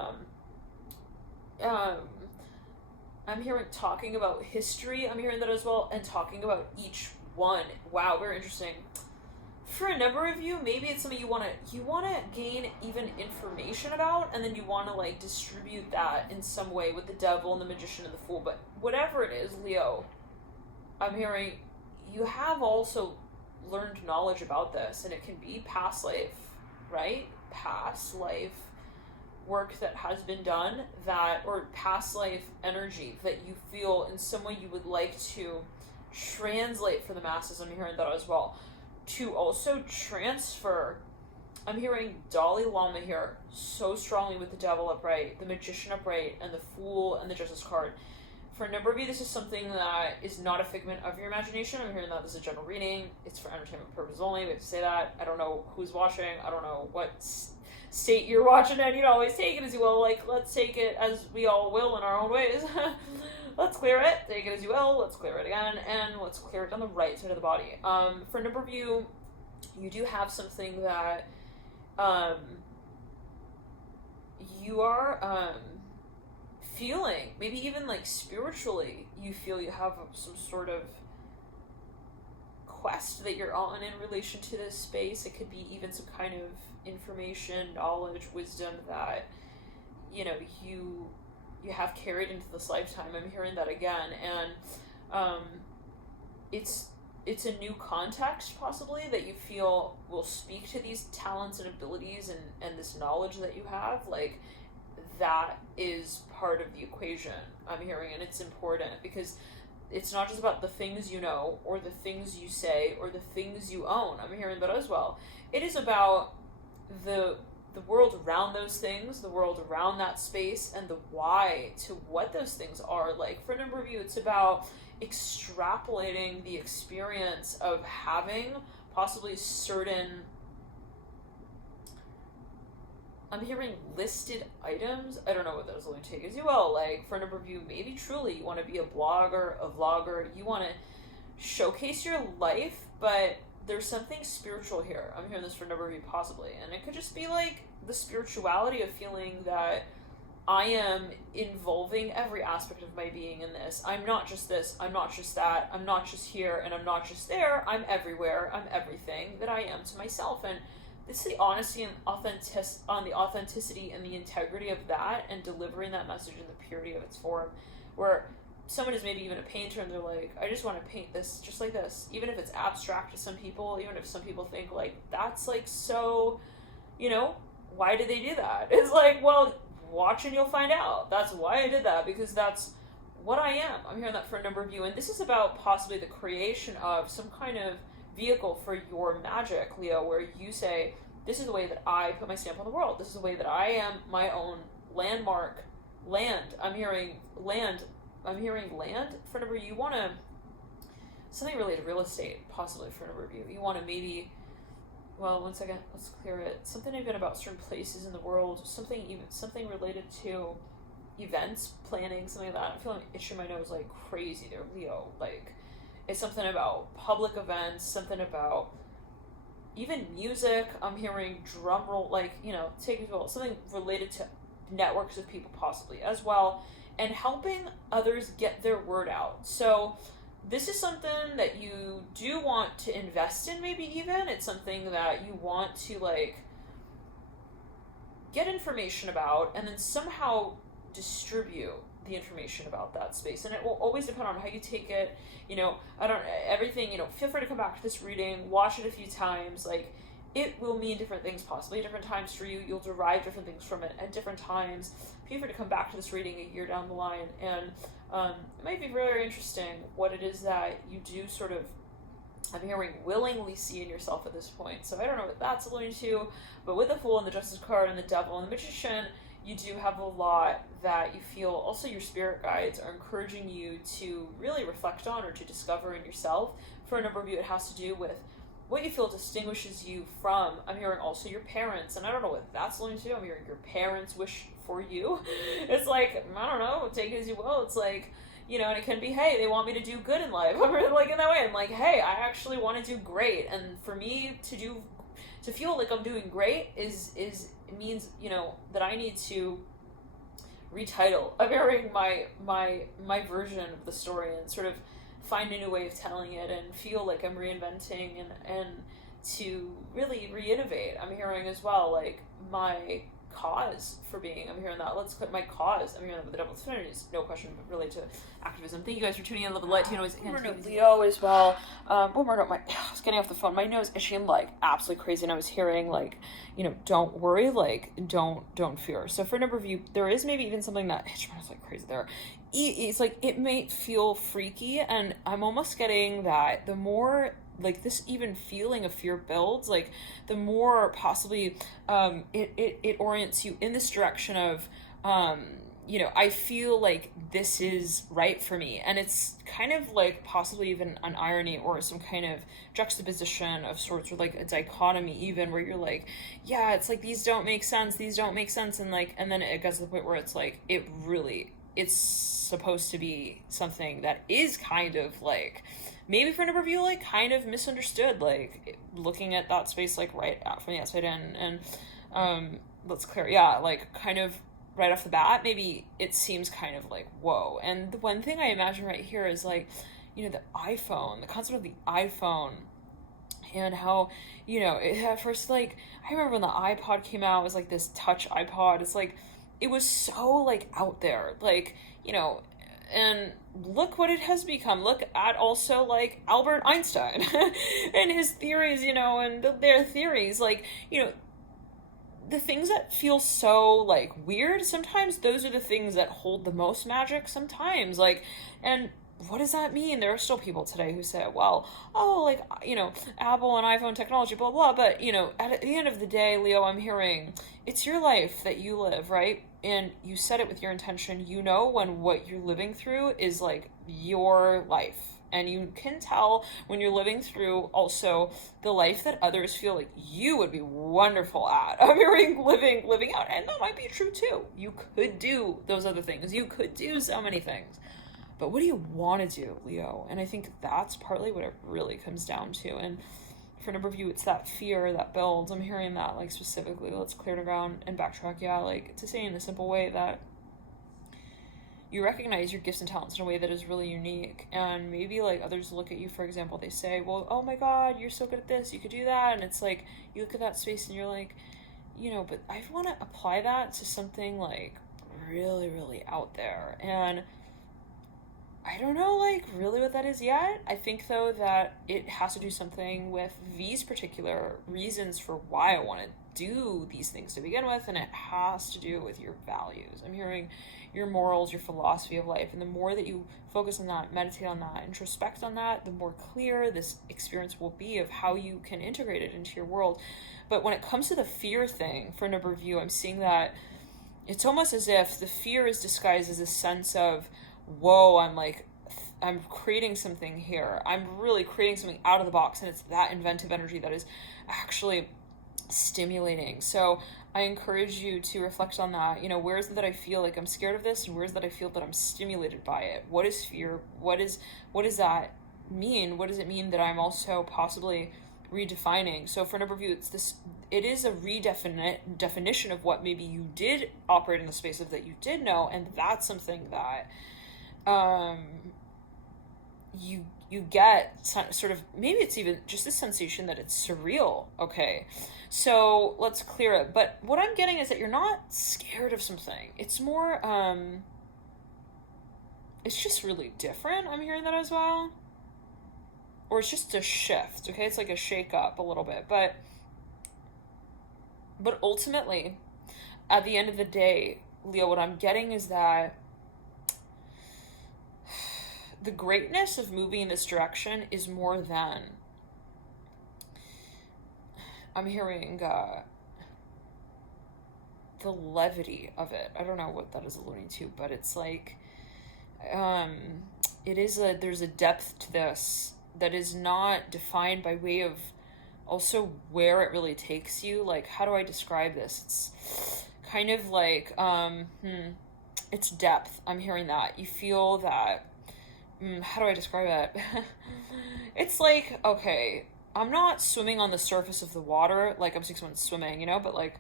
talking about history. I'm hearing that as well, and talking about each one. Wow, very interesting. For a number of you, maybe it's something you want to gain even information about, and then you want to, like, distribute that in some way with the devil and the magician and the fool. But whatever it is, Leo, I'm hearing you have also learned knowledge about this, and it can be past life, right? Past life work that has been done, that, or past life energy that you feel in some way you would like to translate for the masses. I'm hearing that as well. To also transfer. I'm hearing Dalai Lama here so strongly with the devil upright, the magician upright, and the fool and the justice card. For a number of you, this is something that is not a figment of your imagination. I'm hearing that this is a general reading. It's for entertainment purposes only. We have to say that. I don't know who's watching. I don't know what state you're watching in. You know, always take it as you will. Like, let's take it as we all will in our own ways. Let's clear it. Take it as you will. Let's clear it again. And let's clear it on the right side of the body. For a number of you, you do have something that you are feeling, maybe even like spiritually, you feel you have some sort of quest that you're on in relation to this space. It could be even some kind of information, knowledge, wisdom that, you know, you have carried into this lifetime. I'm hearing that again, and it's a new context possibly that you feel will speak to these talents and abilities and this knowledge that you have. Like, that is part of the equation, I'm hearing, and it's important because it's not just about the things you know or the things you say or the things you own. I'm hearing that as well. It is about the world around those things, the world around that space, and the why to what those things are. Like, for a number of you, it's about extrapolating the experience of having possibly certain, I'm hearing listed items. I don't know what those will take as you will. Like, for a number of you, maybe truly you want to be a blogger, a vlogger. You want to showcase your life, but there's something spiritual here. I'm hearing this for a number of you possibly. And it could just be like the spirituality of feeling that I am involving every aspect of my being in this. I'm not just this, I'm not just that, I'm not just here, and I'm not just there. I'm everywhere. I'm everything that I am to myself. And it's the honesty and authenticity and the integrity of that, and delivering that message in the purity of its form, where someone is maybe even a painter and they're like, I just want to paint this just like this, even if it's abstract to some people, even if some people think like that's like so, you know, why did they do that? It's like, well, watch and you'll find out. That's why I did that, because that's what I am. I'm hearing that for a number of you, and this is about possibly the creation of some kind of vehicle for your magic, Leo, where you say, this is the way that I put my stamp on the world. This is the way that I am my own landmark. Land. I'm hearing land. For a number of you, you want to, something related to real estate, possibly for a number of you. You want to maybe, well, one second, let's clear it. Something even about certain places in the world, something related to events, planning, something like that. I'm feeling itching my nose like crazy there, Leo. Like, it's something about public events, something about even music. I'm hearing drum roll, like, taking something related to networks of people possibly as well, and helping others get their word out. So this is something that you do want to invest in, maybe even. It's something that you want to, like, get information about and then somehow distribute the information about that space. And it will always depend on how you take it. Feel free to come back to this reading, watch it a few times. Like, it will mean different things possibly at different times for you. You'll derive different things from it at different times. Feel free to come back to this reading a year down the line, and it might be very interesting what it is that you do sort of, I'm hearing, willingly see in yourself at this point. So I don't know what that's alluding to, but with the Fool and the Justice card and the Devil and the Magician, you do have a lot that you feel also your spirit guides are encouraging you to really reflect on or to discover in yourself. For a number of you, it has to do with what you feel distinguishes you from, I'm hearing also your parents, and I don't know what that's alluding to. I'm hearing your parents wish for you. It's like, I don't know, take it as you will. It's like, and it can be, hey, they want me to do good in life. I'm really like in that way. I'm like, hey, I actually want to do great. And for me to feel like I'm doing great means, that I need to retitle. I'm hearing my version of the story and sort of find a new way of telling it and feel like I'm reinventing and to really re-innovate. I'm hearing as well, like, my cause for being. I'm hearing that. Let's put my cause. I'm hearing that with the Devil's Affinities. No question, but related to activism. Thank you guys for tuning in. Love the light. Leo as well. One more note. I was getting off the phone. My nose itching like absolutely crazy, and I was hearing like, don't worry, like don't fear. So for a number of you, there is maybe even something that itched my nose like crazy there. It's like it may feel freaky, and I'm almost getting that the more like this even feeling of fear builds, like the more possibly it orients you in this direction of I feel like this is right for me. And it's kind of like possibly even an irony or some kind of juxtaposition of sorts, or like a dichotomy even, where you're like, yeah, it's like these don't make sense, and then it gets to the point where it's like it's supposed to be something that is kind of like, maybe for a number of you, like kind of misunderstood, like looking at that space like right out from the outside in. And let's clear, like kind of right off the bat, maybe it seems kind of like, whoa. And the one thing I imagine right here is like, the iPhone, the concept of the iPhone, and how, at first, like, I remember when the iPod came out, it was like this touch iPod. It's like, it was so like out there, like, and look what it has become. Look at also like Albert Einstein and his theories, and their theories, like, the things that feel so like weird, sometimes those are the things that hold the most magic sometimes. Like, and what does that mean? There are still people today who say, well, like, Apple and iPhone technology, blah, blah. But, at the end of the day, Leo, I'm hearing it's your life that you live, right? And you set it with your intention. When what you're living through is like your life. And you can tell when you're living through also the life that others feel like you would be wonderful at. I'm hearing living out. And that might be true too. You could do those other things. You could do so many things. But what do you want to do, Leo? And I think that's partly what it really comes down to. And for a number of you, it's that fear that builds. I'm hearing that, like, specifically. Let's clear the ground and backtrack. Like, to say in a simple way that you recognize your gifts and talents in a way that is really unique. And maybe, like, others look at you, for example, they say, well, oh my God, you're so good at this, you could do that. And it's like, you look at that space and you're like, but I want to apply that to something, like, really, really out there. And I don't know, like, really what that is yet. I think, though, that it has to do something with these particular reasons for why I want to do these things to begin with, and it has to do with your values. I'm hearing your morals, your philosophy of life. And the more that you focus on that, meditate on that, introspect on that, the more clear this experience will be of how you can integrate it into your world. But when it comes to the fear thing, for a number of you, I'm seeing that it's almost as if the fear is disguised as a sense of, whoa, I'm creating something here. I'm really creating something out of the box, and it's that inventive energy that is actually stimulating. So I encourage you to reflect on that. Where is it that I feel like I'm scared of this, and where is it that I feel that I'm stimulated by it? What is fear? What does that mean? What does it mean that I'm also possibly redefining? So for a number of you, it is a redefinition of what maybe you did operate in the space of that you did know, and that's something that you get sort of, maybe it's even just a sensation that it's surreal. Okay, so let's clear it. But what I'm getting is that you're not scared of something. It's more, it's just really different. I'm hearing that as well. Or it's just a shift, okay? It's like a shake up a little bit. But ultimately, at the end of the day, Leo, what I'm getting is that the greatness of moving in this direction is more than, I'm hearing the levity of it. I don't know what that is alluding to, but it's like, there's a depth to this that is not defined by way of also where it really takes you. Like, how do I describe this? It's kind of like, it's depth. I'm hearing that. You feel that, how do I describe it? It's like, okay, I'm not swimming on the surface of the water, like I'm seeing someone swimming, but like,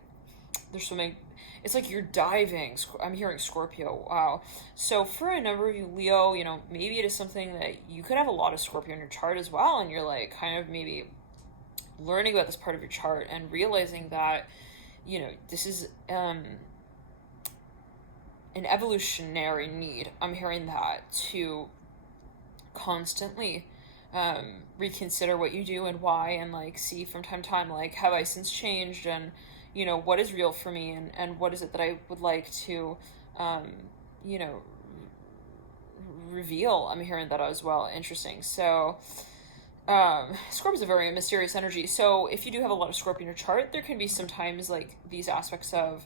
they're swimming. It's like you're diving. I'm hearing Scorpio. Wow. So for a number of you, Leo, maybe it is something that you could have a lot of Scorpio in your chart as well, and you're like kind of maybe learning about this part of your chart and realizing that, this is an evolutionary need. I'm hearing that to constantly reconsider what you do and why, and like see from time to time, like, have I since changed, and what is real for me, and what is it that I would like to reveal. I'm hearing that as well. Interesting. So Scorpio is a very mysterious energy. So if you do have a lot of Scorpio in your chart, there can be sometimes like these aspects of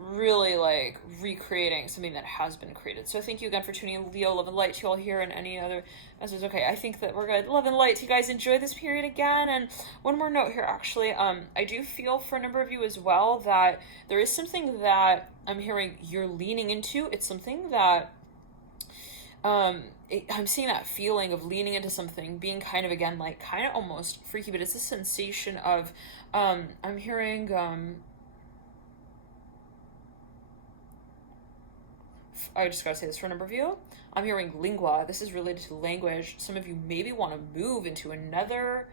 really like recreating something that has been created. So thank you again for tuning in, Leo. Love and light to you all here, and any other messages. Okay, I think that we're good. Love and light to you guys. Enjoy this period again. And one more note here, actually, I do feel for a number of you as well that there is something that I'm hearing you're leaning into. It's something that I'm seeing that feeling of leaning into something, being kind of, again, like kind of almost freaky, but it's a sensation of I'm hearing I just gotta say this for a number of you. I'm hearing lingua. This is related to language. Some of you maybe want to move into another.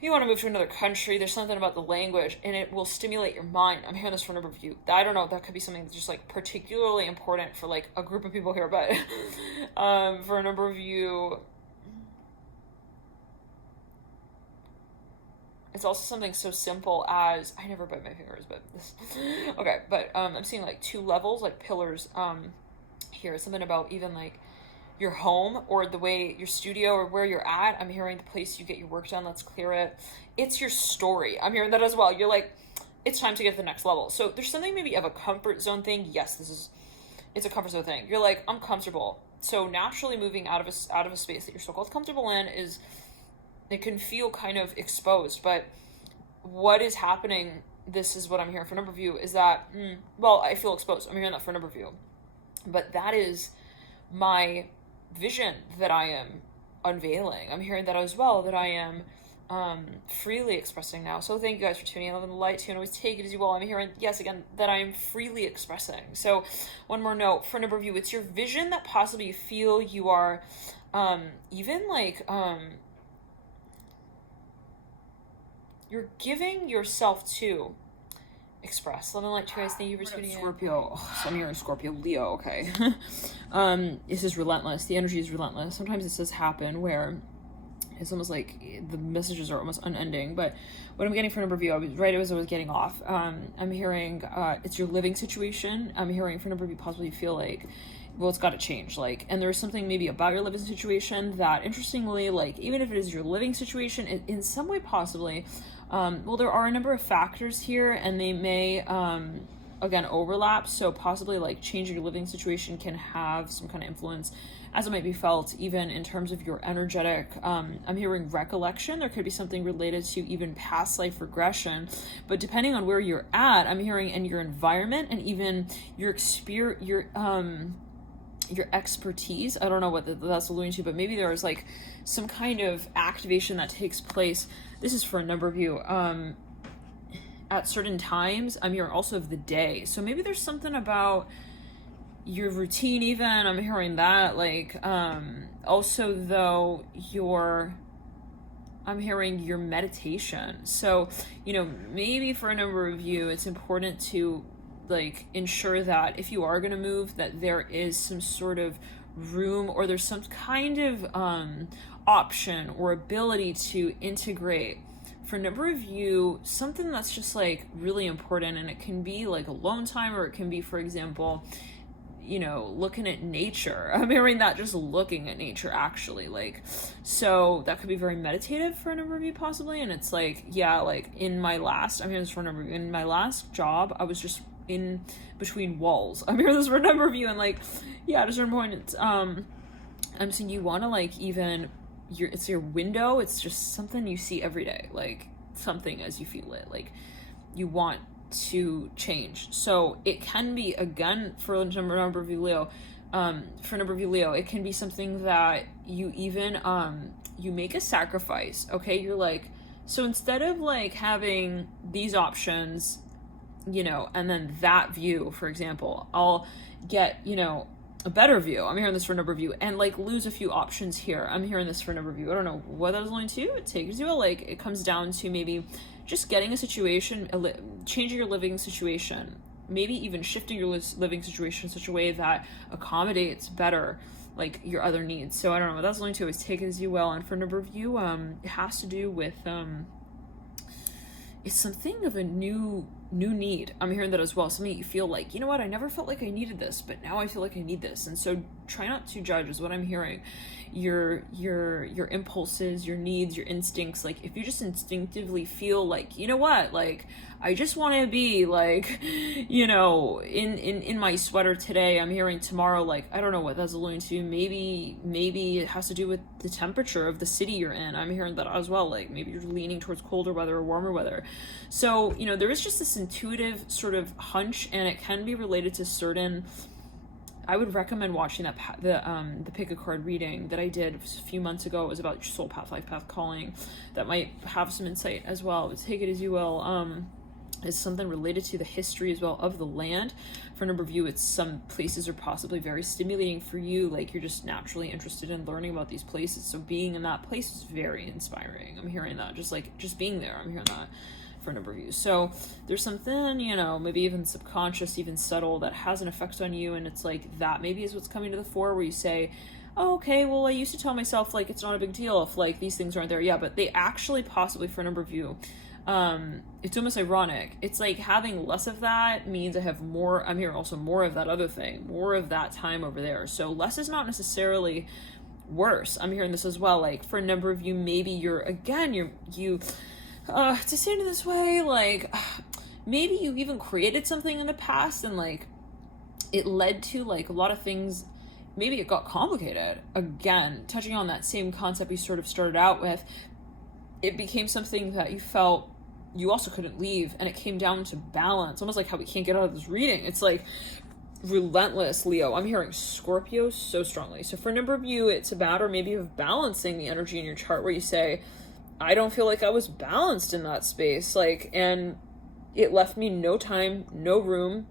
You want to move to another country. There's something about the language, and it will stimulate your mind. I'm hearing this for a number of you. I don't know. That could be something that's just like particularly important for like a group of people here, but for a number of you, it's also something so simple as, I never bite my fingers, but this, okay, but I'm seeing like two levels, like pillars here. Something about even like your home or the way your studio or where you're at. I'm hearing the place you get your work done. Let's clear it. It's your story. I'm hearing that as well. You're like, it's time to get to the next level. So there's something maybe of a comfort zone thing. Yes, it's a comfort zone thing. You're like, I'm comfortable. So naturally moving out of a space that you're so-called comfortable in is, it can feel kind of exposed. But what is happening, this is what I'm hearing for a number of you, is that, well, I feel exposed. I'm hearing that for a number of you. But that is my vision that I am unveiling. I'm hearing that as well, that I am freely expressing now. So thank you guys for tuning in. Love and light to you, and always take it as you will. I'm hearing, yes, again, that I am freely expressing. So one more note for a number of you, it's your vision that possibly you feel you are even like you're giving yourself to express. Love and light to you guys. Thank you for tuning in. Scorpio. Oh, so I'm hearing Scorpio. Leo, okay. This is relentless. The energy is relentless. Sometimes this does happen where it's almost like the messages are almost unending. But what I'm getting for number of you, right as I was getting off, I'm hearing it's your living situation. I'm hearing for number of you possibly feel like, well, it's got to change, like, and there's something maybe about your living situation that, interestingly, like, even if it is your living situation, in some way possibly, well, there are a number of factors here, and they may again overlap, so possibly like changing your living situation can have some kind of influence, as it might be felt even in terms of your energetic, I'm hearing recollection. There could be something related to even past life regression, but depending on where you're at, I'm hearing in your environment and even your experience, your expertise. I don't know what that's alluding to, but maybe there's like some kind of activation that takes place. This is for a number of you at certain times. I'm hearing also of the day, so maybe there's something about your routine even. I'm hearing that, like, also though I'm hearing your meditation. So, you know, maybe for a number of you it's important to like ensure that if you are going to move, that there is some sort of room, or there's some kind of option or ability to integrate, for a number of you, something that's just like really important. And it can be like alone time, or it can be, for example, you know, looking at nature. I'm hearing that, just looking at nature actually, like, so that could be very meditative for a number of you possibly. And it's like, yeah, like in my last, I'm hearing this for a number of you, in my last job, I was just in between walls. I'm hearing this for a number of you, and like, yeah, at a certain point, it's I'm saying you want to like even it's your window, it's just something you see every day, like something as you feel it, like you want to change. So it can be, again, for a number of you Leo, it can be something that you even you make a sacrifice. Okay, you're like, so instead of like having these options, you know, and then that view, for example, I'll get, you know, a better view. I'm hearing this for a number of you, and like lose a few options here. I'm hearing this for a number of you. I don't know what that was going to take you to. Like, it comes down to maybe just getting a situation, changing your living situation, maybe even shifting your living situation in such a way that accommodates better like your other needs. So I don't know what that's going to. Always take it as you will. And for a number of you, it has to do with it's something of a new need. I'm hearing that as well. Something you feel like, you know what, I never felt like I needed this, but now I feel like I need this. And so try not to judge, is what I'm hearing. Your impulses, your needs, your instincts. Like, if you just instinctively feel like, you know what, like, I just want to be like, you know, in my sweater today. I'm hearing tomorrow, like, I don't know what that's alluding to. Maybe it has to do with the temperature of the city you're in. I'm hearing that as well. Like, maybe you're leaning towards colder weather or warmer weather. So, you know, there is just this intuitive sort of hunch, and it can be related to certain. I would recommend watching the pick a card reading that I did a few months ago. It was about soul path, life path, calling. That might have some insight as well. But take it as you will. It's something related to the history as well of the land. For a number of you, it's some places are possibly very stimulating for you. Like, you're just naturally interested in learning about these places. So being in that place is very inspiring. I'm hearing that. Just being there, I'm hearing that for a number of you. So there's something, you know, maybe even subconscious, even subtle, that has an effect on you. And it's like, that maybe is what's coming to the fore, where you say, oh, okay, well, I used to tell myself like it's not a big deal if like these things aren't there. Yeah, but they actually possibly, for a number of you, it's almost ironic. It's like having less of that means I have more. I'm hearing also more of that other thing, more of that time over there. So less is not necessarily worse. I'm hearing this as well. Like, for a number of you, maybe you to say it in this way, like, maybe you even created something in the past, and like it led to like a lot of things. Maybe it got complicated. Again, touching on that same concept you sort of started out with, it became something that you felt you also couldn't leave, and it came down to balance. Almost like how we can't get out of this reading. It's like relentless, Leo. I'm hearing Scorpio so strongly. So for a number of you, it's a matter maybe of balancing the energy in your chart, where you say, I don't feel like I was balanced in that space. Like, and it left me no time, no room,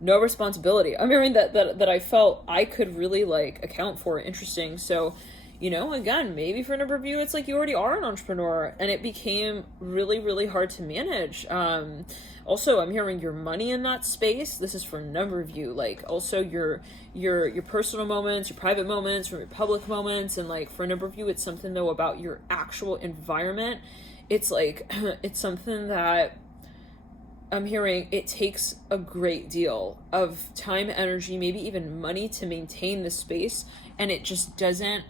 no responsibility. I'm hearing that I felt I could really like account for. Interesting. So, you know, again, maybe for a number of you, it's like you already are an entrepreneur and it became really, really hard to manage. Also, I'm hearing your money in that space. This is for a number of you, like also your personal moments, your private moments, from your public moments. And like for a number of you, it's something though about your actual environment. It's like, it's something that I'm hearing it takes a great deal of time, energy, maybe even money to maintain the space, and it just doesn't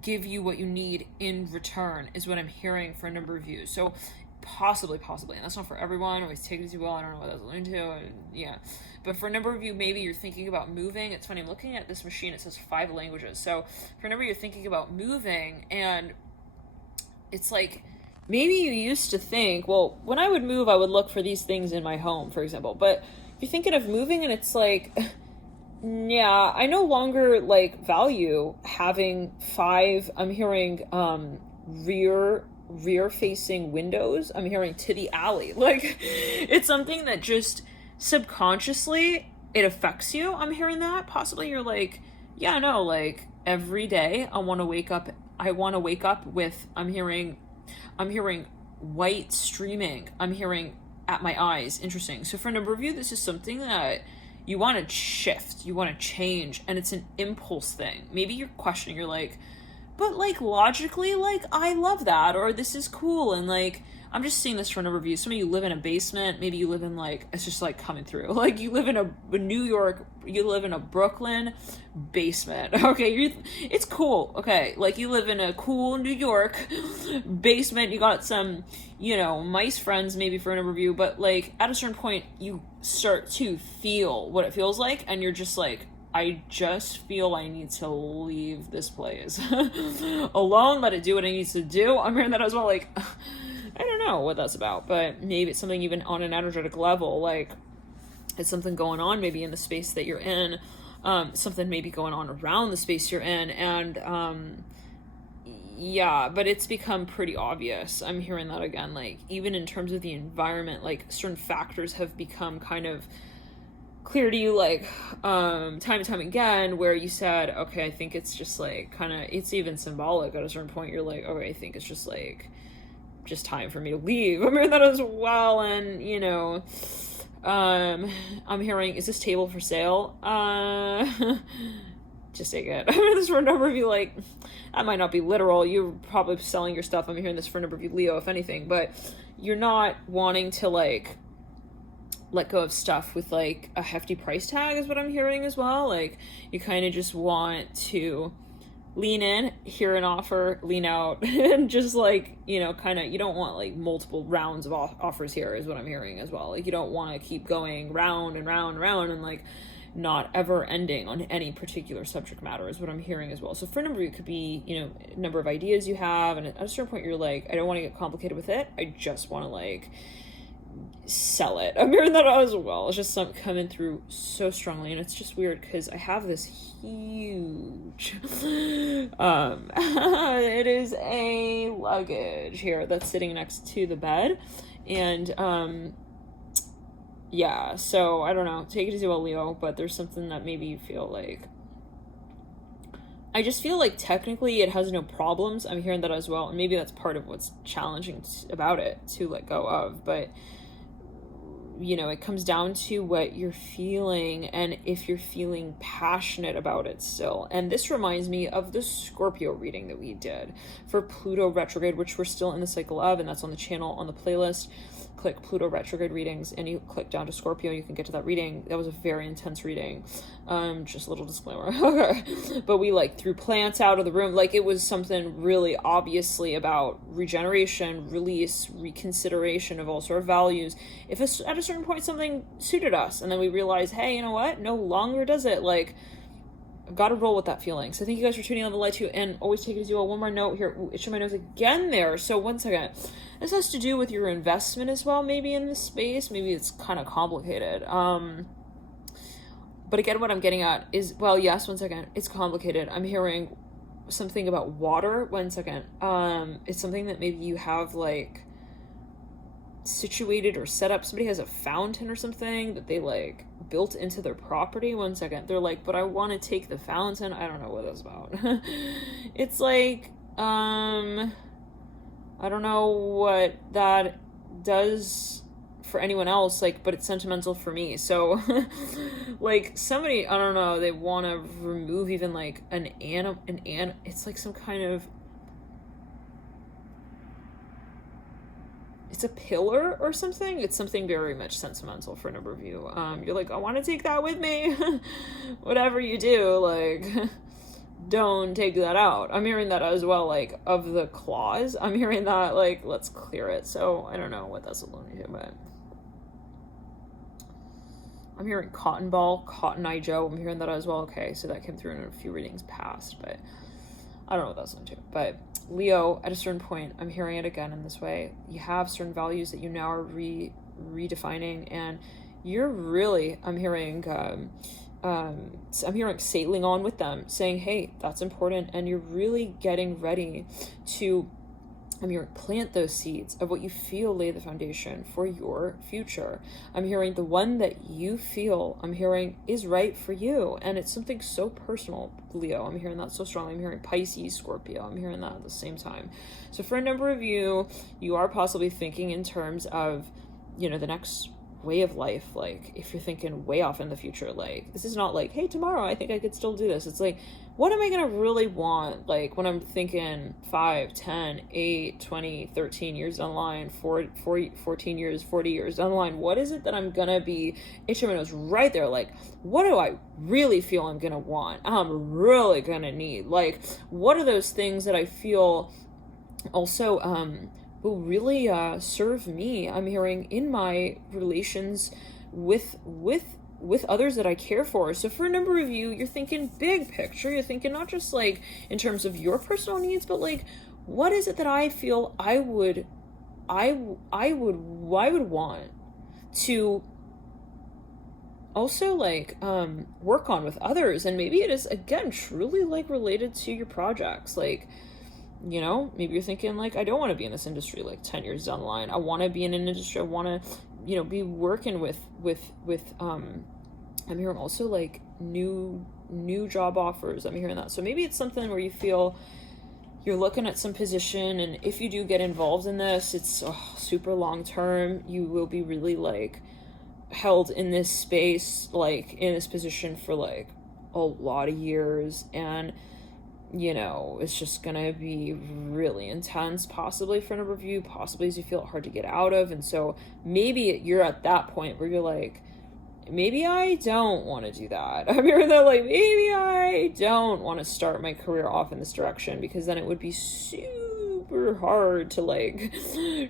give you what you need in return, is what I'm hearing for a number of you. So possibly, and that's not for everyone. Always take it as you will. I don't know what that's alluding to. And yeah, but for a number of you, maybe you're thinking about moving. It's funny, I'm looking at this machine. It says 5 languages. So for a number of you, you're thinking about moving, and it's like, maybe you used to think, well, when I would move, I would look for these things in my home, for example. But you're thinking of moving and it's like, yeah, I no longer like value having 5, I'm hearing rear facing windows. I'm hearing to the alley. Like, it's something that just subconsciously it affects you. I'm hearing that. Possibly you're like, yeah, no, like every day I want to wake up with, I'm hearing white streaming. I'm hearing at my eyes. Interesting. So for a number of you, this is something that you want to shift, you want to change, and it's an impulse thing. Maybe you're questioning, you're like, but like logically, like I love that, or this is cool, and like I'm just seeing this for a number of you. Some of you live in a basement, maybe you live in like, it's just like coming through, like you live in a New York, you live in a Brooklyn basement, okay, it's cool, okay, like you live in a cool New York basement, you got some, you know, mice friends maybe for a number of you, but like at a certain point you start to feel what it feels like, and you're just like, I just feel I need to leave this place alone, let it do what it needs to do. I'm hearing that as well, like, I don't know what that's about, but maybe it's something even on an energetic level, like it's something going on maybe in the space that you're in, something maybe going on around the space you're in, and yeah, but it's become pretty obvious. I'm hearing that again, like even in terms of the environment, like certain factors have become kind of clear to you, like time and time again, where you said, okay, I think it's just like kind of, it's even symbolic at a certain point, you're like, okay, I think it's just like just time for me to leave. I'm hearing that as well. And you know, I'm hearing, is this table for sale? Just take it. I'm hearing this for a number of you, like that might not be literal, you're probably selling your stuff. I'm hearing this for a number of you, Leo, if anything, but you're not wanting to like let go of stuff with like a hefty price tag is what I'm hearing as well. Like you kind of just want to lean in, hear an offer, lean out, and just like, you know, kind of, you don't want like multiple rounds of offers here is what I'm hearing as well. Like you don't want to keep going round and round and round and like not ever ending on any particular subject matter is what I'm hearing as well. So for a number of you, it could be, you know, a number of ideas you have, and at a certain point you're like, I don't want to get complicated with it, I just want to like sell it. I'm hearing that as well. It's just something coming through so strongly, and it's just weird because I have this huge it is a luggage here that's sitting next to the bed, and yeah, so I don't know, take it as you will, Leo, but there's something that maybe you feel like, I just feel like technically it has no problems. I'm hearing that as well, and maybe that's part of what's challenging about it to let go of, but you know, it comes down to what you're feeling and if you're feeling passionate about it still. And this reminds me of the Scorpio reading that we did for Pluto retrograde, which we're still in the cycle of, and that's on the channel on the playlist. Click Pluto retrograde readings and you click down to Scorpio, you can get to that reading. That was a very intense reading. Just a little disclaimer. Okay. But we like threw plants out of the room. Like it was something really obviously about regeneration, release, reconsideration of all sort of values. If at a certain point something suited us and then we realized, hey, you know what? No longer does it. Like, I've got to roll with that feeling. So thank you guys for tuning on the light too, and always take it as you will. One more note here. Ooh, itching my nose again there. So one second. This has to do with your investment as well, maybe in this space. Maybe it's kind of complicated. But again, what I'm getting at is, well, yes, one second. It's complicated. I'm hearing something about water. One second. It's something that maybe you have like situated or set up. Somebody has a fountain or something that they like built into their property. One second, they're like, but I want to take the fountain. I don't know what that's about. It's like, I don't know what that does for anyone else, like, but it's sentimental for me. So like somebody, I don't know, they want to remove even like it's like some kind of, it's a pillar or something. It's something very much sentimental for a number of you. You're like, I want to take that with me. Whatever you do, like, don't take that out. I'm hearing that as well, like, of the clause. I'm hearing that, like, let's clear it. So I don't know what that's alluding to, but I'm hearing Cotton Ball, Cotton Eye Joe. I'm hearing that as well. Okay, so that came through in a few readings past, but I don't know what that's alluding to. But Leo, at a certain point, I'm hearing it again in this way. You have certain values that you now are redefining, and you're really, I'm hearing sailing on with them, saying, hey, that's important, and you're really getting ready to, I'm hearing, plant those seeds of what you feel lay the foundation for your future. I'm hearing the one that you feel, I'm hearing, is right for you. And it's something so personal, Leo. I'm hearing that so strongly. I'm hearing Pisces, Scorpio. I'm hearing that at the same time. So for a number of you, you are possibly thinking in terms of, you know, the next way of life. Like, if you're thinking way off in the future, like, this is not like, hey, tomorrow I think I could still do this. It's like, what am I going to really want? Like, when I'm thinking 5, 10, 8, 20, 13 years down the line, 14 years, 40 years down the line, what is it that I'm going to be itching my nose right there? Like, what do I really feel I'm going to want? I'm really going to need? Like, what are those things that I feel also will really serve me? I'm hearing in my relations with others that I care for. So for a number of you, you're thinking big picture. You're thinking not just like in terms of your personal needs, but like, what is it that I feel I would want to also like work on with others. And maybe it is, again, truly like related to your projects. Like, you know, maybe you're thinking like, I don't want to be in this industry like 10 years down the line. I want to be in an industry. I want to, you know, be working with I'm hearing also like new job offers. I'm hearing that. So maybe it's something where you feel you're looking at some position, and if you do get involved in this, it's super long term. You will be really like held in this space, like in this position for like a lot of years, and you know, it's just gonna be really intense, possibly for a number of you, possibly as you feel it hard to get out of. And so maybe you're at that point where you're like, maybe I don't want to do that. I'm hearing that, like, maybe I don't want to start my career off in this direction, because then it would be super hard to like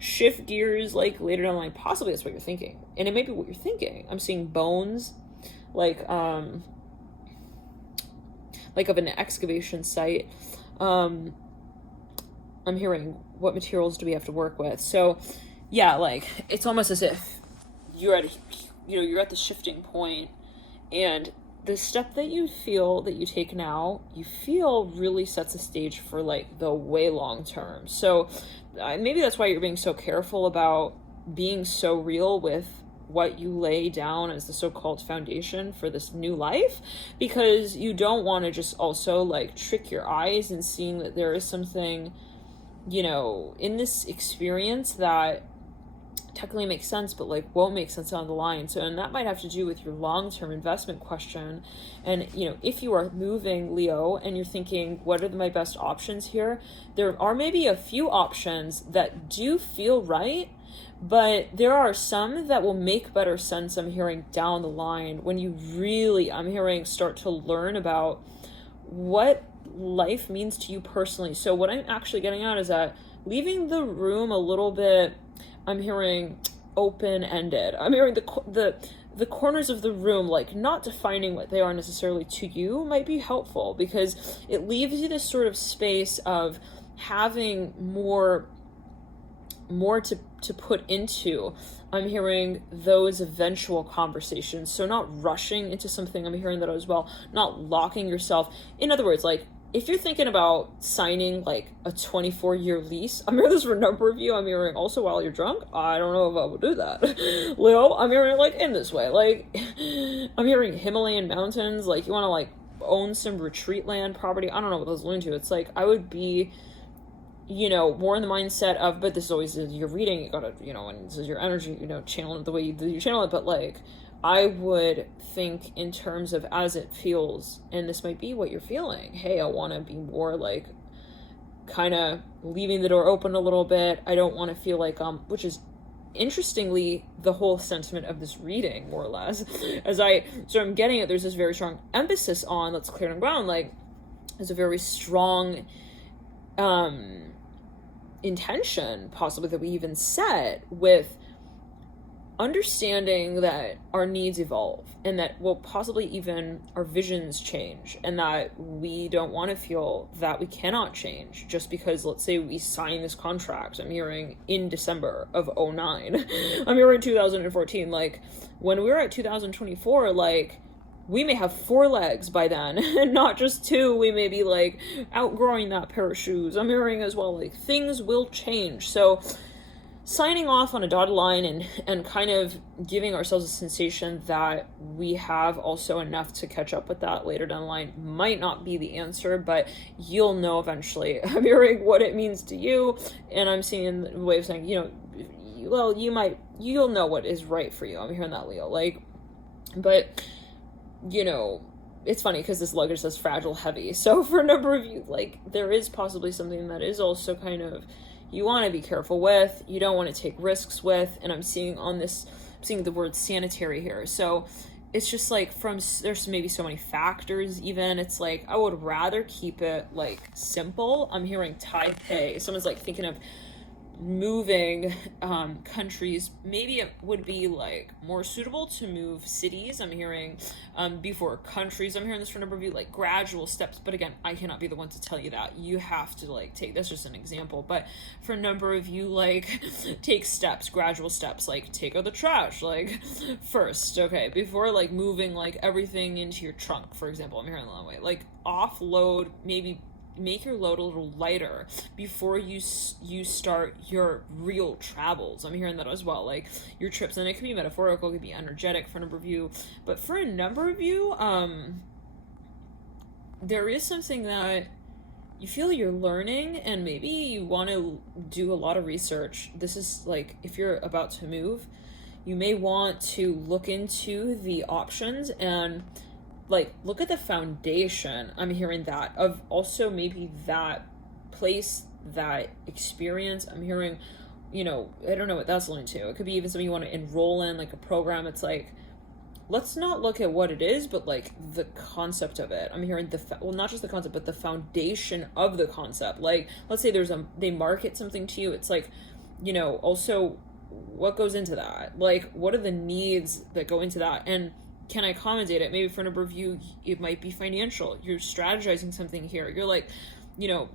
shift gears like later down the line. Possibly that's what you're thinking, and it may be what you're thinking. I'm seeing bones, like of an excavation site. I'm hearing, what materials do we have to work with? So yeah, like, it's almost as if you're at the shifting point, and the step that you feel that you take now, you feel really sets the stage for like the way long term. So maybe that's why you're being so careful about being so real with what you lay down as the so-called foundation for this new life, because you don't want to just also like trick your eyes in seeing that there is something, you know, in this experience that technically makes sense, but like won't make sense down the line. So, and that might have to do with your long-term investment question. And, you know, if you are moving, Leo, and you're thinking, what are my best options here? There are maybe a few options that do feel right, but there are some that will make better sense, I'm hearing, down the line, when you really, I'm hearing, start to learn about what life means to you personally. So what I'm actually getting at is that leaving the room a little bit, I'm hearing, open-ended. I'm hearing the corners of the room, like not defining what they are necessarily to you, might be helpful, because it leaves you this sort of space of having more to put into, I'm hearing, those eventual conversations. So not rushing into something, I'm hearing that as well, not locking yourself. In other words, like, if you're thinking about signing like a 24-year lease, I'm hearing this for a number of you. I'm hearing also while you're drunk. I don't know if I would do that. Leo, I'm hearing like in this way. Like, I'm hearing Himalayan mountains. Like, you want to like own some retreat land property. I don't know what those lean to. It's like, I would be, you know, more in the mindset of, but this is always your reading. You gotta, you know, and this is your energy, you know, channel it the way you channel it. But like, I would think in terms of as it feels, and this might be what you're feeling. Hey, I want to be more like kind of leaving the door open a little bit. I don't want to feel like, which is interestingly the whole sentiment of this reading, more or less. So I'm getting it. There's this very strong emphasis on let's clear the ground. Like, there's a very strong, intention possibly that we even set with understanding that our needs evolve and that, well, possibly even our visions change, and that we don't want to feel that we cannot change just because, let's say, we sign this contract. I'm hearing in December of 09. I'm hearing 2014. Like, when we're at 2024, like, we may have 4 legs by then and not just 2. We may be like outgrowing that pair of shoes. I'm hearing as well, like, things will change. So signing off on a dotted line and kind of giving ourselves a sensation that we have also enough to catch up with that later down the line might not be the answer, but you'll know eventually. I'm hearing what it means to you, and I'm seeing the way of saying, you know, well, you'll know what is right for you. I'm hearing that, Leo. Like, but, you know, it's funny because this luggage says fragile, heavy. So for a number of you, like, there is possibly something that is also kind of, you want to be careful with, you don't want to take risks with, and I'm seeing the word sanitary here. So it's just like there's maybe so many factors even. It's like, I would rather keep it like simple. I'm hearing Taipei. Someone's like thinking of moving countries. Maybe it would be like more suitable to move cities. I'm hearing before countries. I'm hearing this for a number of you, like gradual steps, but again, I cannot be the one to tell you that. You have to like take, that's just an example, but for a number of you, like take steps, gradual steps, like take out the trash like first, okay, before like moving like everything into your trunk, for example. I'm hearing that way, like offload, maybe make your load a little lighter before you start your real travels. I'm hearing that as well, like your trips, and it could be metaphorical, it could be energetic for a number of you, but for a number of you, there is something that you feel you're learning, and maybe you want to do a lot of research. This is like, if you're about to move, you may want to look into the options and like look at the foundation. I'm hearing that of also maybe that place, that experience. I'm hearing, you know, I don't know what that's leading to. It could be even something you want to enroll in, like a program. It's like, let's not look at what it is, but like the concept of it. I'm hearing well, not just the concept, but the foundation of the concept. Like, let's say they market something to you. It's like, you know, also what goes into that? Like, what are the needs that go into that? And can I accommodate it? Maybe for a number of you, it might be financial. You're strategizing something here. You're like, you know,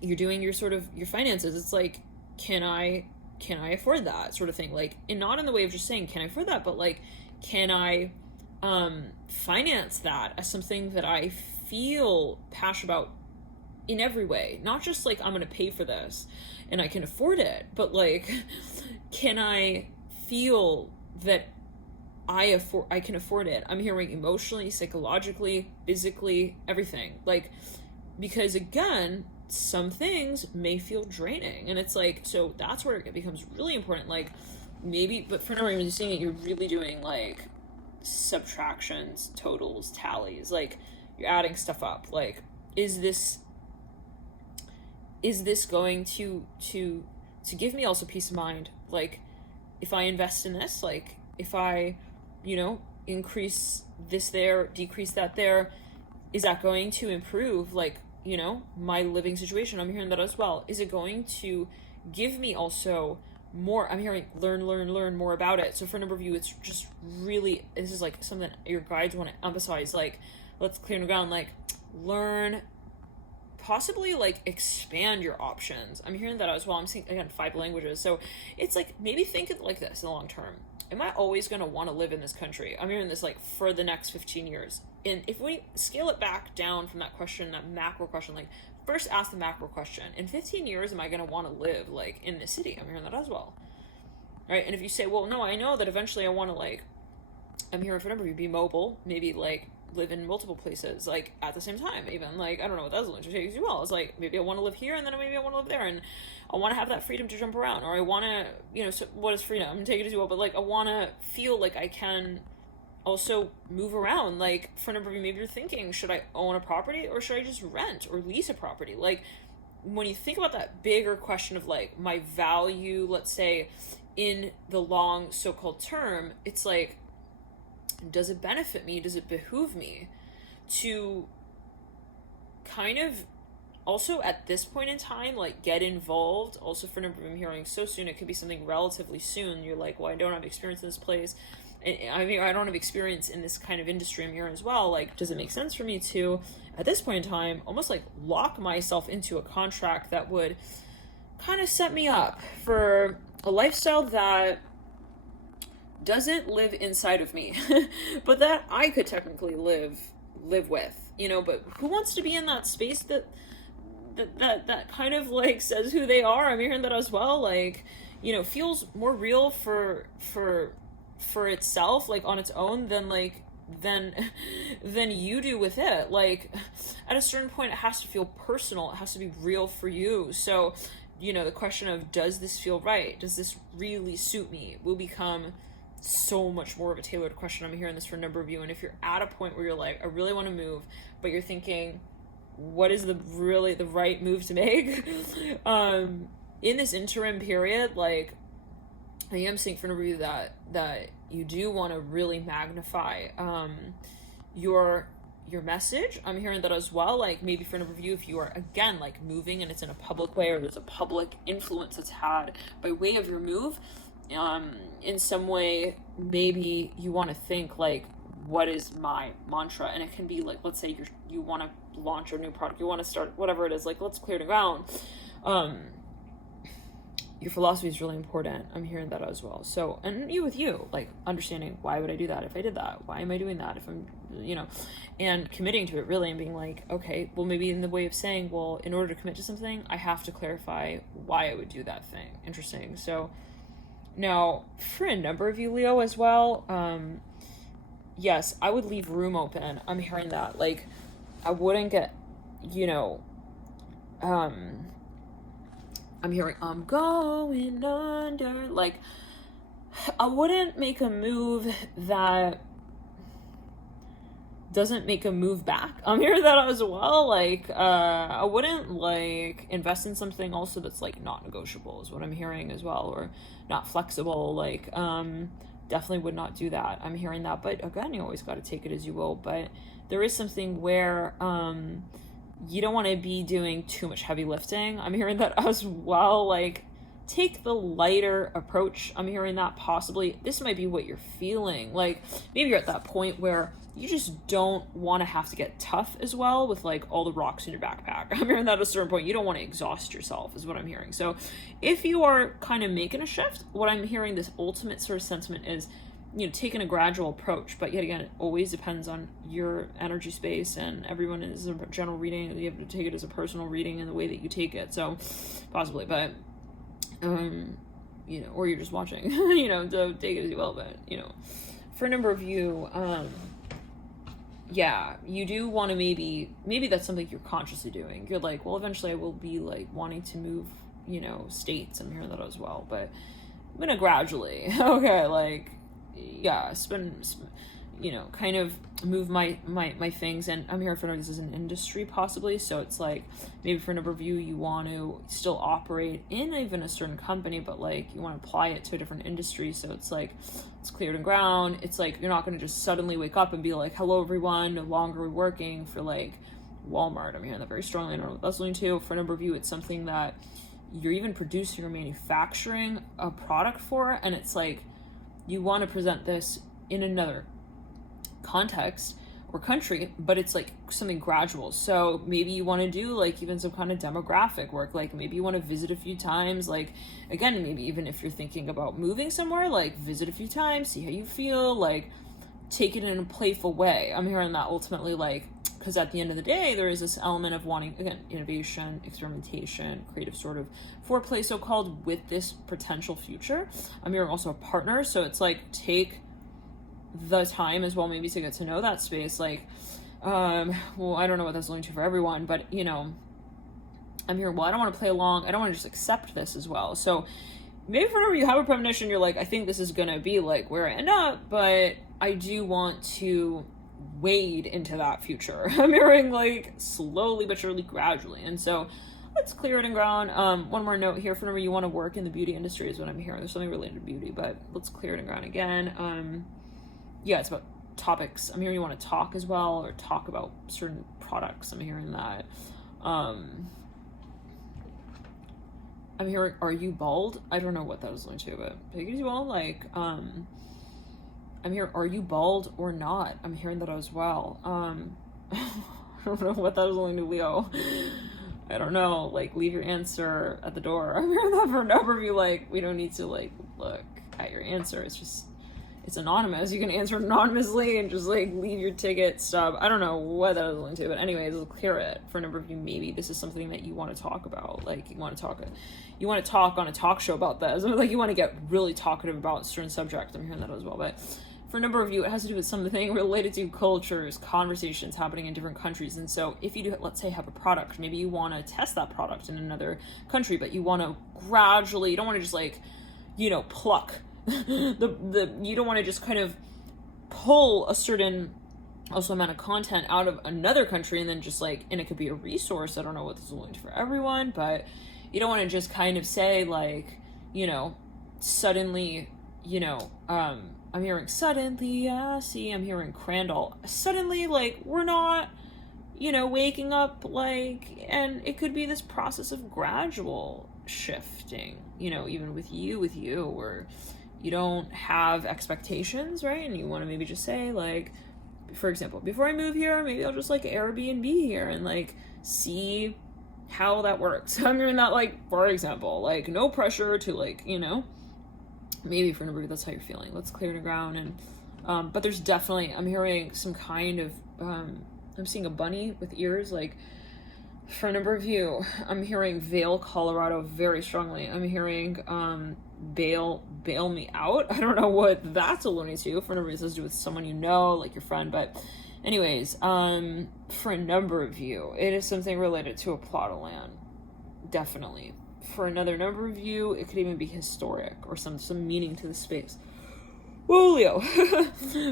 you're doing your sort of your finances. It's like, can I afford that sort of thing? Like, and not in the way of just saying, can I afford that? But like, can I finance that as something that I feel passionate about in every way? Not just like, I'm going to pay for this and I can afford it, but like, can I feel that I can afford it? I'm hearing emotionally, psychologically, physically, everything. Like, because again, some things may feel draining, and it's like, so that's where it becomes really important. Like, maybe, but for no reason you're seeing it, you're really doing like subtractions, totals, tallies, like you're adding stuff up. Like, is this going to give me also peace of mind? Like, if I invest in this, like if I, you know, increase this there, decrease that there, is that going to improve, like, you know, my living situation? I'm hearing that as well. Is it going to give me also more? I'm hearing learn more about it. So for a number of you, it's just really, this is like something that your guides want to emphasize, like, let's clear the ground, like learn, possibly like expand your options. I'm hearing that as well. I'm seeing, again, 5 languages. So it's like, maybe think of it like this in the long term. am I always going to want to live in this country? I'm hearing this like for the next 15 years. And if we scale it back down from that question, that macro question, like first ask the macro question, in 15 years, am I going to want to live like in this city? I'm hearing that as well. Right? And if you say, well, no, I know that eventually I want to like, I'm hearing for a number of you, be mobile, maybe like live in multiple places, like at the same time, even like, I don't know what that's going to take as well. It's like, maybe I want to live here and then maybe I want to live there, and I want to have that freedom to jump around, or I want to, you know, so what is freedom? Take it as you will, but like, I want to feel like I can also move around. Like for a number of you, maybe you're thinking, should I own a property or should I just rent or lease a property? Like when you think about that bigger question of like my value, let's say in the long so-called term, it's like, does it benefit me? Does it behoove me to kind of also at this point in time, like get involved? Also for a number of them hearing so soon, it could be something relatively soon. You're like, well, I don't have experience in this place. And I mean, I don't have experience in this kind of industry I'm hearing as well. Like, does it make sense for me to, at this point in time, almost like lock myself into a contract that would kind of set me up for a lifestyle that doesn't live inside of me, but that I could technically live with, you know? But who wants to be in that space that kind of like says who they are? I'm hearing that as well. Like, you know, feels more real for itself, like on its own, than like than you do with it. Like at a certain point, it has to feel personal. It has to be real for you. So, you know, the question of, does this feel right? Does this really suit me? Will become so much more of a tailored question. I'm hearing this for a number of you. And if you're at a point where you're like, I really want to move, but you're thinking, what is the right move to make? In this interim period, like I am seeing for a number of you that you do want to really magnify your message. I'm hearing that as well. Like maybe for a number of you, if you are again like moving and it's in a public way, or there's a public influence that's had by way of your move, in some way, maybe you want to think like, what is my mantra? And it can be like, let's say you want to launch a new product, you want to start whatever it is, like let's clear the ground. Your philosophy is really important. I'm hearing that as well. So, and you with you, like understanding, why would I do that if I did that? Why am I doing that if I'm, you know, and committing to it really, and being like, okay, well, maybe in the way of saying, well, in order to commit to something, I have to clarify why I would do that thing. Interesting. So now for a number of you, Leo, as well, yes, I would leave room open. I'm hearing that. Like, I wouldn't get, you know, I'm hearing, I'm going under. Like, I wouldn't make a move that doesn't make a move back. I'm hearing that as well. Like, I wouldn't like invest in something also that's like not negotiable, is what I'm hearing as well, or not flexible. Like, definitely would not do that. I'm hearing that. But again, you always got to take it as you will. But there is something where, you don't want to be doing too much heavy lifting. I'm hearing that as well. Like, take the lighter approach. I'm hearing that possibly this might be what you're feeling. Like, maybe you're at that point where you just don't want to have to get tough as well with like all the rocks in your backpack. I'm hearing that at a certain point, you don't want to exhaust yourself, is what I'm hearing. So if you are kind of making a shift, what I'm hearing, this ultimate sort of sentiment is, you know, taking a gradual approach. But yet again, it always depends on your energy space, and everyone is a general reading. You have to take it as a personal reading in the way that you take it. So possibly, but you know, or you're just watching, you know, so take it as you will. But you know, for a number of you, yeah, you do want to maybe that's something you're consciously doing. You're like, well, eventually I will be like wanting to move, you know, states. I'm hearing that as well, but I'm gonna gradually, okay, like, yeah, you know, kind of move my things. And I'm here for this as an industry possibly. So it's like, maybe for a number of you, you want to still operate in even a certain company, but like you want to apply it to a different industry. So it's like, it's cleared in ground. It's like, you're not going to just suddenly wake up and be like, hello everyone, no longer working for like Walmart. I'm hearing that very strongly. I don't know what that's leading to. For a number of you, it's something that you're even producing or manufacturing a product for. And it's like, you want to present this in another context, or country, but it's like something gradual. So maybe you want to do like even some kind of demographic work, like maybe you want to visit a few times, like again, maybe even if you're thinking about moving somewhere, like visit a few times, see how you feel, like take it in a playful way. I'm hearing that ultimately, like, because at the end of the day, there is this element of wanting, again, innovation, experimentation, creative sort of foreplay, so-called, with this potential future. I'm hearing also a partner, so it's like take the time as well maybe to get to know that space. Like, well, I don't know what that's going to for everyone, but, you know, I'm hearing, well, I don't want to play along. I don't want to just accept this as well. So maybe whenever you have a premonition, you're like, I think this is going to be like where I end up, but I do want to wade into that future. I'm hearing like slowly but surely, gradually. And so let's clear it and ground. One more note here, for whenever you want to work in the beauty industry is what I'm hearing. There's something related to beauty, but let's clear it and ground again. Yeah, it's about topics. I'm hearing you want to talk as well, or talk about certain products. I'm hearing that. I'm hearing, are you bald? I don't know what that was linked to, but take it as well. Like, I'm hearing, are you bald or not? I'm hearing that as well. I don't know what that was linked to, Leo. I don't know. Like, leave your answer at the door. I'm hearing that for a number of you. Like, we don't need to like look at your answer. It's just, it's anonymous. You can answer anonymously and just like leave your ticket stub. I don't know what that was linked to, but anyways, we'll clear it. For a number of you, maybe this is something that you want to talk about. Like, you want to talk on a talk show about this. Like, you want to get really talkative about a certain subject. I'm hearing that as well. But for a number of you, it has to do with something related to cultures, conversations happening in different countries. And so if you do, let's say, have a product, maybe you want to test that product in another country, but you want to gradually, you don't want to just like, you know, pluck you don't want to just kind of pull a certain also amount of content out of another country and then just like, and it could be a resource. I don't know what this is going to for everyone, but you don't want to just kind of say like, you know, suddenly, you know, I'm hearing suddenly, I'm hearing Crandall. Suddenly, like, we're not, you know, waking up, like, and it could be this process of gradual shifting, you know, even with you, where you don't have expectations, right? And you want to maybe just say, like, for example, before I move here, maybe I'll just, like, Airbnb here and, like, see how that works. I'm hearing that, like, for example, like, no pressure to, like, you know, maybe for a number of you, that's how you're feeling. Let's clear the ground. And but there's definitely, I'm hearing some kind of I'm seeing a bunny with ears. Like, for a number of you, I'm hearing Vail, Colorado very strongly. I'm hearing bail me out. I don't know what that's alluding to. For a number of you, this has to do with someone you know, like your friend. But anyways, for a number of you, it is something related to a plot of land. Definitely. For another number of you, it could even be historic or some meaning to the space. Whoa, Leo.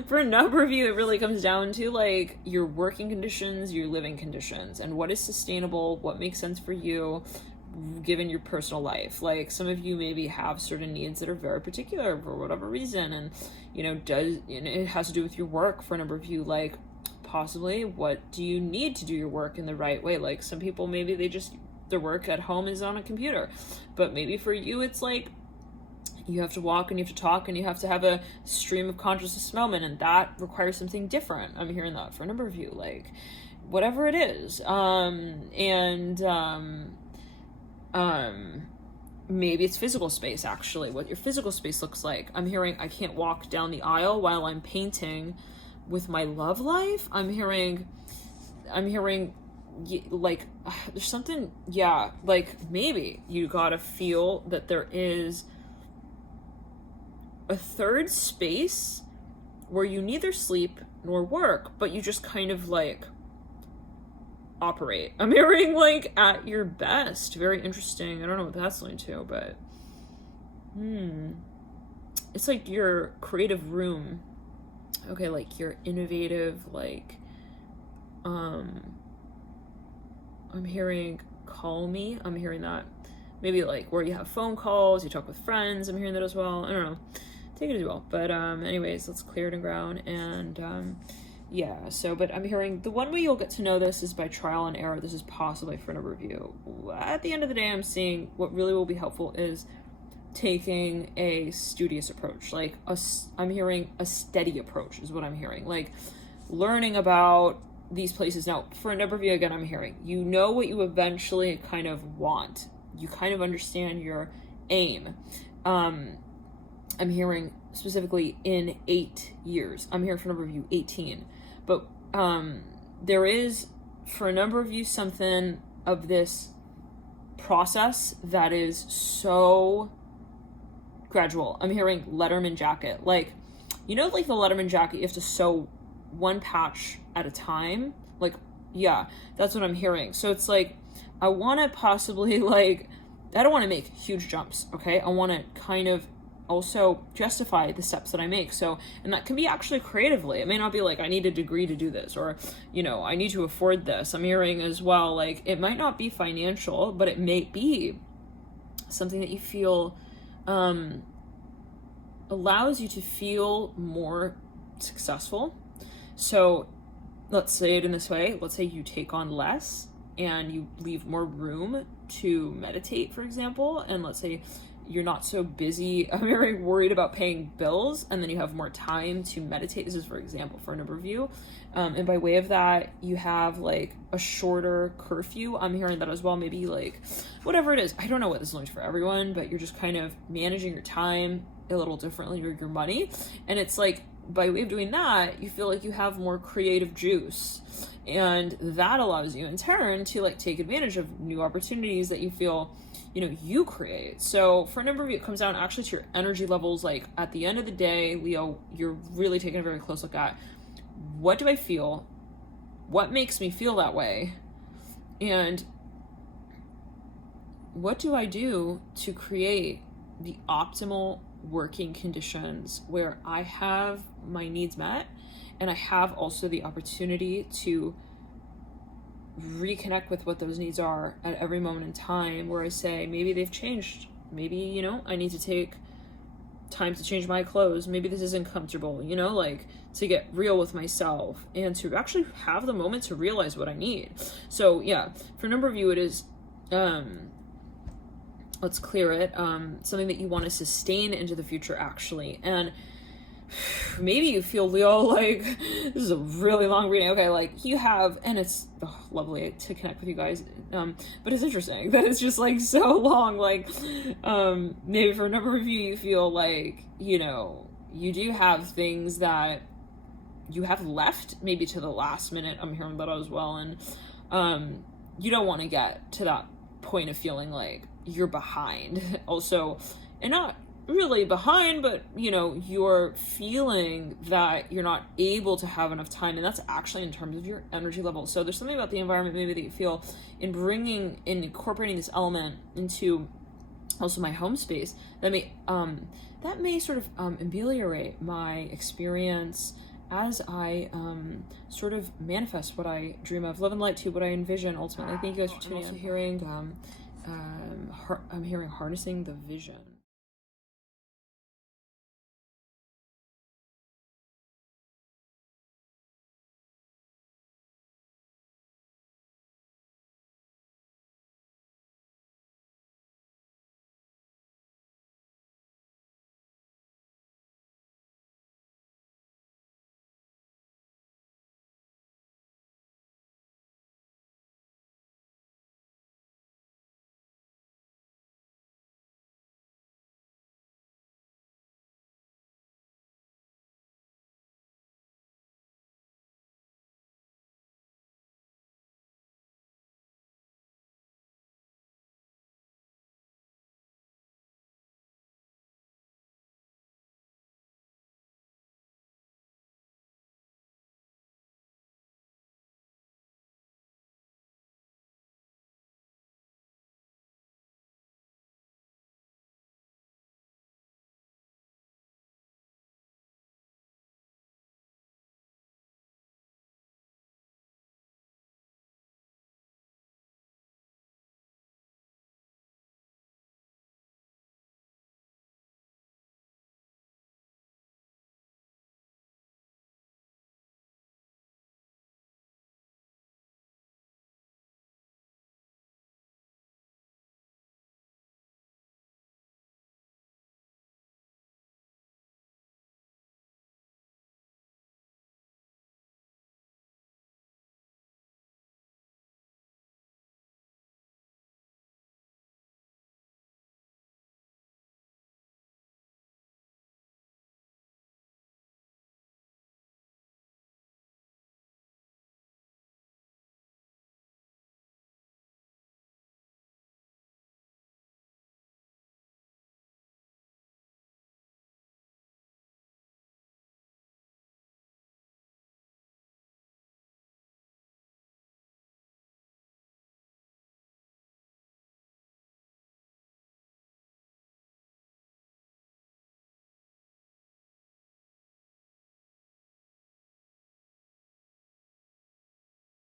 For a number of you, it really comes down to like your working conditions, your living conditions, and what is sustainable, what makes sense for you, given your personal life. Like, some of you maybe have certain needs that are very particular for whatever reason, and you know, it has to do with your work. For a number of you, like, possibly, what do you need to do your work in the right way? Like, some people, maybe their work at home is on a computer, but maybe for you it's like you have to walk and you have to talk and you have to have a stream of consciousness moment, and that requires something different. I'm hearing that for a number of you, like, whatever it is. Maybe it's physical space, actually, what your physical space looks like. I'm hearing, I can't walk down the aisle while I'm painting with my love life. I'm hearing like, there's something, yeah, like, maybe you gotta feel that there is a third space where you neither sleep nor work, but you just kind of like operate. I'm hearing like at your best. Very interesting. I don't know what that's linked to, but it's like your creative room. Okay, like your innovative, like I'm hearing call me. I'm hearing that. Maybe like where you have phone calls, you talk with friends. I'm hearing that as well. I don't know. Take it as well. But anyways, let's clear it and ground. And yeah, so, but I'm hearing the one way you'll get to know this is by trial and error. This is possibly for a number of you. At the end of the day, I'm seeing what really will be helpful is taking a studious approach. Like, I'm hearing a steady approach is what I'm hearing. Like, learning about these places. Now, for a number of you, again, I'm hearing, you know what you eventually kind of want. You kind of understand your aim. I'm hearing specifically in 8 years. I'm hearing for a number of you, 18. But there is, for a number of you, something of this process that is so gradual. I'm hearing Letterman jacket. Like, you know, like the Letterman jacket, you have to sew one patch at a time. Like, yeah, that's what I'm hearing. So it's like, I want to possibly, like, I don't want to make huge jumps, okay? I want to kind of also justify the steps that I make. So, and that can be actually creatively. It may not be like, I need a degree to do this, or, you know, I need to afford this. I'm hearing as well, like, it might not be financial, but it may be something that you feel allows you to feel more successful. So let's say it in this way. Let's say you take on less and you leave more room to meditate, for example. And let's say you're not so busy. I'm very worried about paying bills, and then you have more time to meditate. This is, for example, for a number of you. And by way of that, you have like a shorter curfew. I'm hearing that as well. Maybe like whatever it is. I don't know what this looks for everyone, but you're just kind of managing your time a little differently, or your money. And it's like, by way of doing that, you feel like you have more creative juice, and that allows you in turn to like take advantage of new opportunities that you feel, you know, you create. So for a number of you, it comes down actually to your energy levels. Like at the end of the day, Leo, you're really taking a very close look at, what do I feel? What makes me feel that way? And what do I do to create the optimal working conditions where I have my needs met, and I have also the opportunity to reconnect with what those needs are at every moment in time, where I say, maybe they've changed. Maybe, you know, I need to take time to change my clothes. Maybe this isn't comfortable, you know, like to get real with myself and to actually have the moment to realize what I need. So yeah, for a number of you, it is, let's clear it, something that you want to sustain into the future, actually. And maybe you feel, Leo, like, this is a really long reading, okay, like, you have, and it's lovely to connect with you guys, but it's interesting that it's just, like, so long, like, maybe for a number of you, you feel like, you know, you do have things that you have left, maybe to the last minute. I'm hearing that as well, and you don't want to get to that point of feeling like you're behind also, and not really behind, but you know, you're feeling that you're not able to have enough time, and that's actually in terms of your energy level. So there's something about the environment maybe that you feel in incorporating this element into also my home space that may sort of ameliorate my experience as I sort of manifest what I dream of, love and light to what I envision ultimately. Thank you guys for tuning in. I'm also hearing I'm hearing harnessing the vision.